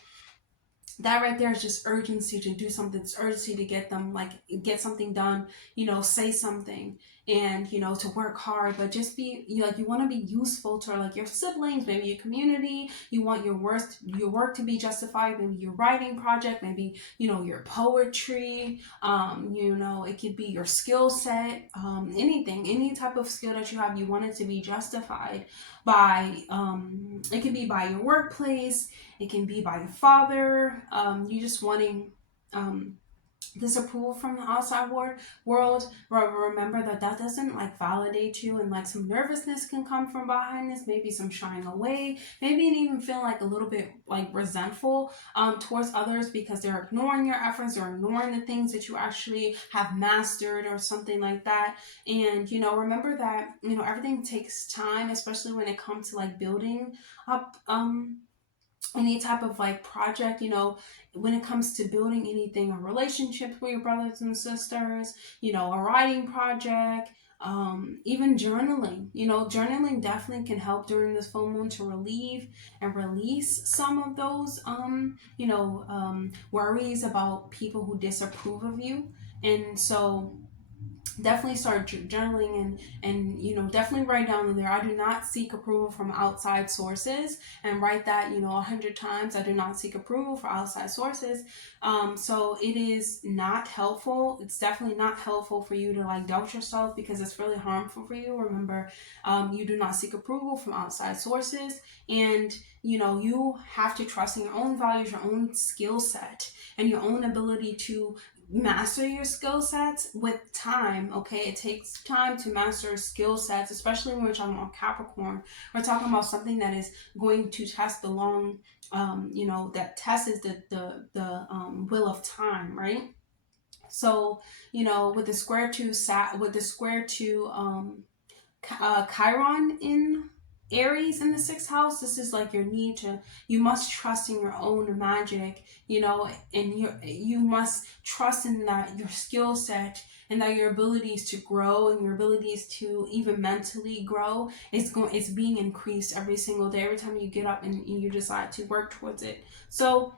that right there is just urgency to do something. It's urgency to get them, like, get something done, say something, and to work hard. But just be, you want to be useful to like your siblings, maybe your community. You want your work to be justified, maybe your writing project, maybe your poetry. It could be your skill set, anything, any type of skill that you have. You want it to be justified by it can be by your workplace, it can be by your father. You just wanting this approval from the outside world. Remember that doesn't like validate you, and like some nervousness can come from behind this, maybe some shying away, maybe even feeling like a little bit like resentful towards others because they're ignoring your efforts or ignoring the things that you actually have mastered or something like that. And remember that everything takes time, especially when it comes to like building up any type of like project. When it comes to building anything, a relationship with your brothers and sisters, a writing project, even journaling. Journaling definitely can help during this full moon to relieve and release some of those worries about people who disapprove of you. And so definitely start journaling, and definitely write down in there, I do not seek approval from outside sources, and write that 100 times. I do not seek approval for outside sources. So it is not helpful. It's definitely not helpful for you to like doubt yourself, because it's really harmful for you. Remember, you do not seek approval from outside sources, and you have to trust in your own values, your own skill set, and your own ability to master your skill sets with time. Okay, it takes time to master skill sets, especially when we're talking about Capricorn. We're talking about something that is going to test the long that tests the will of time, right? So with the square to Chiron in Aries in the sixth house, this is like your need to, you must trust in your own magic, and you must trust in that your skill set, and that your abilities to grow and your abilities to even mentally grow it's being increased every single day, every time you get up and you decide to work towards it. So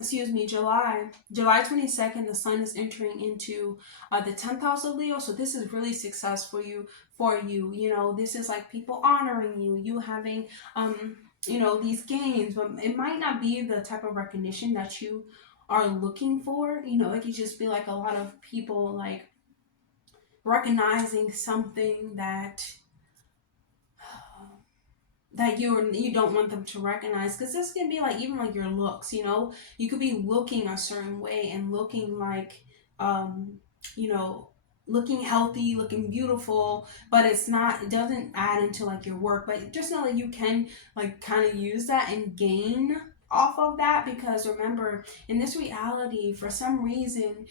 July 22nd, the sun is entering into the 10th house of Leo. So this is really success for you. This is like people honoring you, you having these gains, but it might not be the type of recognition that you are looking for. It could just be like a lot of people like recognizing something that you don't want them to recognize, because this can be like even like your looks. You could be looking a certain way and looking like looking healthy, looking beautiful, but it doesn't add into like your work. But just know that you can like kind of use that and gain off of that, because remember, in this reality, for some reason,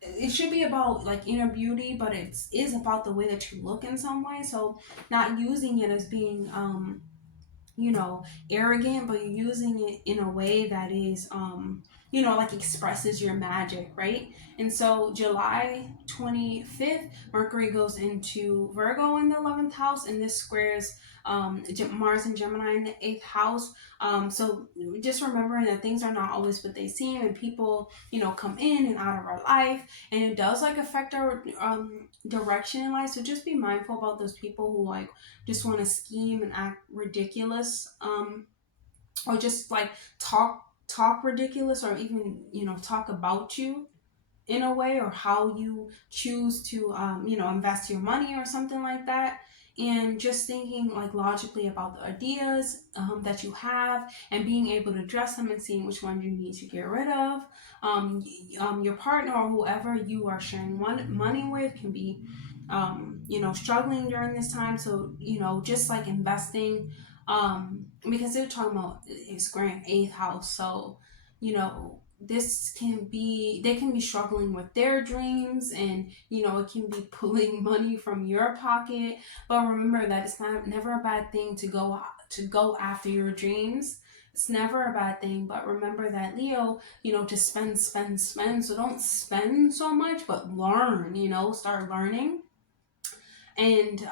it should be about like inner beauty, but it is about the way that you look in some way. So not using it as being arrogant, but you're using it in a way that is like expresses your magic, right? And so July 25th, Mercury goes into Virgo in the 11th house, and this squares Mars and Gemini in the 8th house. So just remembering that things are not always what they seem, and people come in and out of our life, and it does like affect our direction in life. So just be mindful about those people who like just want to scheme and act ridiculous, or just like talk ridiculous, or even talk about you in a way, or how you choose to invest your money or something like that. And just thinking like logically about the ideas that you have, and being able to address them, and seeing which ones you need to get rid of. Your partner or whoever you are sharing money with can be struggling during this time. So just like investing, because they're talking about squaring 8th house. So they can be struggling with their dreams, and it can be pulling money from your pocket. But remember that it's never a bad thing to go after your dreams. It's never a bad thing. But remember that, Leo, to spend. So don't spend so much, but learn, start learning. And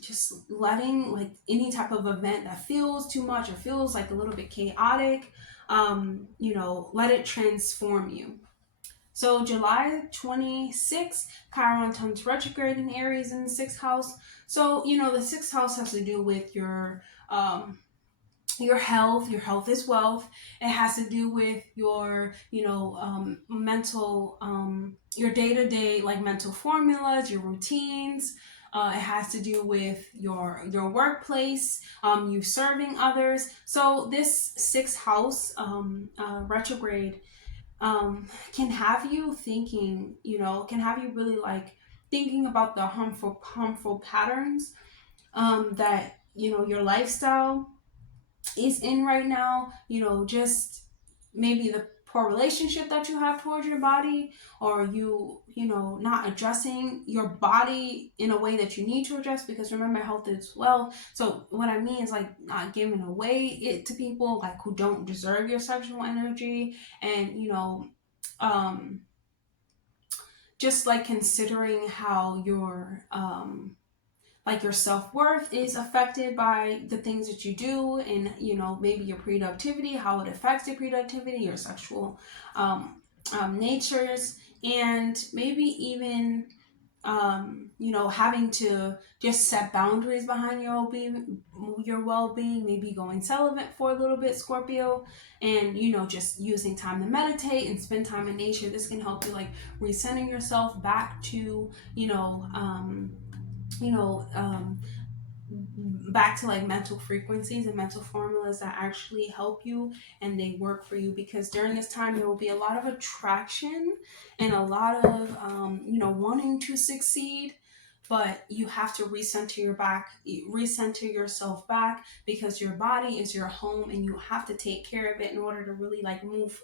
just letting, like, any type of event that feels too much or feels like a little bit chaotic, let it transform you. So July 26th, Chiron turns retrograde in Aries in the sixth house. So, the sixth house has to do with your health. Your health is wealth. It has to do with your mental, your day-to-day, like, mental formulas, your routines. It has to do with your workplace, you serving others. So this sixth house retrograde can have you thinking, can have you really, like, thinking about the harmful patterns that your lifestyle is in right now. Just maybe the poor relationship that you have towards your body, or not addressing your body in a way that you need to address, because remember, health is wealth. So what I mean is, like, not giving away it to people, like, who don't deserve your sexual energy. And just, like, considering how your self-worth is affected by the things that you do, and maybe your productivity, how it affects your productivity, your sexual natures, and maybe even having to just set boundaries behind your well-being, maybe going celibate for a little bit, Scorpio, and just using time to meditate and spend time in nature. This can help you, like, recenter yourself back to back to, like, mental frequencies and mental formulas that actually help you and they work for you. Because during this time there will be a lot of attraction and a lot of wanting to succeed, but you have to recenter yourself back, because your body is your home and you have to take care of it in order to really, like, move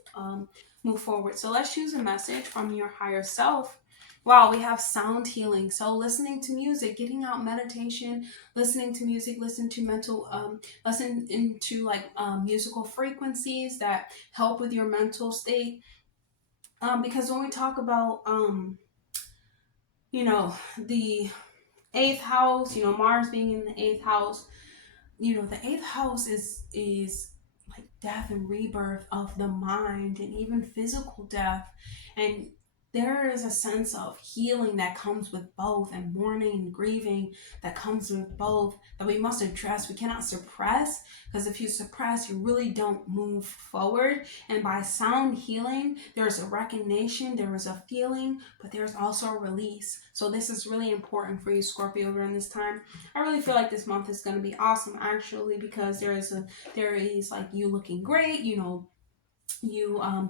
forward. So let's choose a message from your higher self. Wow, we have sound healing. So listening to music, getting out meditation, listening to music, listen into, like, musical frequencies that help with your mental state. Because when we talk about the eighth house, Mars being in the eighth house, the eighth house is like death and rebirth of the mind, and even physical death. And there is a sense of healing that comes with both, and mourning and grieving that comes with both, that we must address. We cannot suppress, because if you suppress, you really don't move forward. And by sound healing, there's a recognition, there is a feeling, but there's also a release. So this is really important for you, Scorpio, during this time. I really feel like this month is going to be awesome, actually, because there is like, you looking great, you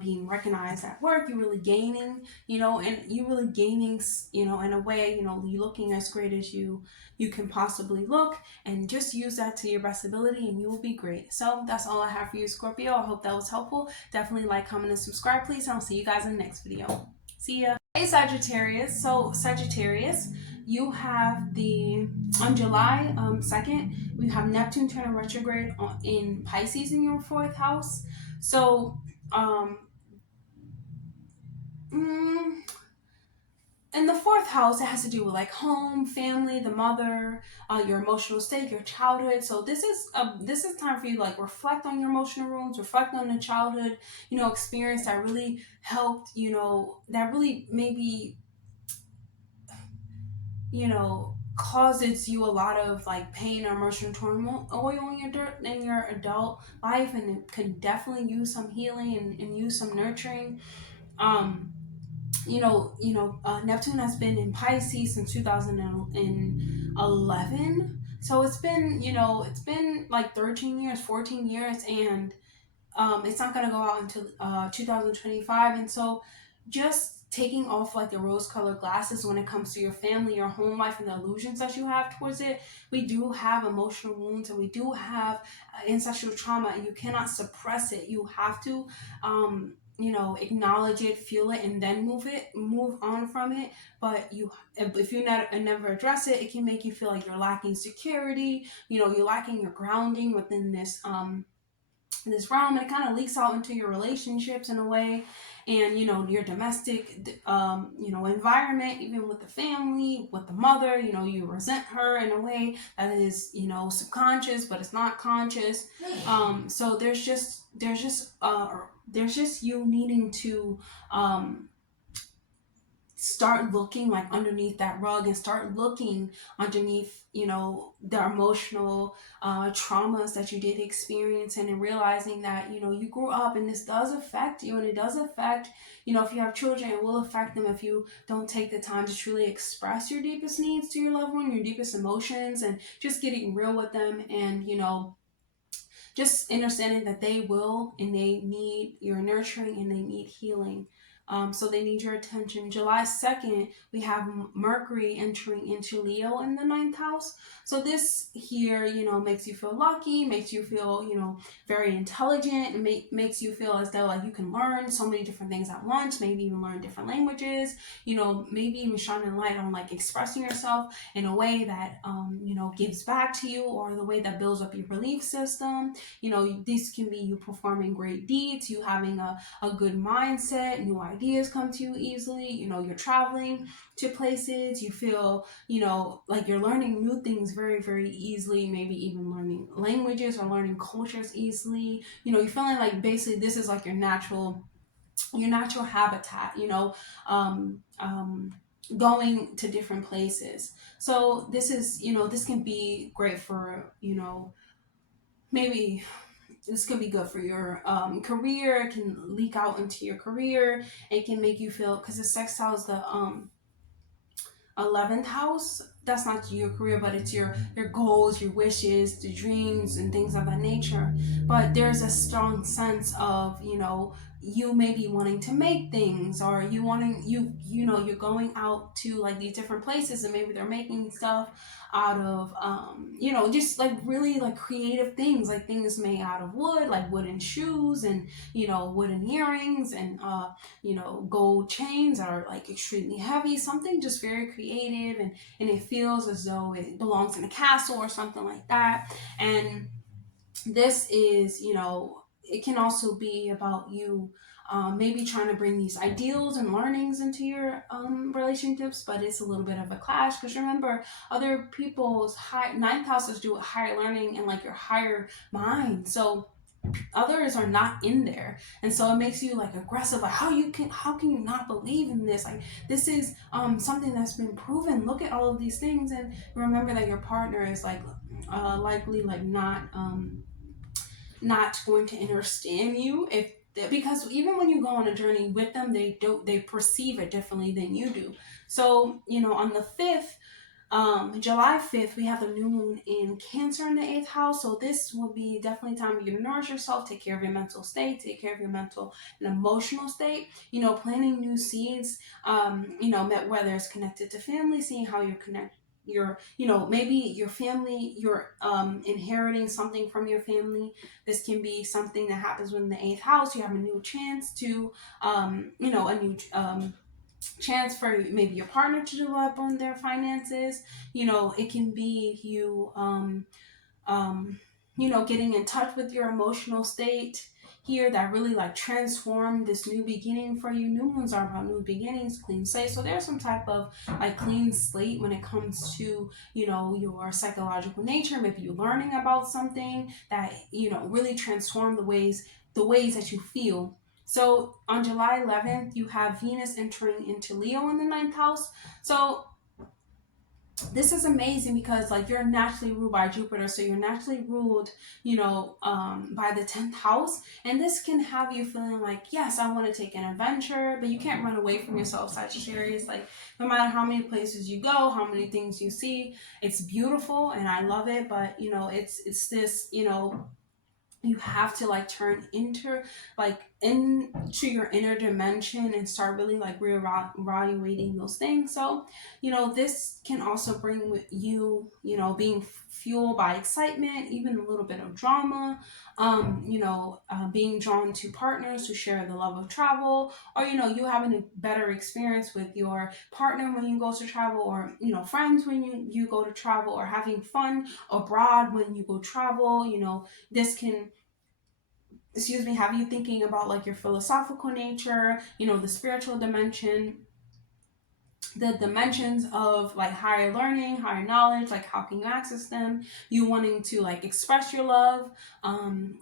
being recognized at work, you really gaining, and you really gaining, in a way, you looking as great as you can possibly look, and just use that to your best ability and you will be great. So that's all I have for you, Scorpio. I hope that was helpful. Definitely like, comment, and subscribe, please, and I'll see you guys in the next video. See ya. Hey, Sagittarius. So Sagittarius, you have on July 2nd, we have Neptune turning retrograde in Pisces in your fourth house. So in the fourth house, it has to do with, like, home, family, the mother, your emotional state, your childhood. So this is time for you to, like, reflect on your emotional wounds, reflect on the childhood experience that really helped, that really maybe causes you a lot of, like, pain or emotional turmoil in your adult life, and it can definitely use some healing and use some nurturing. Neptune has been in Pisces since 2011. So it's been like 13 years, 14 years, and it's not going to go out until 2025. And so just taking off like the rose-colored glasses when it comes to your family, your home life, and the illusions that you have towards it. We do have emotional wounds, and we do have ancestral trauma, and you cannot suppress it. You have to you know, acknowledge it, feel it, and then move on from it. But if you never address it, it can make you feel like you're lacking security, you know, you're lacking your grounding within this realm, and it kind of leaks out into your relationships in a way, and you know, your domestic you know, environment, even with the family, with the mother. You know, you resent her in a way that is, you know, subconscious, but it's not conscious. So there's just you needing to start looking like underneath that rug, and start looking underneath, you know, the emotional traumas that you did experience, and realizing that, you know, you grew up and this does affect you, and it does affect, you know, if you have children, it will affect them if you don't take the time to truly express your deepest needs to your loved one, your deepest emotions, and just getting real with them, and, you know, just understanding that they will, and they need your nurturing, and they need healing. So they need your attention. July 2nd, we have Mercury entering into Leo in the 9th house. So this here, you know, makes you feel lucky, makes you feel, you know, very intelligent, and makes you feel as though like you can learn so many different things at once, maybe even learn different languages, you know, maybe even shining light on like expressing yourself in a way that, you know, gives back to you, or the way that builds up your belief system. You know, this can be you performing great deeds, you having a good mindset, new ideas come to you easily, you know, you're traveling to places, you feel, you know, like you're learning new things very, very easily, maybe even learning languages or learning cultures easily. You know, you're feeling like basically this is like your natural habitat, you know, going to different places. So this is, you know, this can be great for, you know, maybe this could be good for your career. It can leak out into your career. It can make you feel, because the sextile is the 11th house. That's not your career, but it's your goals, your wishes, the dreams, and things of that nature. But there's a strong sense of, you know, you may be wanting to make things, or you know, you're going out to like these different places, and maybe they're making stuff out of you know, just like really like creative things, like things made out of wood, like wooden shoes, and you know, wooden earrings, and you know, gold chains are like extremely heavy, something just very creative, and it feels as though it belongs in a castle or something like that. And this is, you know, it can also be about you maybe trying to bring these ideals and learnings into your relationships, but it's a little bit of a clash, because remember, other people's ninth houses do higher learning and like your higher mind. So others are not in there, and so it makes you like aggressive, like how can you not believe in this, like this is something that's been proven, look at all of these things. And remember that your partner is like likely like not going to understand you, if because even when you go on a journey with them, they perceive it differently than you do. So you know, on the 5th, July 5th, we have the new moon in Cancer in the 8th house. So this will be definitely time for you to nourish yourself, take care of your mental state, take care of your mental and emotional state, you know, planting new seeds, you know, whether it's connected to family, seeing how you're connected, you know, maybe your family, you're inheriting something from your family. This can be something that happens within the 8th house. You have a new chance to you know, a new chance for maybe your partner to develop on their finances. You know, it can be you you know, getting in touch with your emotional state here, that really like transform this new beginning for you. New moons are about new beginnings, clean slate. So there's some type of like clean slate when it comes to, you know, your psychological nature. Maybe you're learning about something that, you know, really transform the ways that you feel. So on July 11th, you have Venus entering into Leo in the 9th house. So this is amazing, because like you're naturally ruled by Jupiter, so you're naturally ruled, you know, by the 10th house, and this can have you feeling like, yes, I want to take an adventure, but you can't run away from yourself, Sagittarius. Like no matter how many places you go, how many things you see, it's beautiful and I love it, but you know, it's this, you know, you have to like turn into like into your inner dimension and start really like reevaluating those things. So, this can also bring with you, being fueled by excitement, even a little bit of drama, being drawn to partners who share the love of travel, or, you having a better experience with your partner when you go to travel, or, friends when you go to travel, or having fun abroad when you go travel. This can, have you thinking about like your philosophical nature, the spiritual dimension, the dimensions of like higher learning, higher knowledge, like how can you access them, you wanting to like express your love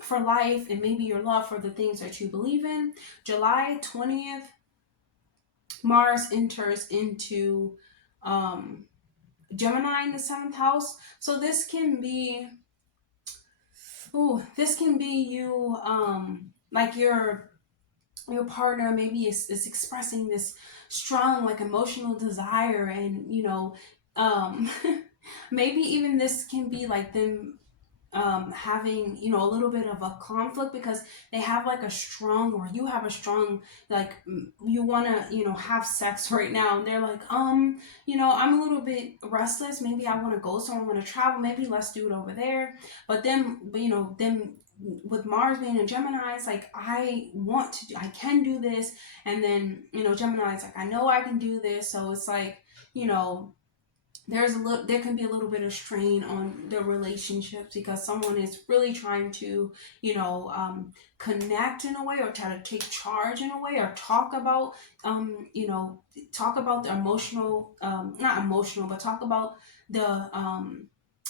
for life, and maybe your love for the things that you believe in. July 20th, Mars enters into Gemini in the 7th house. So this can be you, like your partner maybe is expressing this strong like emotional desire, and maybe even this can be like them having a little bit of a conflict, because they have like a strong, or you have a strong, like you want to have sex right now, and they're like I'm a little bit restless, maybe I want to go somewhere, I want to travel, maybe let's do it over there. But then them with Mars being in Gemini, it's like I can do this, and then Gemini is like I know I can do this, so it's like there can be a little bit of strain on the relationships, because someone is really trying to connect in a way, or try to take charge in a way, or talk about the emotional, not emotional, but talk about the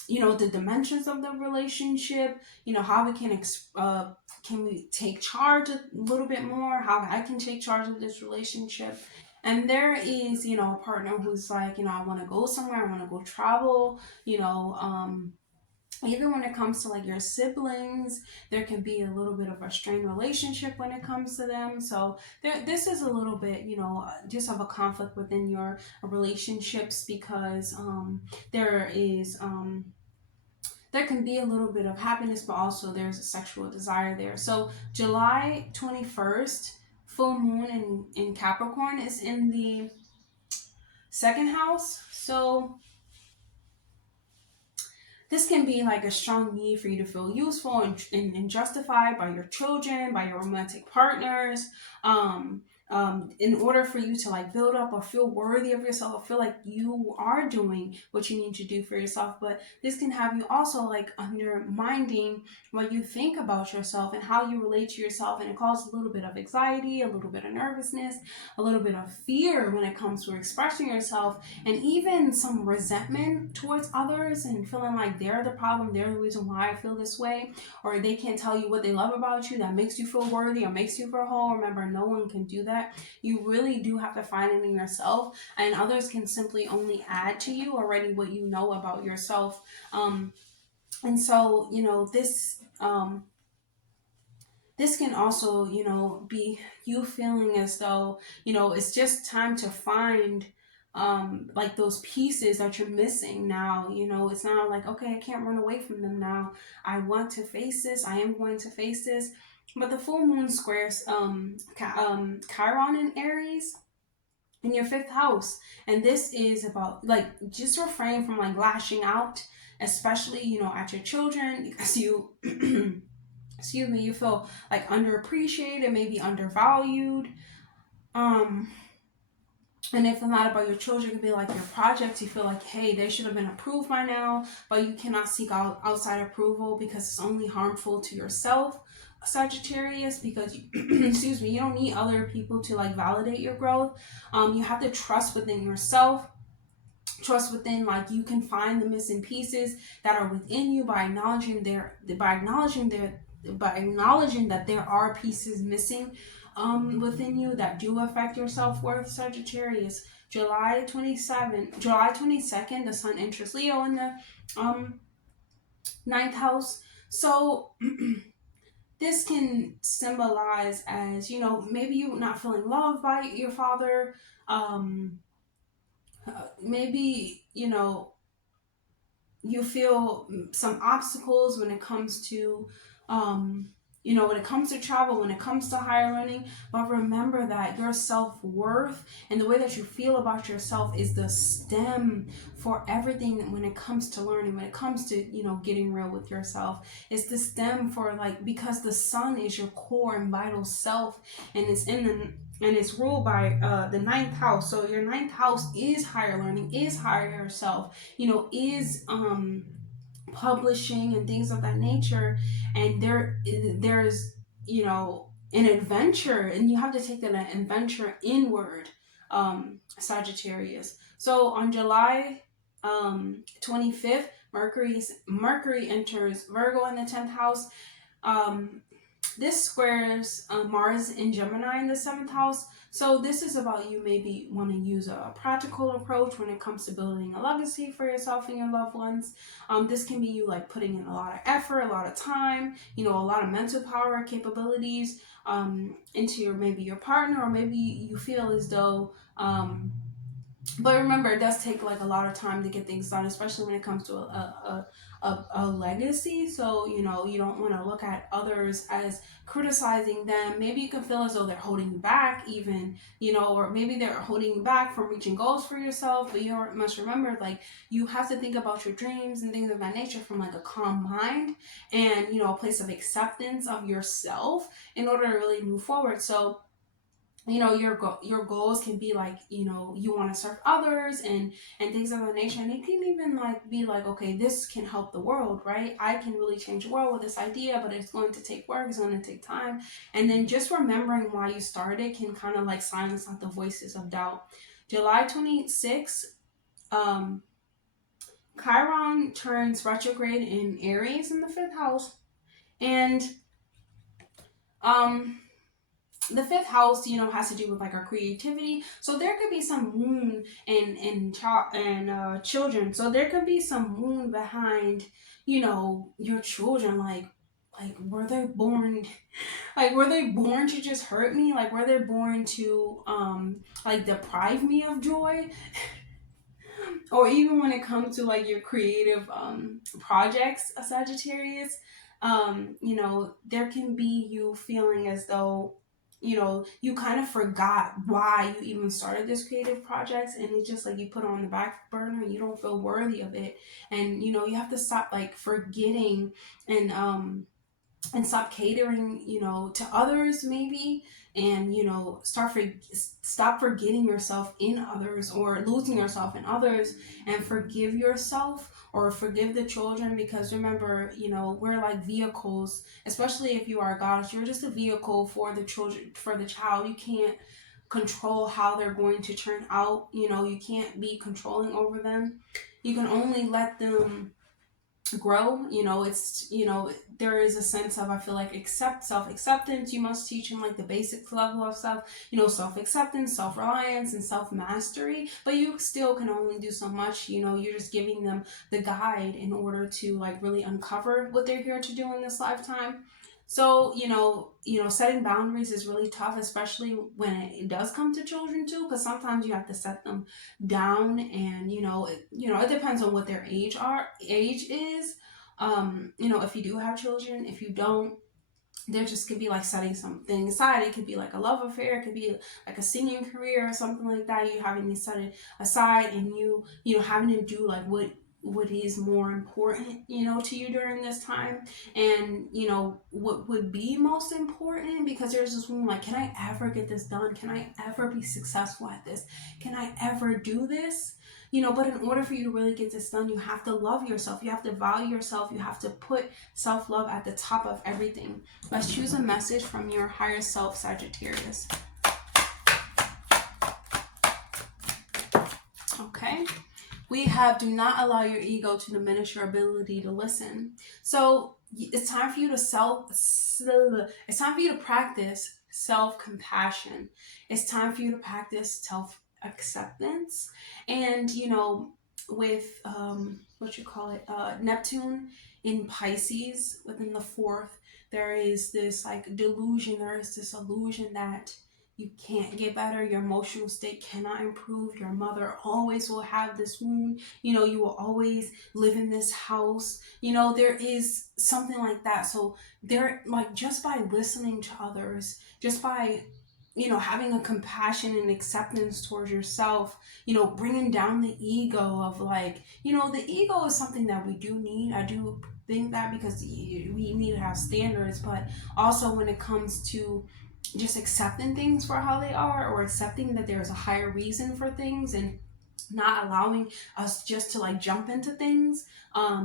the dimensions of the relationship, how we can we take charge a little bit more, how I can take charge of this relationship. And there is, a partner who's like, I want to go somewhere, I want to go travel, even when it comes to like your siblings, there can be a little bit of a strained relationship when it comes to them. So this is a little bit, just of a conflict within your relationships, because there is, there can be a little bit of happiness, but also there's a sexual desire there. So July 21st, full moon in Capricorn is in the 2nd house. So this can be like a strong need for you to feel useful and justified by your children, by your romantic partners. In order for you to like build up or feel worthy of yourself, or feel like you are doing what you need to do for yourself. But this can have you also like undermining what you think about yourself and how you relate to yourself, and it causes a little bit of anxiety, a little bit of nervousness, a little bit of fear when it comes to expressing yourself, and even some resentment towards others, and feeling like they're the problem, they're the reason why I feel this way, or they can't tell you what they love about you that makes you feel worthy or makes you feel whole. Remember, no one can do that. You really do have to find it in yourself, and others can simply only add to you already what you know about yourself. And so this can also be you feeling as though it's just time to find like those pieces that you're missing now. It's not like, okay, I can't run away from them now, I want to face this, I am going to face this. But the full moon squares Chiron in Aries in your 5th house, and this is about like just refrain from like lashing out, especially at your children, because you excuse me, you feel like underappreciated, maybe undervalued. And if it's not about your children, it could be like your projects. You feel like, hey, they should have been approved by now, but you cannot seek out outside approval because it's only harmful to yourself, Sagittarius, because excuse me, you don't need other people to like validate your growth. You have to trust within yourself. Trust within, like, you can find the missing pieces that are within you by acknowledging that there are pieces missing within you that do affect your self-worth, Sagittarius. July 22nd, the sun enters Leo in the 9th house. So this can symbolize as, maybe you not feeling loved by your father. Maybe, you feel some obstacles when it comes to you know, when it comes to travel, when it comes to higher learning. But remember that your self-worth and the way that you feel about yourself is the stem for everything when it comes to learning, when it comes to, you know, getting real with yourself. It's the stem for, like, because the sun is your core and vital self, and it's in the and it's ruled by the ninth house. So your ninth house is higher learning, is higher self, you know, is publishing and things of that nature. And there's, you know, an adventure, and you have to take that adventure inward, Sagittarius. So on July 25th, Mercury enters Virgo in the 10th house. This squares Mars in Gemini in the 7th house. So this is about you maybe want to use a practical approach when it comes to building a legacy for yourself and your loved ones. This can be you like putting in a lot of effort, a lot of time, you know, a lot of mental power, capabilities into your, maybe your partner, or maybe you feel as though but remember, it does take like a lot of time to get things done, especially when it comes to a legacy. So, you know, you don't want to look at others as criticizing them. Maybe you can feel as though they're holding you back even, you know, or maybe they're holding you back from reaching goals for yourself. But you must remember, like, you have to think about your dreams and things of that nature from like a calm mind and, you know, a place of acceptance of yourself in order to really move forward. So, you know, your goals can be like, you know, you want to serve others and things of that nature. And it can even like be like, okay, this can help the world, right? I can really change the world with this idea, but it's going to take work, it's going to take time. And then just remembering why you started can kind of like silence out the voices of doubt. July 26th, Chiron turns retrograde in Aries in the 5th house. And the 5th house, you know, has to do with like our creativity. So there could be some moon and children. So there could be some moon behind, you know, your children. Like were they born like were they born to just hurt me? Like were they born to like deprive me of joy? Or even when it comes to like your creative projects, Sagittarius, you know, there can be you feeling as though, you know, you kind of forgot why you even started this creative project, and it's just like you put it on the back burner and you don't feel worthy of it. And you know, you have to stop like forgetting and stop catering, you know, to others maybe, and you know, stop forgetting yourself in others, or losing yourself in others, and forgive yourself or forgive the children. Because remember, you know, we're like vehicles, especially if you are a goddess. You're just a vehicle for the children, for the child. You can't control how they're going to turn out. You know, you can't be controlling over them. You can only let them grow. You know, it's, you know, there is a sense of, I feel like, self-acceptance. You must teach them like the basic level of self, you know, self-acceptance, self-reliance, and self-mastery. But you still can only do so much. You know, you're just giving them the guide in order to like really uncover what they're here to do in this lifetime. So, you know, setting boundaries is really tough, especially when it does come to children too, because sometimes you have to set them down. And you know, it depends on what their age is. You know, if you do have children, if you don't, there just could be like setting something aside. It could be like a love affair, it could be like a singing career or something like that. You having to set it aside, and you know, having to do like what is more important, you know, to you during this time. And you know, what would be most important, because there's this woman like, can I ever get this done? Can I ever be successful at this? Can I ever do this? You know, but in order for you to really get this done, you have to love yourself, you have to value yourself, you have to put self-love at the top of everything. Let's choose a message from your higher self, Sagittarius. Okay. We have, do not allow your ego to diminish your ability to listen. So it's time for you to practice self-compassion. It's time for you to practice self-acceptance. And you know, with Neptune in Pisces within the 4th, there is this like delusion, there is this illusion that, you can't get better. Your emotional state cannot improve. Your mother always will have this wound. You know, you will always live in this house. You know, there is something like that. So there, like, just by listening to others, just by, you know, having a compassion and acceptance towards yourself, you know, bringing down the ego of, like, you know, the ego is something that we do need. I do think that, because we need to have standards, but also when it comes to just accepting things for how they are, or accepting that there's a higher reason for things, and not allowing us just to like jump into things,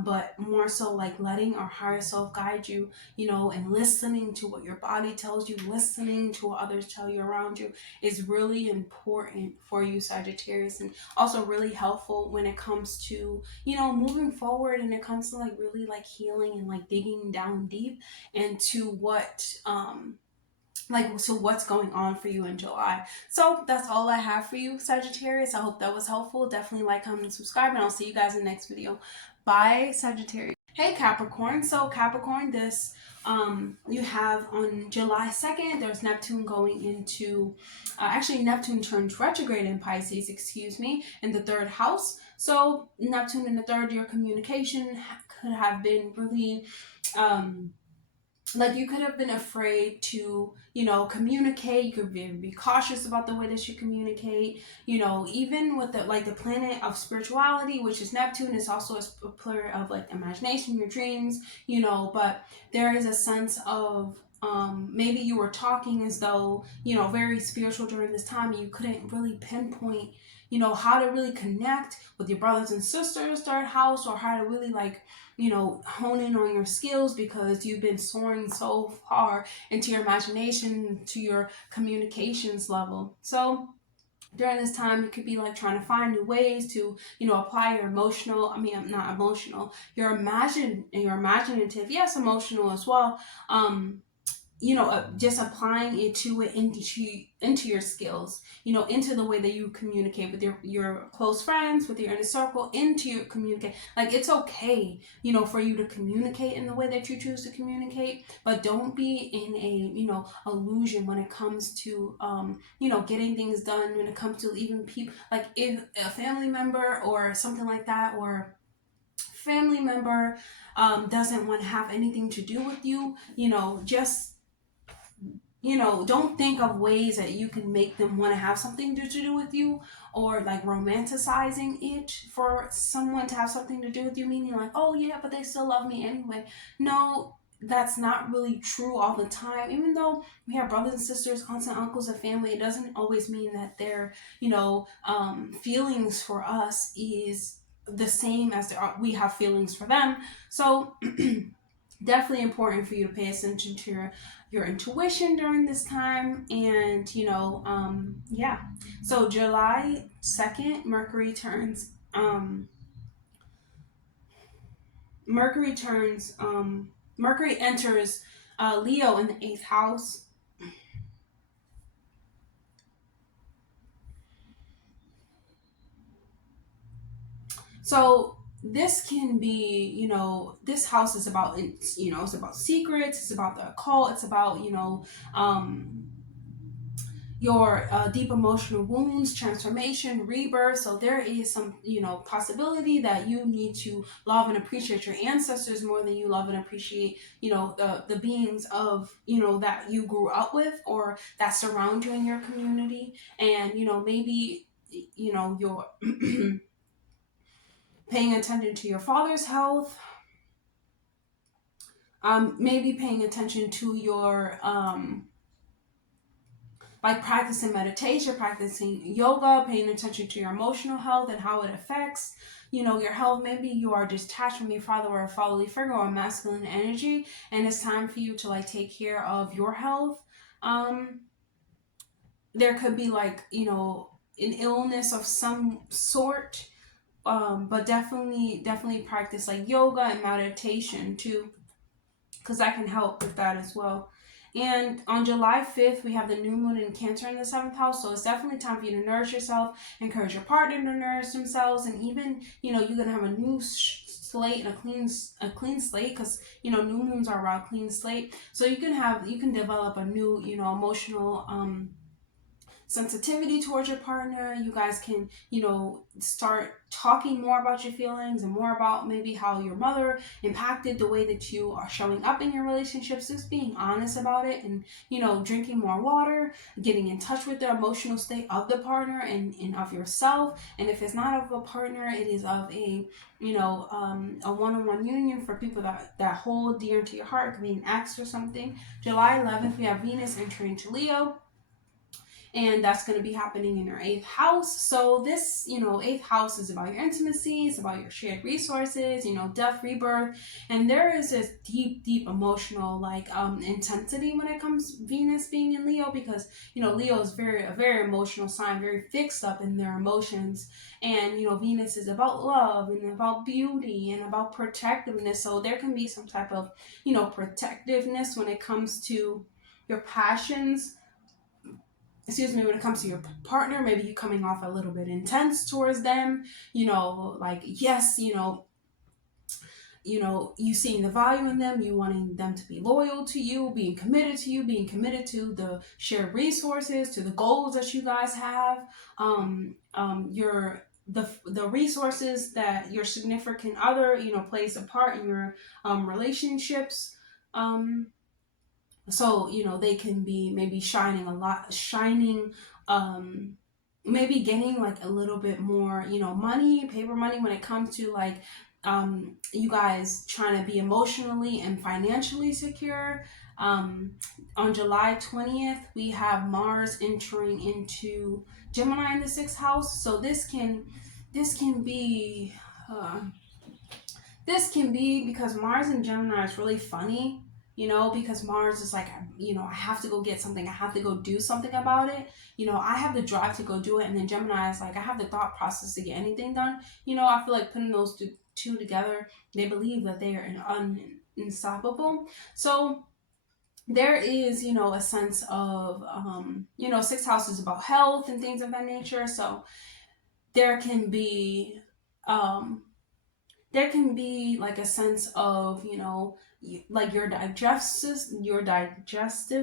but more so like letting our higher self guide you, you know, and listening to what your body tells you, listening to what others tell you around you is really important for you, Sagittarius, and also really helpful when it comes to, you know, moving forward, and it comes to like really like healing and like digging down deep into what so what's going on for you in July. So that's all I have for you, Sagittarius. I hope that was helpful. Definitely like, comment, and subscribe, and I'll see you guys in the next video. Bye, Sagittarius. Hey, Capricorn. So Capricorn, this you have on July 2nd, there's Neptune going into, actually Neptune turns retrograde in Pisces, excuse me, in the 3rd house. So Neptune in the 3rd, your communication could have been really, like, you could have been afraid to, you know, communicate. You could be cautious about the way that you communicate, you know, even with the, like, the planet of spirituality, which is Neptune, is also a planet of like imagination, your dreams, you know, but there is a sense of, maybe you were talking as though, you know, very spiritual during this time, and you couldn't really pinpoint, you know, how to really connect with your brothers and sisters, 3rd house, or how to really, like, you know, hone in on your skills, because you've been soaring so far into your imagination, to your communications level. So during this time, you could be like trying to find new ways to, you know, apply your emotional, I mean, not emotional, your imaginative, yes, emotional as well, you know, just applying it to it into your skills, you know, into the way that you communicate with your close friends, with your inner circle, into your communicate. Like, it's okay, you know, for you to communicate in the way that you choose to communicate, but don't be in a, you know, illusion when it comes to, you know, getting things done, when it comes to even people, like if a family member or something like that, or family member doesn't want to have anything to do with you, you know, just, you know, don't think of ways that you can make them want to have something to do with you, or like romanticizing it for someone to have something to do with you, meaning like, oh yeah, but they still love me anyway. No, that's not really true all the time. Even though we have brothers and sisters, aunts and uncles, and family, it doesn't always mean that their, you know, feelings for us is the same as we have feelings for them. So definitely important for you to pay attention to your intuition during this time. And, you know, yeah. So July 2nd, Mercury enters Leo in the 8th house. So this can be, you know, this house is about, you know, it's about secrets, it's about the occult, it's about, you know, your deep emotional wounds, transformation, rebirth. So there is some, you know, possibility that you need to love and appreciate your ancestors more than you love and appreciate, you know, the beings of, you know, that you grew up with, or that surround you in your community. And, you know, maybe, you know, you're paying attention to your father's health, maybe paying attention to your like practicing meditation, practicing yoga, paying attention to your emotional health and how it affects, you know, your health. Maybe you are detached from your father, or a fatherly figure, or masculine energy, and it's time for you to like take care of your health. There could be like, you know, an illness of some sort, but definitely practice like yoga and meditation too, because that can help with that as well. And on July 5th, we have the new moon in Cancer in the 7th house. So it's definitely time for you to nourish yourself, encourage your partner to nourish themselves. And even, you know, you're going to have a new slate and a clean slate, because, you know, new moons are around clean slate. So you can develop a new, you know, emotional, sensitivity towards your partner. You guys can, you know, start talking more about your feelings and more about maybe how your mother impacted the way that you are showing up in your relationships. Just being honest about it, and, you know, drinking more water, getting in touch with the emotional state of the partner and of yourself. And if it's not of a partner, it is of a, you know, a one-on-one union for people that hold dear to your heart. It could be an ex or something. July 11th, we have Venus entering into Leo, and that's going to be happening in your 8th house. So this, you know, 8th house is about your intimacy, it's about your shared resources, you know, death, rebirth, and there is this deep emotional like intensity when it comes Venus being in Leo, because, you know, Leo is a very emotional sign, very fixed up in their emotions. And, you know, Venus is about love and about beauty and about protectiveness. So there can be some type of, you know, protectiveness when it comes to your passions, when it comes to your partner. Maybe you coming off a little bit intense towards them, you know, like, yes, you know, you seeing the value in them, you wanting them to be loyal to you, being committed to the shared resources, to the goals that you guys have, the resources that your significant other, you know, plays a part in your relationships. So, you know, they can be maybe maybe getting like a little bit more, you know, money, paper money, when it comes to like you guys trying to be emotionally and financially secure. On July 20th, we have Mars entering into Gemini in the 6th house. So this can be because Mars in Gemini is really funny, you know, because Mars is like, you know, I have to go get something, I have to go do something about it, you know, I have the drive to go do it. And then Gemini is like, I have the thought process to get anything done. You know, I feel like putting those two together, they believe that they are unstoppable. So there is, you know, a sense of, you know, 6th house is about health and things of that nature. So there can be like a sense of, you know, like your digestive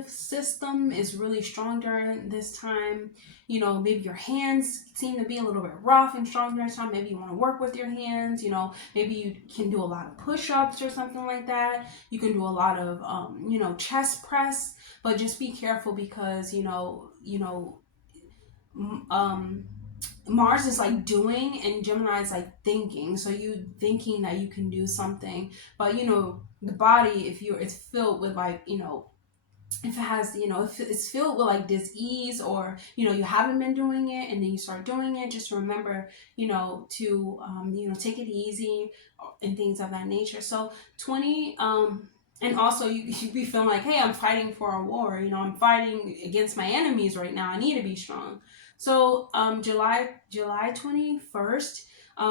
system is really strong during this time. You know, maybe your hands seem to be a little bit rough and strong during this time. Maybe you want to work with your hands, you know, maybe you can do a lot of push-ups or something like that. You can do a lot of you know, chest press, but just be careful because, you know, Mars is like doing and Gemini is like thinking. So you thinking that you can do something, but, you know, the body, it's filled with like, you know, if it has, you know, if it's filled with like dis-ease, or, you know, you haven't been doing it and then you start doing it, just remember, you know, to you know, take it easy and things of that nature. So 20 and also you should be feeling like, hey, I'm fighting for a war, you know, I'm fighting against my enemies right now, I need to be strong. So July 21st,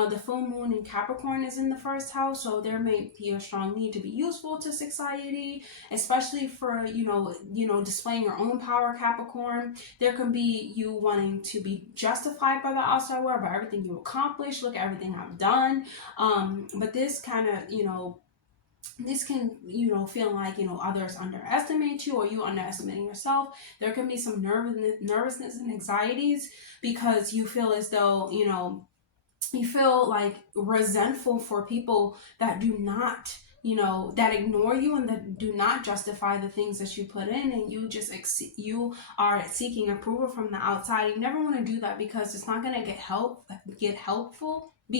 the full moon in Capricorn is in the 1st house, so there may be a strong need to be useful to society, especially for, you know, displaying your own power, Capricorn. There can be you wanting to be justified by the outside world, by everything you accomplished. Look at everything I've done. But this kind of, you know, this can, you know, feel like, you know, others underestimate you or you underestimating yourself. There can be some nervousness and anxieties because you feel as though, you know, you feel like resentful for people that do not, you know, that ignore you and that do not justify the things that you put in, and you just you are seeking approval from the outside. You never want to do that because it's not going to be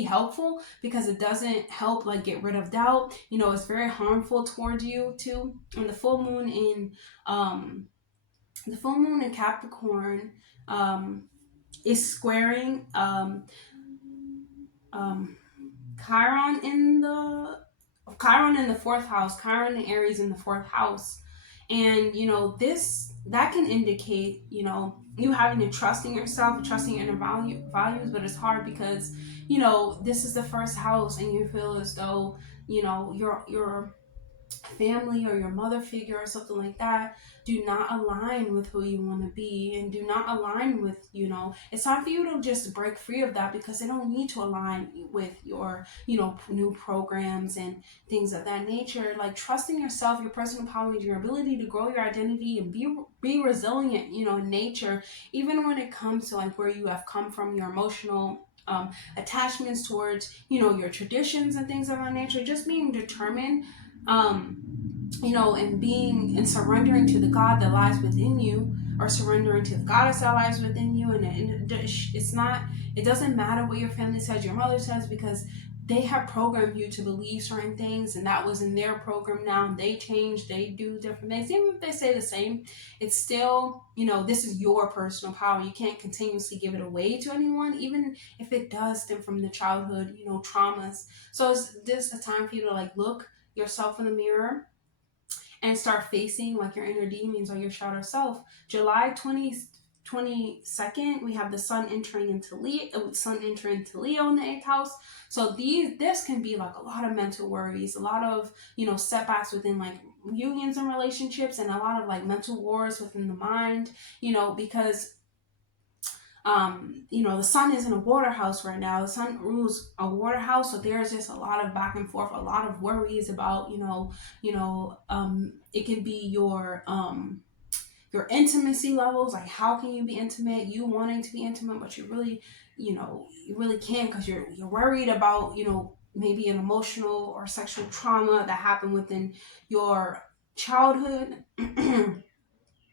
helpful, because it doesn't help like get rid of doubt. You know, it's very harmful towards you too. And the full moon in Capricorn is squaring Chiron in the 4th house, Chiron and Aries in the 4th house. And, you know, that can indicate, you know, you having to trust in yourself, trusting your inner values, but it's hard because, you know, this is the 1st house and you feel as though, you know, you're family or your mother figure or something like that do not align with who you want to be, and do not align with, it's time for you to just break free of that, because they don't need to align with your, new programs and things of that nature. Like, trusting yourself, your personal power, and your ability to grow your identity and be resilient, in nature, even when it comes to like where you have come from, your emotional attachments towards, your traditions and things of that nature. Just being determined, and being and surrendering to the God that lies within you, or surrendering to the goddess that lies within you. And it doesn't matter what your family says, your mother says, because they have programmed you to believe certain things, and that was in their program. Now they change, they do different things. Even if they say the same, it's still, this is your personal power. You can't continuously give it away to anyone, even if it does stem from the childhood, traumas. So it's just a time for you to like look yourself in the mirror and start facing like your inner demons or your shadow self. July 22nd, we have the sun entering into Leo in the 8th house. So this can be like a lot of mental worries, a lot of, setbacks within like unions and relationships, and a lot of like mental wars within the mind, because the sun is in a water house right now. The sun rules a water house, so there's just a lot of back and forth, a lot of worries about, it can be your intimacy levels. Like, how can you be intimate? You wanting to be intimate, but you really can't, because you're worried about, maybe an emotional or sexual trauma that happened within your childhood.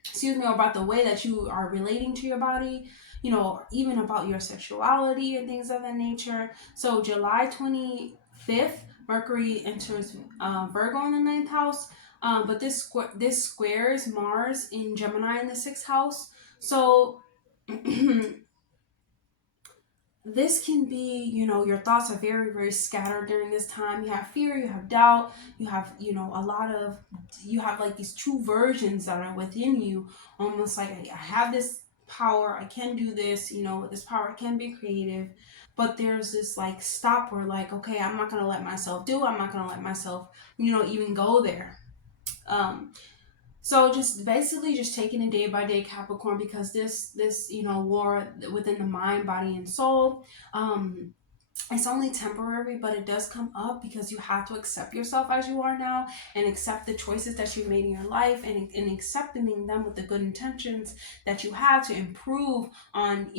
Excuse me, or about the way that you are relating to your body, even about your sexuality and things of that nature. So July 25th, Mercury enters Virgo in the 9th house. But this squares Mars in Gemini in the 6th house. So this can be, your thoughts are very, very scattered during this time. You have fear, you have doubt, you have, you have like these two versions that are within you, almost like, I have this power, I can do this, with this power, I can be creative. But there's this like stop where like, okay, I'm not going to let myself I'm not going to let myself, even go there. So just basically just taking it day by day, Capricorn, because this war within the mind, body, and soul, it's only temporary, but it does come up because you have to accept yourself as you are now, and accept the choices that you've made in your life, and accepting them with the good intentions that you have to improve on,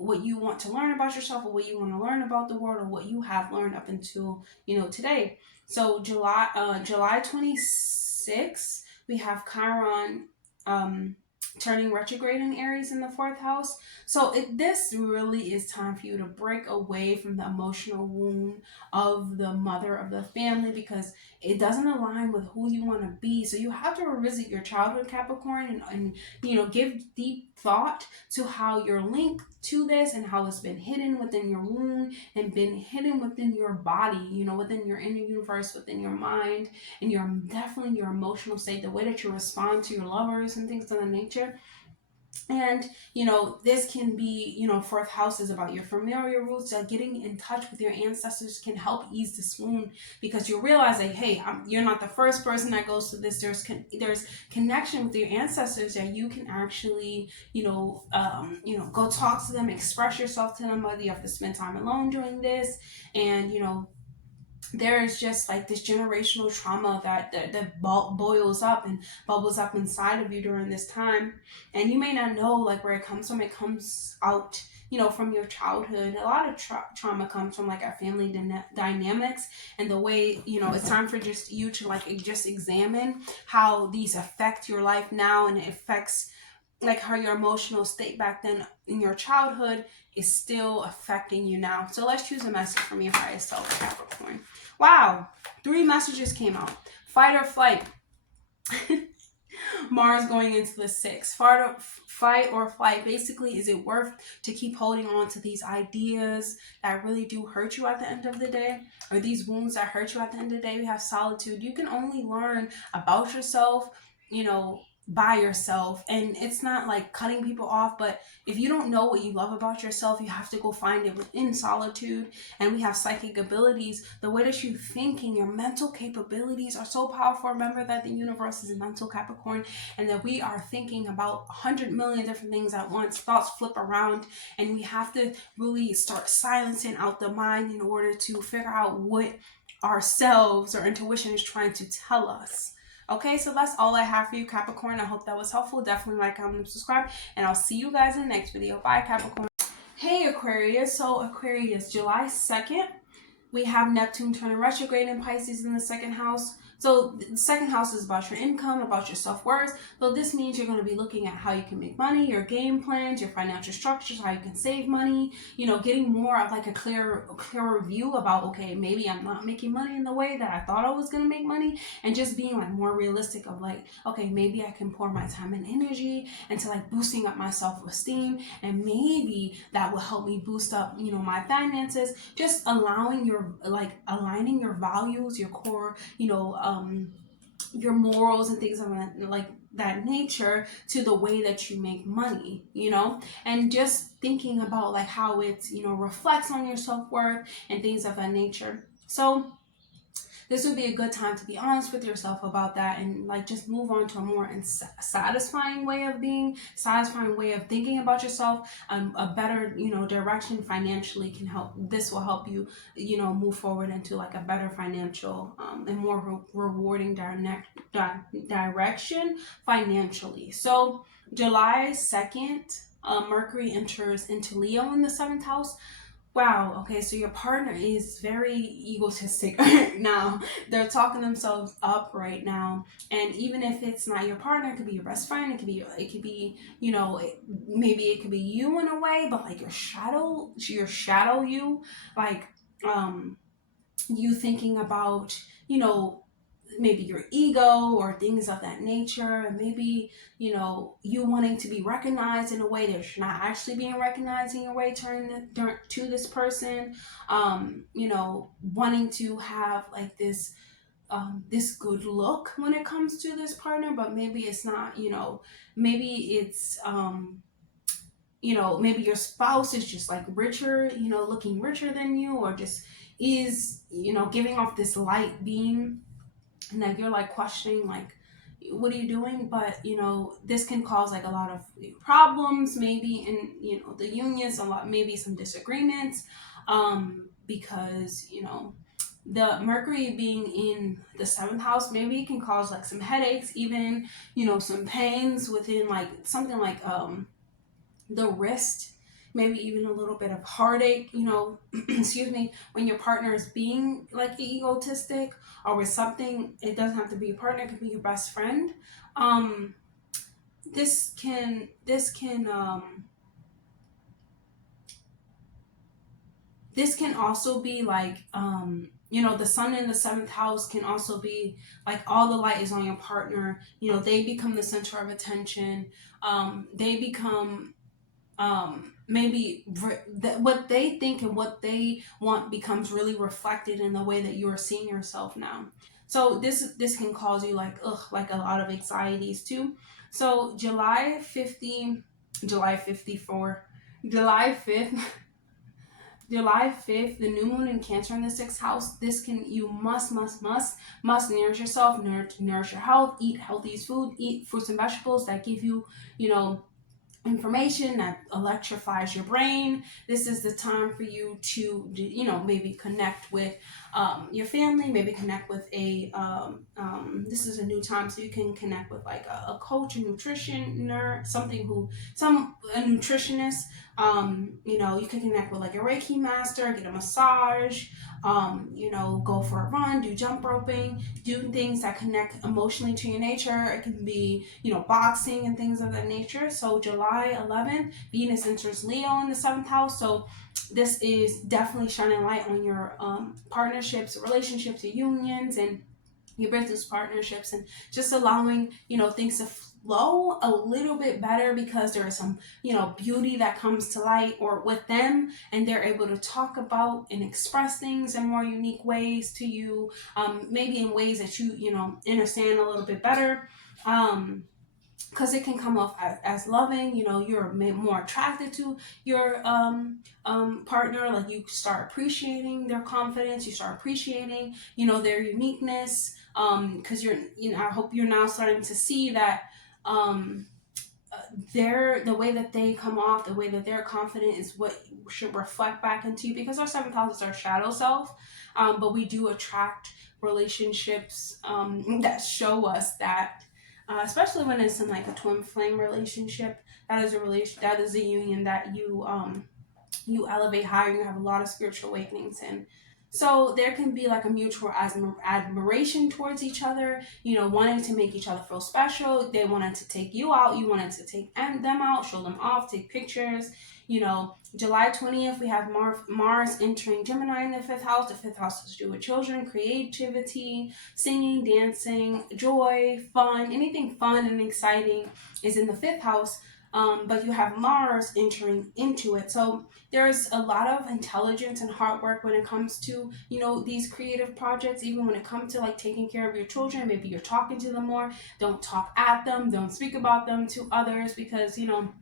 what you want to learn about yourself, or what you want to learn about the world, or what you have learned up until, today. So July 26th, we have Chiron turning retrograde in Aries in the 4th house. So this really is time for you to break away from the emotional wound of the mother of the family, because it doesn't align with who you want to be. So you have to revisit your childhood, Capricorn, and give deep thought to how you're linked to this, and how it's been hidden within your womb, and been hidden within your body, within your inner universe, within your mind, and definitely your emotional state, the way that you respond to your lovers and things of that nature. And this can be, 4th house is about your familiar roots. Getting in touch with your ancestors can help ease this wound, because you realize that, hey, you're not the first person that goes through this. There's connection with your ancestors that you can actually go talk to them, express yourself to them, whether you have to spend time alone during this. And there's just like this generational trauma that boils up and bubbles up inside of you during this time, and you may not know like where it comes from. It comes out, from your childhood. A lot of trauma comes from like our family dynamics, and the way, it's time for just you to like just examine how these affect your life now, and it affects like how your emotional state back then in your childhood is still affecting you now. So let's choose a message from your highest self, Capricorn. Wow, 3 messages came out. Fight or flight. Mars going into the 6th. Fight or flight. Basically, is it worth to keep holding on to these ideas that really do hurt you at the end of the day? Or these wounds that hurt you at the end of the day? We have solitude. You can only learn about yourself, by yourself. And it's not like cutting people off, but if you don't know what you love about yourself, you have to go find it within solitude. And we have psychic abilities. The way that you think and your mental capabilities are so powerful. Remember that the universe is a mental Capricorn, and that we are thinking about 100 million different things at once. Thoughts flip around, and we have to really start silencing out the mind in order to figure out what ourselves or intuition is trying to tell us. Okay, so that's all I have for you, Capricorn. I hope that was helpful. Definitely like, comment, and subscribe, and I'll see you guys in the next video. Bye, Capricorn. Hey, Aquarius. So, Aquarius, July 2nd, we have Neptune turning retrograde in Pisces in the second house. So the second house is about your income, about your self-worth. So this means you're going to be looking at how you can make money, your game plans, your financial structures, how you can save money, you know, getting more of like a clearer view about, okay, maybe I'm not making money in the way that I thought I was going to make money, and just being like more realistic of like, okay, maybe I can pour my time and energy into like boosting up my self-esteem, and maybe that will help me boost up, you know, my finances. Just allowing your, like, aligning your values, your core, you know, your morals and things of that, like that nature, to the way that you make money, you know, and just thinking about like how it's, you know, reflects on your self-worth and things of that nature. So this would be a good time to be honest with yourself about that, and like just move on to a more satisfying way of being, satisfying way of thinking about yourself. A better, you know, direction financially can help. This will help you, you know, move forward into like a better financial and more rewarding direction financially. So July 2nd, Mercury enters into Leo in the 7th house. Wow, okay, so your partner is very egotistic right now. They're talking themselves up right now. And even if it's not your partner, it could be your best friend, it could be, you know, maybe it could be you in a way, but like your shadow you, like you thinking about, you know, maybe your ego or things of that nature, and maybe, you know, you wanting to be recognized in a way that you're not actually being recognized in your way to this person, you know, wanting to have like this this good look when it comes to this partner, but maybe it's not, you know, maybe it's you know, maybe your spouse is just like richer, you know, looking richer than you, or just is, you know, giving off this light beam, and like you're like questioning like, what are you doing? But you know, this can cause like a lot of problems maybe in, you know, the unions, a lot, maybe some disagreements, because, you know, the Mercury being in the 7th house, maybe it can cause like some headaches, even, you know, some pains within like something like the wrist, maybe even a little bit of heartache, you know, excuse me, when your partner is being like egotistic, or with something. It doesn't have to be your partner, it could be your best friend. um this can this can also be like, you know, the sun in the 7th house can also be like all the light is on your partner, you know, they become the center of attention. They become maybe what they think and what they want becomes really reflected in the way that you are seeing yourself now. So this can cause you like, like a lot of anxieties too. So July 54, July 5th, July 5th, the new moon in Cancer in the 6th house. This can, you must nourish yourself, nourish your health, eat healthy food, eat fruits and vegetables that give you, you know, information that electrifies your brain. This is the time for you to, you know, maybe connect with your family, maybe connect with a this is a new time, so you can connect with like a coach, a nutritioner, a nutritionist. You know, you can connect with like a Reiki master, get a massage, you know, go for a run, do jump roping, do things that connect emotionally to your nature. It can be, you know, boxing and things of that nature. So July 11th, Venus enters Leo in the 7th house. So this is definitely shining light on your partnerships, relationships, your unions, and your business partnerships, and just allowing, you know, things to flow a little bit better, because there is some, you know, beauty that comes to light or with them, and they're able to talk about and express things in more unique ways to you, maybe in ways that you know, understand a little bit better. because it can come off as loving. You know, you're more attracted to your partner. Like, you start appreciating their confidence, you start appreciating, you know, their uniqueness, because I hope you're now starting to see that um the way that they come off, the way that they're confident is what should reflect back into you, because our seventh house is our shadow self. But we do attract relationships that show us that, especially when it's in like a twin flame relationship. That is a union that you elevate higher. You have a lot of spiritual awakenings in. So there can be like a mutual admiration towards each other, you know, wanting to make each other feel special. They wanted to take you out, you wanted to take them out, show them off, take pictures. You know, July 20th, we have Mars entering Gemini in the fifth house. The fifth house has to do with children, creativity, singing, dancing, joy, fun. Anything fun and exciting is in the fifth house. But you have Mars entering into it. So there's a lot of intelligence and hard work when it comes to, you know, these creative projects. Even when it comes to like taking care of your children, maybe you're talking to them more. Don't talk at them, don't speak about them to others, because, you know,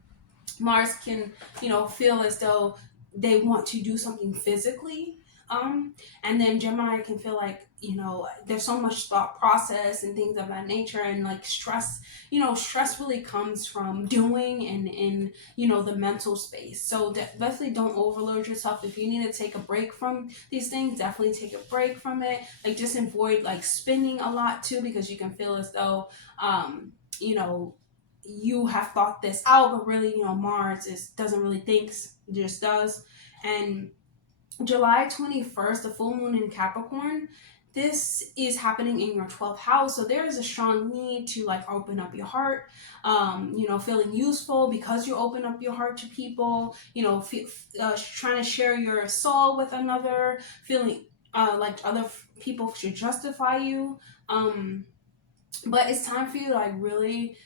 Mars can, you know, feel as though they want to do something physically. And then Gemini can feel like, you know, there's so much thought process and things of that nature, and like stress, you know, stress really comes from doing and in, you know, the mental space. So definitely don't overload yourself. If you need to take a break from these things, definitely take a break from it. Like, just avoid like spinning a lot too, because you can feel as though, you know, you have thought this out, but really, you know, Mars doesn't really think, just does. And July 21st, the full moon in Capricorn, this is happening in your 12th house. So there is a strong need to like open up your heart, you know, feeling useful because you open up your heart to people, you know, trying to share your soul with another, feeling like other people should justify you. But it's time for you to like really,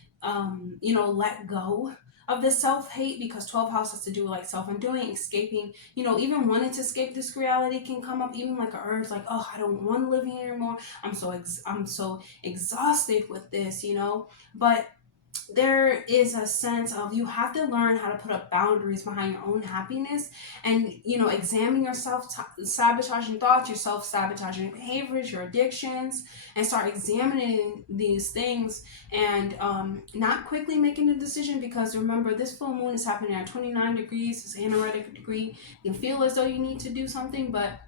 you know, let go of the self-hate, because 12th house has to do with like self-undoing, escaping, you know, even wanting to escape this reality can come up, even like an urge, like, oh, I don't want to live here anymore. I'm so exhausted with this, you know. But there is a sense of, you have to learn how to put up boundaries behind your own happiness, and, you know, examine your self-sabotaging thoughts, your self-sabotaging behaviors, your addictions, and start examining these things, and not quickly making a decision, because remember, this full moon is happening at 29 degrees. It's an anoretic degree. You feel as though you need to do something, but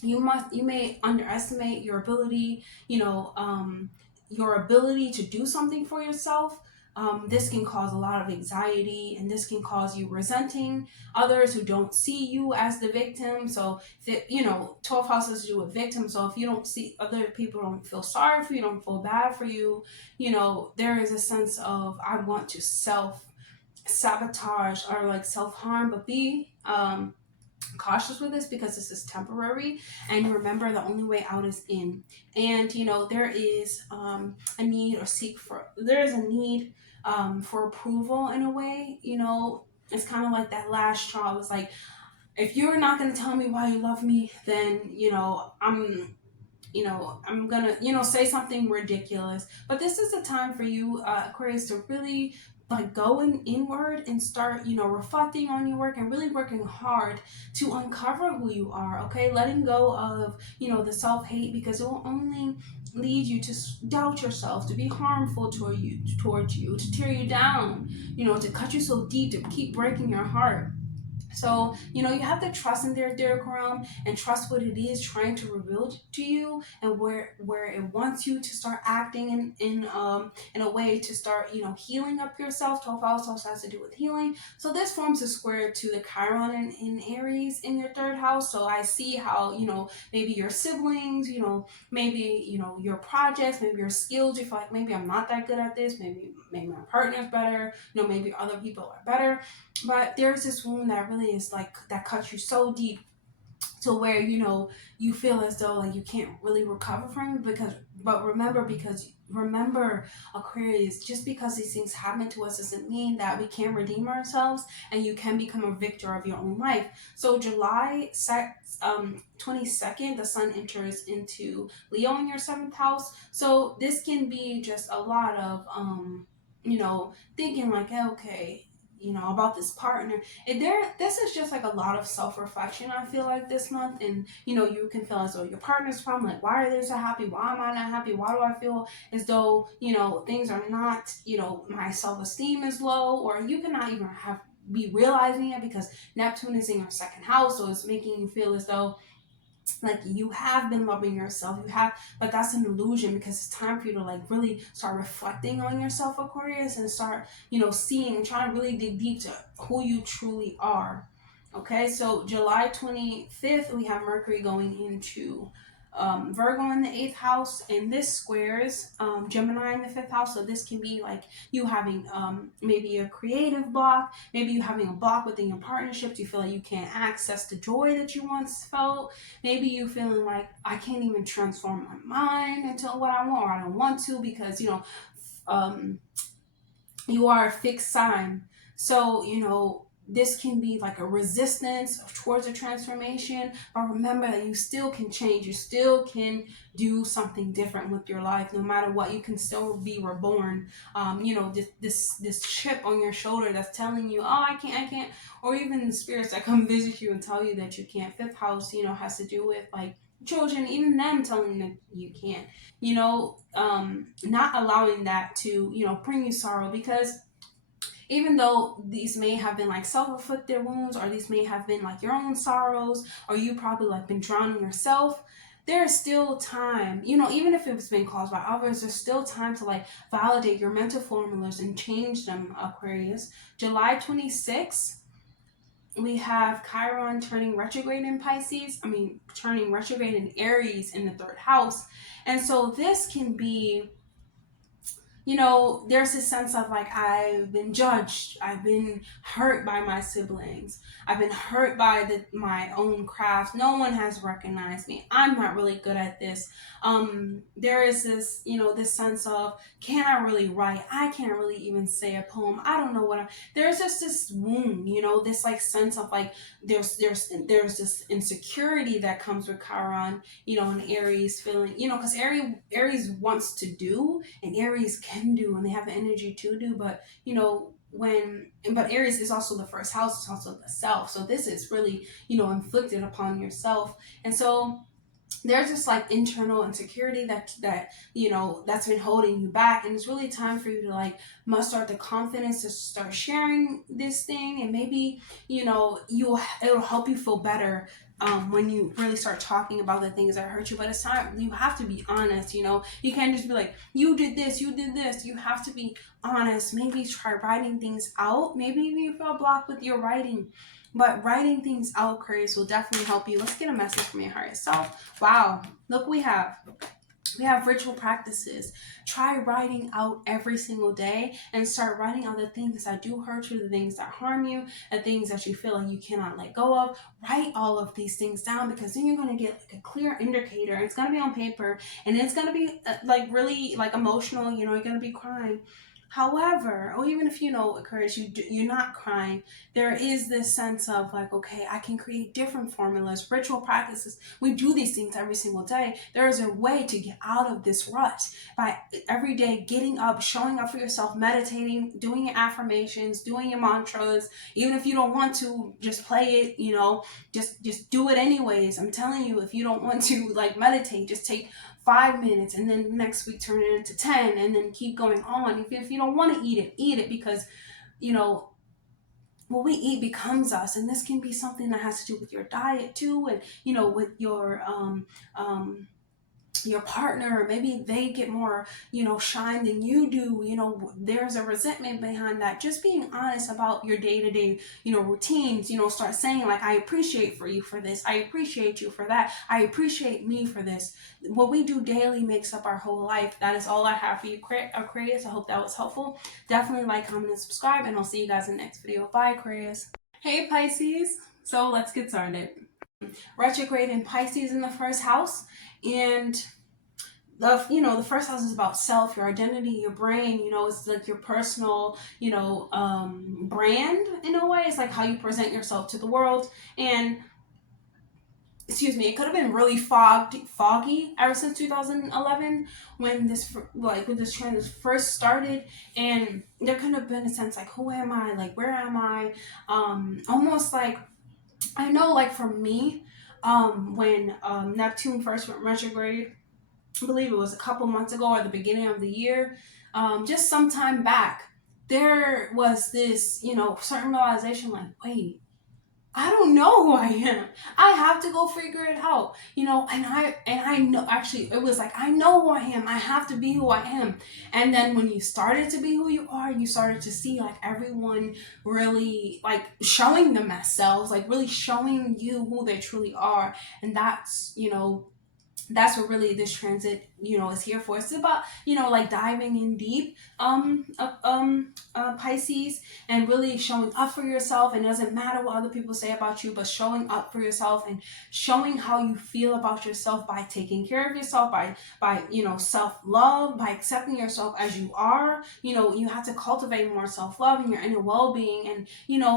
you may underestimate your ability, you know, your ability to do something for yourself. This can cause a lot of anxiety, and this can cause you resenting others who don't see you as the victim. So, you know, 12 houses to do with victims. So if you don't see other people, don't feel sorry for you, don't feel bad for you, you know, there is a sense of, I want to self sabotage or like self harm, but be cautious with this, because this is temporary, and remember, the only way out is in. And, you know, there is a need, for approval in a way. You know, it's kind of like that last straw. It's like, if you're not going to tell me why you love me, then, you know, I'm gonna, you know, say something ridiculous. But this is the time for you, Aquarius, to really like go inward and start, you know, reflecting on your work and really working hard to uncover who you are. Okay, letting go of, you know, the self-hate, because it will only lead you to doubt yourself, to be harmful towards you, to tear you down, you know, to cut you so deep, to keep breaking your heart. So, you know, you have to trust in their etheric realm, and trust what it is trying to reveal to you, and where it wants you to start acting in a way to start, you know, healing up yourself. 12 house also has to do with healing. So this forms a square to the Chiron in Aries in your third house. So I see how, you know, maybe your siblings, you know, maybe, you know, your projects, maybe your skills, you feel like, maybe I'm not that good at this, maybe my partner's better, you know, maybe other people are better. But there's this wound that really is like, that cuts you so deep, to where, you know, you feel as though like you can't really recover from it. But remember, Aquarius, just because these things happen to us doesn't mean that we can't redeem ourselves, and you can become a victor of your own life. So July 22nd, the sun enters into Leo in your 7th house. So this can be just a lot of thinking like, okay, about this partner. This is just like a lot of self-reflection, I feel like, this month. And you can feel as though your partner's problem, like, why are they so happy? Why am I not happy? Why do I feel as though, things are not, my self-esteem is low? Or you cannot even be realizing it because Neptune is in your second house, so it's making you feel as though like you have been loving yourself, but that's an illusion, because it's time for you to like really start reflecting on yourself, Aquarius, and start seeing and trying to really dig deep to who you truly are. Okay, so July 25th we have Mercury going into Virgo in the 8th house, and this squares Gemini in the 5th house. So this can be like you having maybe a creative block, maybe you having a block within your partnerships. You feel like you can't access the joy that you once felt. Maybe you feeling like, I can't even transform my mind into what I want, or I don't want to, because you are a fixed sign. So this can be like a resistance towards a transformation, but remember that you still can change. You still can do something different with your life. No matter what, you can still be reborn. This chip on your shoulder that's telling you, oh, I can't, or even the spirits that come visit you and tell you that you can't. Fifth house, has to do with like children, even them telling you that you can't. Not allowing that to bring you sorrow, because even though these may have been like self-inflicted wounds, or these may have been like your own sorrows, or you probably like been drowning yourself, there's still time, even if it's been caused by others, there's still time to like validate your mental formulas and change them, Aquarius. July 26th, we have Chiron turning retrograde in Pisces. Turning retrograde in Aries in the 3rd house. And so this can be, there's this sense of like, I've been judged, I've been hurt by my siblings, I've been hurt by my own craft. No one has recognized me. I'm not really good at this. There is this, this sense of, can I really write? I can't really even say a poem. I don't know there's just this wound, this like sense of like, there's this insecurity that comes with Chiron, and Aries feeling, because Aries wants to do, and Aries can do, and they have the energy to do, but but Aries is also the 1st house, it's also the self. So this is really, inflicted upon yourself. And so there's this like internal insecurity that's been holding you back, and it's really time for you to like muster the confidence to start sharing this thing. And maybe it'll help you feel better when you really start talking about the things that hurt you. But it's time, you have to be honest. You can't just be like, you did this. You have to be honest. Maybe try writing things out. Maybe you feel blocked with your writing, but writing things out, Aquarius, will definitely help you. Let's get a message from your higher self. Wow, look, we have ritual practices. Try writing out every single day, and start writing out the things that do hurt you, the things that harm you, the things that you feel like you cannot let go of. Write all of these things down, because then you're going to get like a clear indicator. It's going to be on paper, and it's going to be like really like emotional. You're going to be crying. However, or even if Aquarius, you're not crying, there is this sense of like, okay, I can create different formulas, ritual practices. We do these things every single day. There is a way to get out of this rut by every day getting up, showing up for yourself, meditating, doing your affirmations, doing your mantras. Even if you don't want to, just play it, just do it anyways. I'm telling you, if you don't want to like meditate, just take 5 minutes, and then next week turn it into 10, and then keep going on. If you don't want to eat it, because what we eat becomes us. And this can be something that has to do with your diet too, and with your partner, or maybe they get more shine than you do. There's a resentment behind that. Just being honest about your day-to-day routines. Start saying like, I appreciate you for this, I appreciate you for that, I appreciate me for this. What we do daily makes up our whole life. That is all I have for you, Aquarius. I hope that was helpful. Definitely like, comment, and subscribe, and I'll see you guys in the next video. Bye, Aquarius. Hey, Pisces. So let's get started. Retrograde in Pisces in the 1st house, and the 1st house is about self, your identity, your brain. It's like your personal brand in a way. It's like how you present yourself to the world. And excuse me, it could have been really foggy ever since 2011 when this trend first started, and there could have been a sense like, who am I, like where am I, almost like, I know, like for me, when Neptune first went retrograde, I believe it was a couple months ago or the beginning of the year, just some time back, there was this, certain realization like, wait, I don't know who I am. I have to go figure it out. And I know, actually it was like, I know who I am. I have to be who I am. And then when you started to be who you are, you started to see like everyone really like showing themselves, like really showing you who they truly are. And that's what really this transit, is here for. It's about, like diving in deep, Pisces, and really showing up for yourself. And it doesn't matter what other people say about you, but showing up for yourself and showing how you feel about yourself by taking care of yourself, by self-love, by accepting yourself as you are. You have to cultivate more self-love and your inner well-being, and,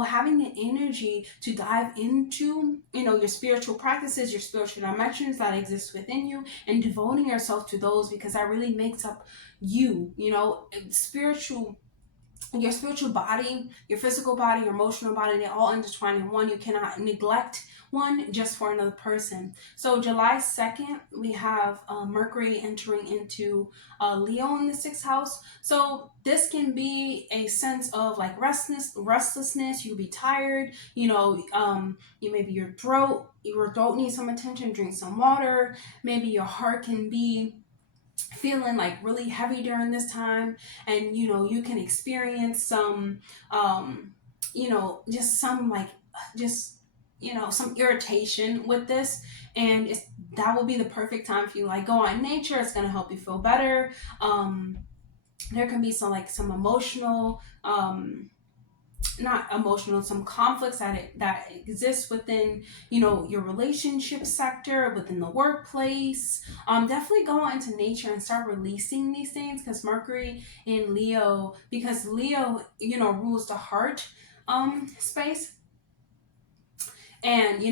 having the energy to dive into, your spiritual practices, your spiritual dimensions that exist within you, and devoting yourself to those, because that really makes up you. Your spiritual body, your physical body, your emotional body, they all intertwine in one. You cannot neglect one just for another person. So July 2nd, we have Mercury entering into Leo in the 6th house. So this can be a sense of like restlessness. You'll be tired. Maybe your throat needs some attention. Drink some water. Maybe your heart can be feeling like really heavy during this time, and you can experience some just some like some irritation with this, and that will be the perfect time for you. Like, go on nature, it's going to help you feel better. There can be some emotional some conflicts that exist within your relationship sector, within the workplace. Definitely go out into nature and start releasing these things, because Mercury in Leo, because Leo rules the heart space. And they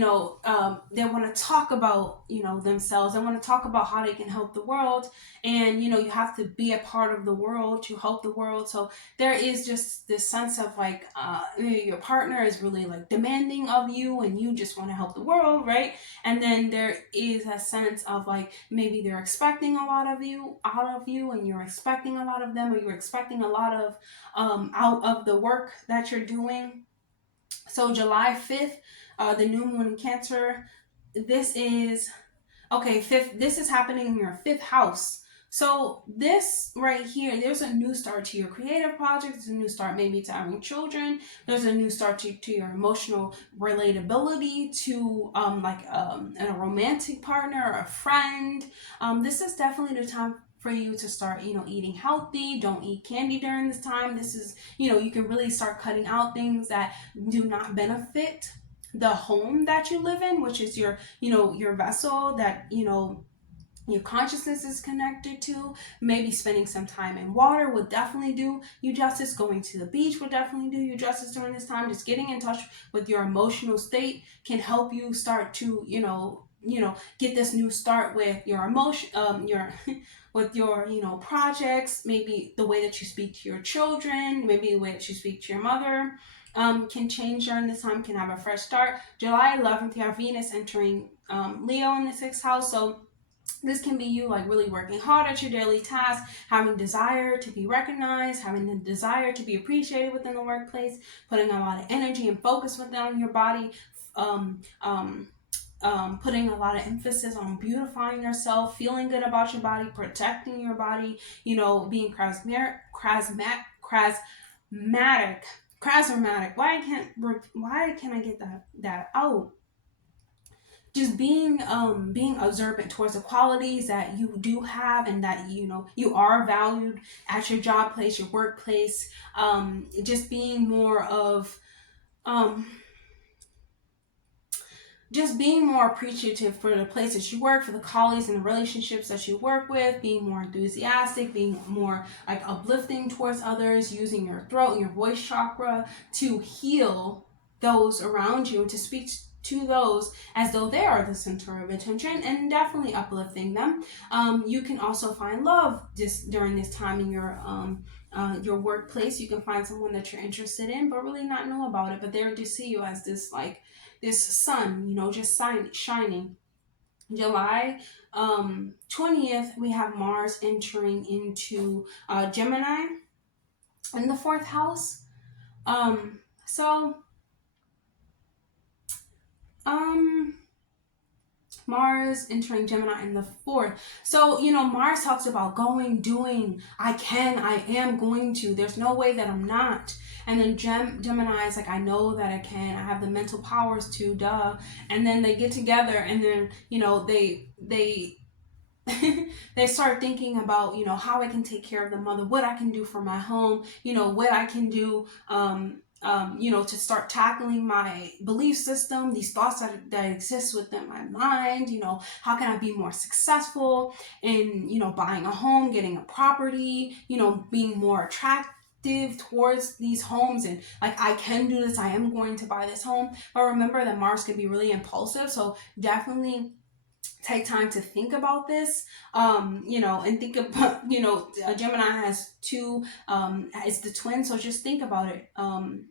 want to talk about themselves. They want to talk about how they can help the world, and you have to be a part of the world to help the world. So there is just this sense of like your partner is really like demanding of you, and you just want to help the world, right? And then there is a sense of like, maybe they're expecting a lot of you out of you, and you're expecting a lot of them, or you're expecting a lot of out of the work that you're doing. So July 5th, the new moon in Cancer, this is happening in your 5th house. So this right here, there's a new start to your creative project. There's a new start maybe to having children. There's a new start to your emotional relatability to a romantic partner or a friend. This is definitely the time for you to start, eating healthy. Don't eat candy during this time. This is, you can really start cutting out things that do not benefit the home that you live in, which is your vessel that, your consciousness is connected to. Maybe spending some time in water would definitely do you justice. Going to the beach would definitely do you justice during this time. Just getting in touch with your emotional state can help you start to, get this new start with your emotion, with your, projects. Maybe the way that you speak to your children, maybe the way that you speak to your mother, can change during this time, can have a fresh start. July 11th, you have Venus entering Leo in the 6th house. So this can be you like really working hard at your daily tasks, having desire to be recognized, having the desire to be appreciated within the workplace, putting a lot of energy and focus within your body, putting a lot of emphasis on beautifying yourself, feeling good about your body, protecting your body, being charismatic. Why can't I get that out? Just being observant towards the qualities that you do have, and that you are valued at your job place, your workplace. Just being more of just being more appreciative for the places you work, for the colleagues and the relationships that you work with, being more enthusiastic, being more like uplifting towards others, using your throat and your voice chakra to heal those around you, and to speak to those as though they are the center of attention, and definitely uplifting them. You can also find love during this time in your workplace. You can find someone that you're interested in, but really not know about it. But they're to see you as this sun, just shining. July 20th, we have Mars entering into Gemini in the fourth house. So Mars entering Gemini in the fourth. So, Mars talks about going, doing, I am going to. There's no way that I'm not. And then Gemini is like, I know that I can. I have the mental powers to, duh. And then they get together and then, they they start thinking about, how I can take care of the mother, what I can do for my home, what I can do, to start tackling my belief system, these thoughts that exist within my mind, how can I be more successful in, buying a home, getting a property, being more attractive towards these homes, and like, I can do this, I am going to buy this home. But remember that Mars can be really impulsive, so definitely take time to think about this, and think about, Gemini has two, it's the twin, so just think about it,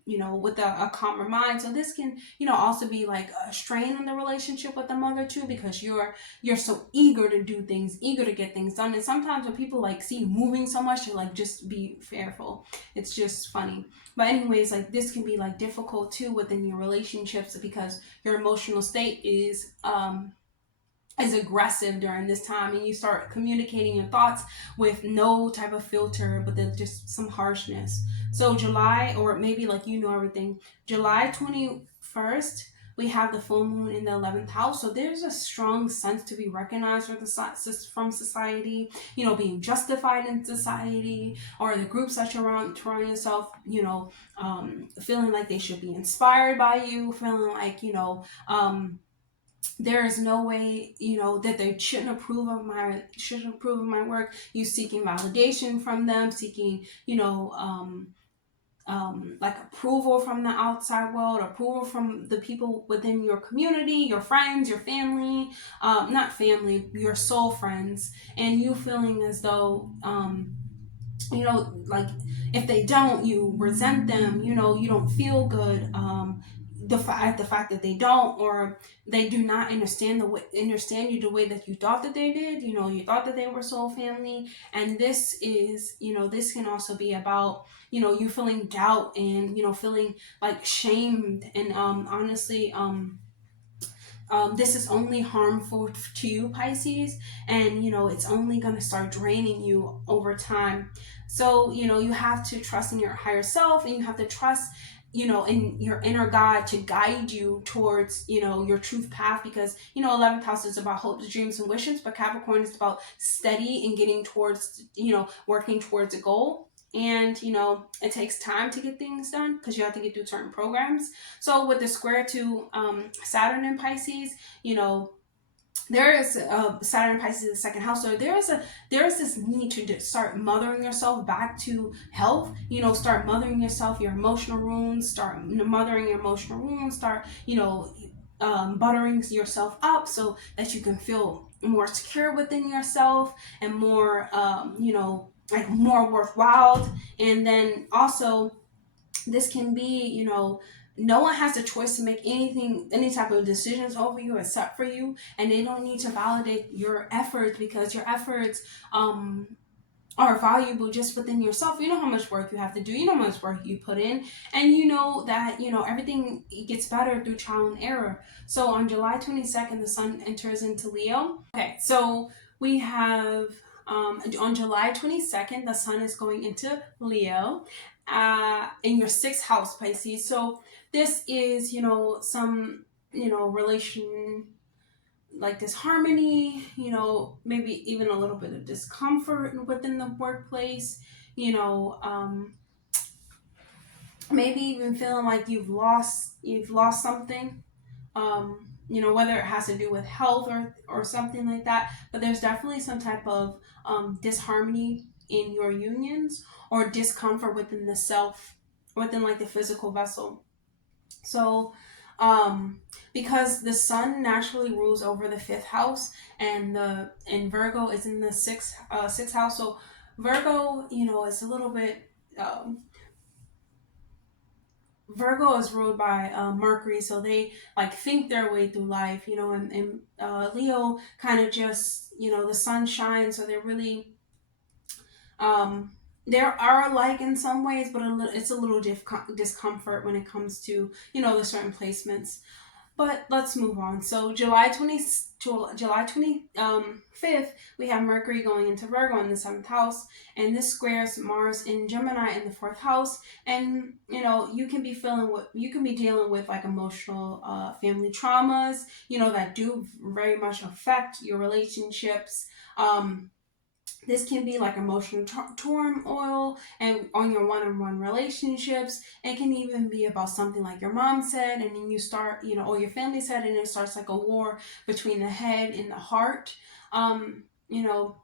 with a calmer mind. So this can, also be like a strain on the relationship with the mother too, because you're so eager to do things, eager to get things done. And sometimes when people like see you moving so much, you're like, just be fearful. It's just funny. But anyways, like, this can be like difficult too within your relationships, because your emotional state is aggressive during this time, and you start communicating your thoughts with no type of filter, but then just some harshness. So July, or maybe like, everything, July 21st, we have the full moon in the 11th house. So there's a strong sense to be recognized from society, being justified in society, or the groups that you're around yourself, feeling like they should be inspired by you, feeling like, there is no way, that they shouldn't approve of my work. You seeking validation from them, seeking, like approval from the outside world, approval from the people within your community, your friends, your family, not family, your soul friends, and you feeling as though, like, if they don't, you resent them, you don't feel good, the fact that they don't, or they do not understand you the way that you thought that they did. You thought that they were soul family. And this is, this can also be about, you feeling doubt, and feeling like shamed, and honestly, this is only harmful to you, Pisces, and it's only going to start draining you over time. So you have to trust in your higher self, and you have to trust, in your inner God, to guide you towards, your truth path, because 11th house is about hopes, dreams, and wishes, but Capricorn is about steady and getting towards, working towards a goal. And it takes time to get things done, because you have to get through certain programs. So with the square to Saturn in Pisces, there is Saturn Pisces in the second house, so there is this need to start mothering yourself back to health. Start mothering yourself, your emotional wounds. Start mothering your emotional wounds. Start buttering yourself up, so that you can feel more secure within yourself, and more like more worthwhile. And then also, this can be, no one has the choice to make any type of decisions over you except for you, and they don't need to validate your efforts, because your efforts are valuable just within yourself. You know how much work you have to do, you know how much work you put in, and you know that everything gets better through trial and error. So on July 22nd, the sun enters into Leo. Okay, so we have on July 22nd, the sun is going into Leo in your 6th house, Pisces. So this is, some, relation, like disharmony, maybe even a little bit of discomfort within the workplace, maybe even feeling like you've lost something, whether it has to do with health or something like that. But there's definitely some type of disharmony in your unions, or discomfort within the self, within like the physical vessel. So Because the sun naturally rules over the fifth house, and Virgo is in the sixth house. So Virgo, is a little bit. Um, Virgo is ruled by Mercury, so they like think their way through life, and Leo kind of just, the sun shines, so they're really, um, there are alike in some ways, but it's a little discomfort when it comes to, the certain placements. But let's move on. So July 25th, we have Mercury going into Virgo in the seventh house, and this squares Mars in Gemini in the fourth house. And you can be dealing with like emotional family traumas, that do very much affect your relationships. This can be like emotional turmoil and on your one-on-one relationships. It can even be about something like your mom said, and then you start, or your family said, and it starts like a war between the head and the heart. Um, you know,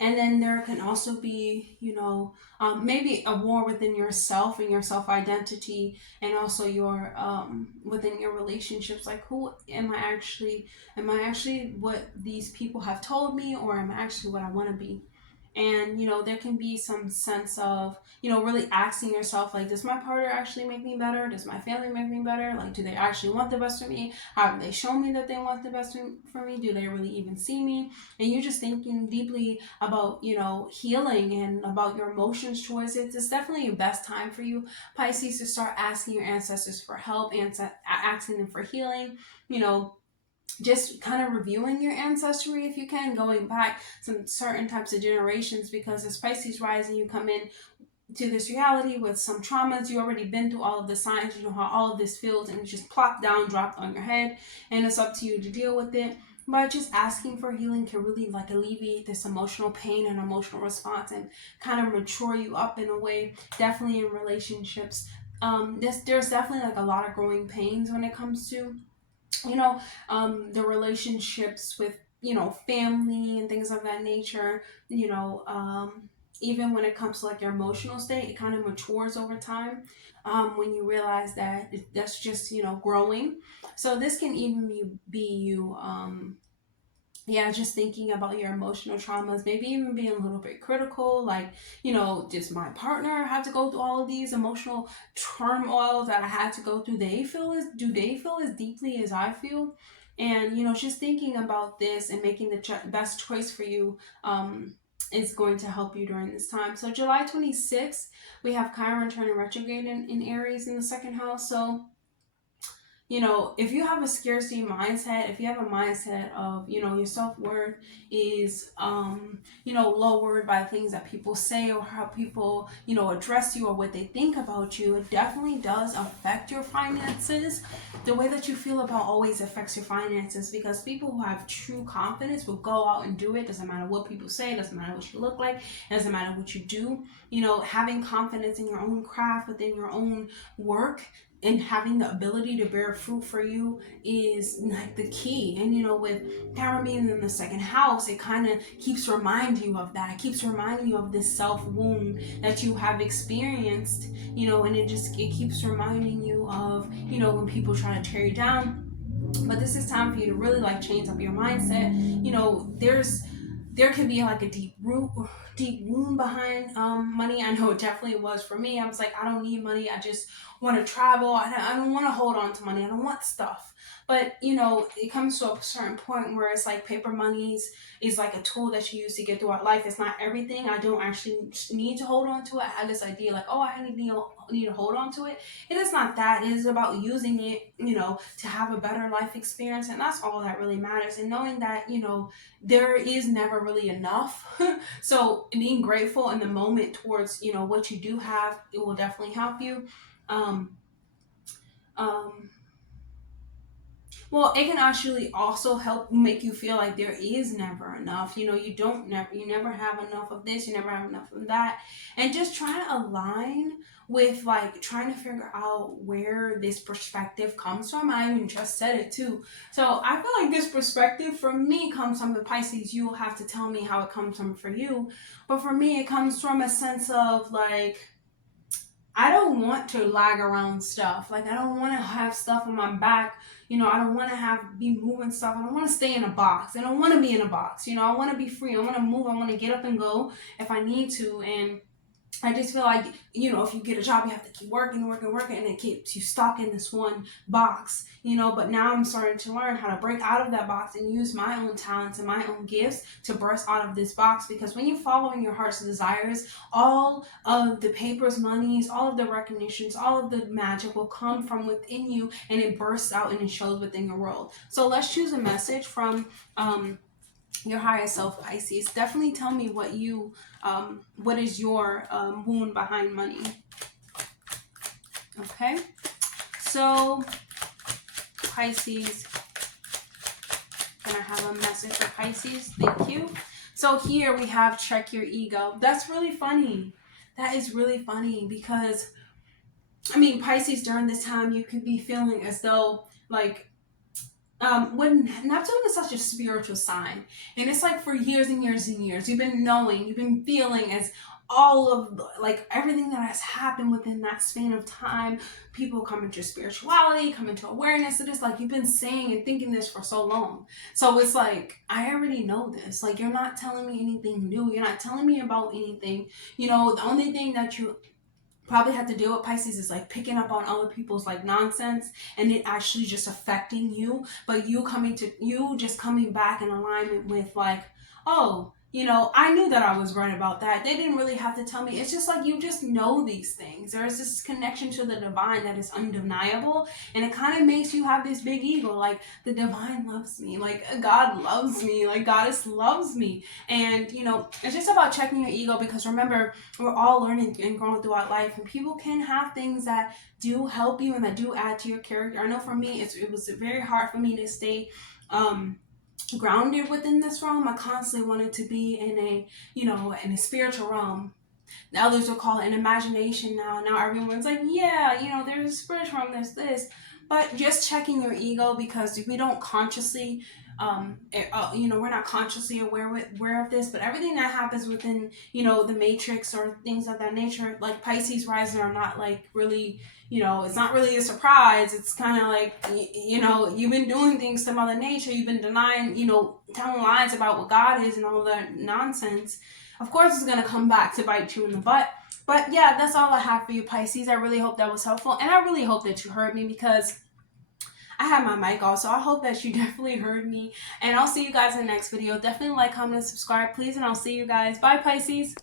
and then there can also be, maybe a war within yourself and your self identity, and also your within your relationships. Like, who am I actually? Am I actually what these people have told me, or am I actually what I want to be? And there can be some sense of really asking yourself, like, does my partner actually make me better? Does my family make me better? Like, do they actually want the best for me? Have they shown me that they want the best for me? Do they really even see me? And you're just thinking deeply about healing and about your emotions towards it. It's definitely the best time for you, Pisces, to start asking your ancestors for help and asking them for healing. Just kind of reviewing your ancestry if you can, going back some certain types of generations, because as Pisces rising, you come in to this reality with some traumas. You already been through all of the signs, you know how all of this feels, and it just plopped down, dropped on your head, and it's up to you to deal with it. But just asking for healing can really like alleviate this emotional pain and emotional response, and kind of mature you up in a way, definitely in relationships. There's definitely like a lot of growing pains when it comes to the relationships with family and things of that nature. Even when it comes to like your emotional state, it kind of matures over time, when you realize that that's just growing. So this can even be you, yeah, just thinking about your emotional traumas, maybe even being a little bit critical, like, does my partner have to go through all of these emotional turmoil that I had to go through? Do they feel as deeply as I feel? And, just thinking about this and making the best choice for you, is going to help you during this time. So July 26th, we have Chiron turning retrograde in Aries in the second house. So if you have a scarcity mindset, if you have a mindset of, your self-worth is, lowered by things that people say or how people, address you or what they think about you, it definitely does affect your finances. The way that you feel about always affects your finances, because people who have true confidence will go out and do it. Doesn't matter what people say, doesn't matter what you look like, doesn't matter what you do. Having confidence in your own craft, within your own work, and having the ability to bear fruit for you is like the key. And with Chiron being in the second house, it kind of keeps reminding you of that. It keeps reminding you of this self wound that you have experienced, and it keeps reminding you of, when people try to tear you down. But this is time for you to really like change up your mindset. There can be like a deep wound behind money. I know it definitely was for me. I was like, I don't need money. I just want to travel. I don't want to hold on to money. I don't want stuff. But it comes to a certain point where it's like paper monies is like a tool that you use to get throughout life. It's not everything. I don't actually need to hold on to it. I had this idea like, oh, I need to hold on to it. It is not that. It is about using it, to have a better life experience. And that's all that really matters. And knowing that, there is never really enough. So being grateful in the moment towards, what you do have, it will definitely help you. Um, um, well, it can actually also help make you feel like there is never enough. You never have enough of this, you never have enough of that. And just try to align with like trying to figure out where this perspective comes from. I even just said it too. So I feel like this perspective for me comes from the Pisces. You'll have to tell me how it comes from for you. But for me, it comes from a sense of like, I don't want to lag around stuff. Like, I don't want to have stuff on my back. You know, I don't want to be moving stuff. I don't want to stay in a box. I don't want to be in a box. You know, I want to be free. I want to move. I want to get up and go if I need to. And I just feel like, you know, if you get a job, you have to keep working, and it keeps you stuck in this one box, you know. But now I'm starting to learn how to break out of that box and use my own talents and my own gifts to burst out of this box. Because when you're following your heart's desires, all of the papers, monies, all of the recognitions, all of the magic will come from within you, and it bursts out and it shows within your world. So let's choose a message from your higher self, Pisces. Definitely tell me what is your wound behind money. Okay, so Pisces, can I have a message for Pisces? Thank you. So here we have check your ego. That's really funny. That is really funny because, I mean, Pisces, during this time, you could be feeling as though, like, when Neptune is such a spiritual sign, and it's like for years and years and years, you've been feeling as all of, like, everything that has happened within that span of time, people come into spirituality, come into awareness. It is like you've been saying and thinking this for so long. So it's like, I already know this. Like, you're not telling me anything new. You're not telling me about anything. You know, the only thing that you probably have to deal with, Pisces, is like picking up on other people's like nonsense and it actually just affecting you, but you just coming back in alignment with like, oh, you know, I knew that I was right about that. They didn't really have to tell me. It's just like you just know these things. There's this connection to the divine that is undeniable, and it kind of makes you have this big ego, like the divine loves me, like God loves me, like Goddess loves me. And you know, it's just about checking your ego, because remember, we're all learning and growing throughout life, and people can have things that do help you and that do add to your character. I know for me, it was very hard for me to stay grounded within this realm. I constantly wanted to be in a, you know, in a spiritual realm. The others will call it an imagination now. Now everyone's like, yeah, you know, there's a spiritual realm, there's this. But just checking your ego, because we don't consciously, you know, we're not consciously aware of this, but everything that happens within, you know, the matrix or things of that nature, like Pisces rising, are not like really, you know, it's not really a surprise. It's kind of like, you know, you've been doing things to Mother Nature, you've been denying, you know, telling lies about what God is and all that nonsense. Of course, it's going to come back to bite you in the butt. But yeah, that's all I have for you, Pisces. I really hope that was helpful, and I really hope that you heard me, because I have my mic off, so I hope that you definitely heard me. And I'll see you guys in the next video. Definitely like, comment, and subscribe, please, and I'll see you guys. Bye, Pisces.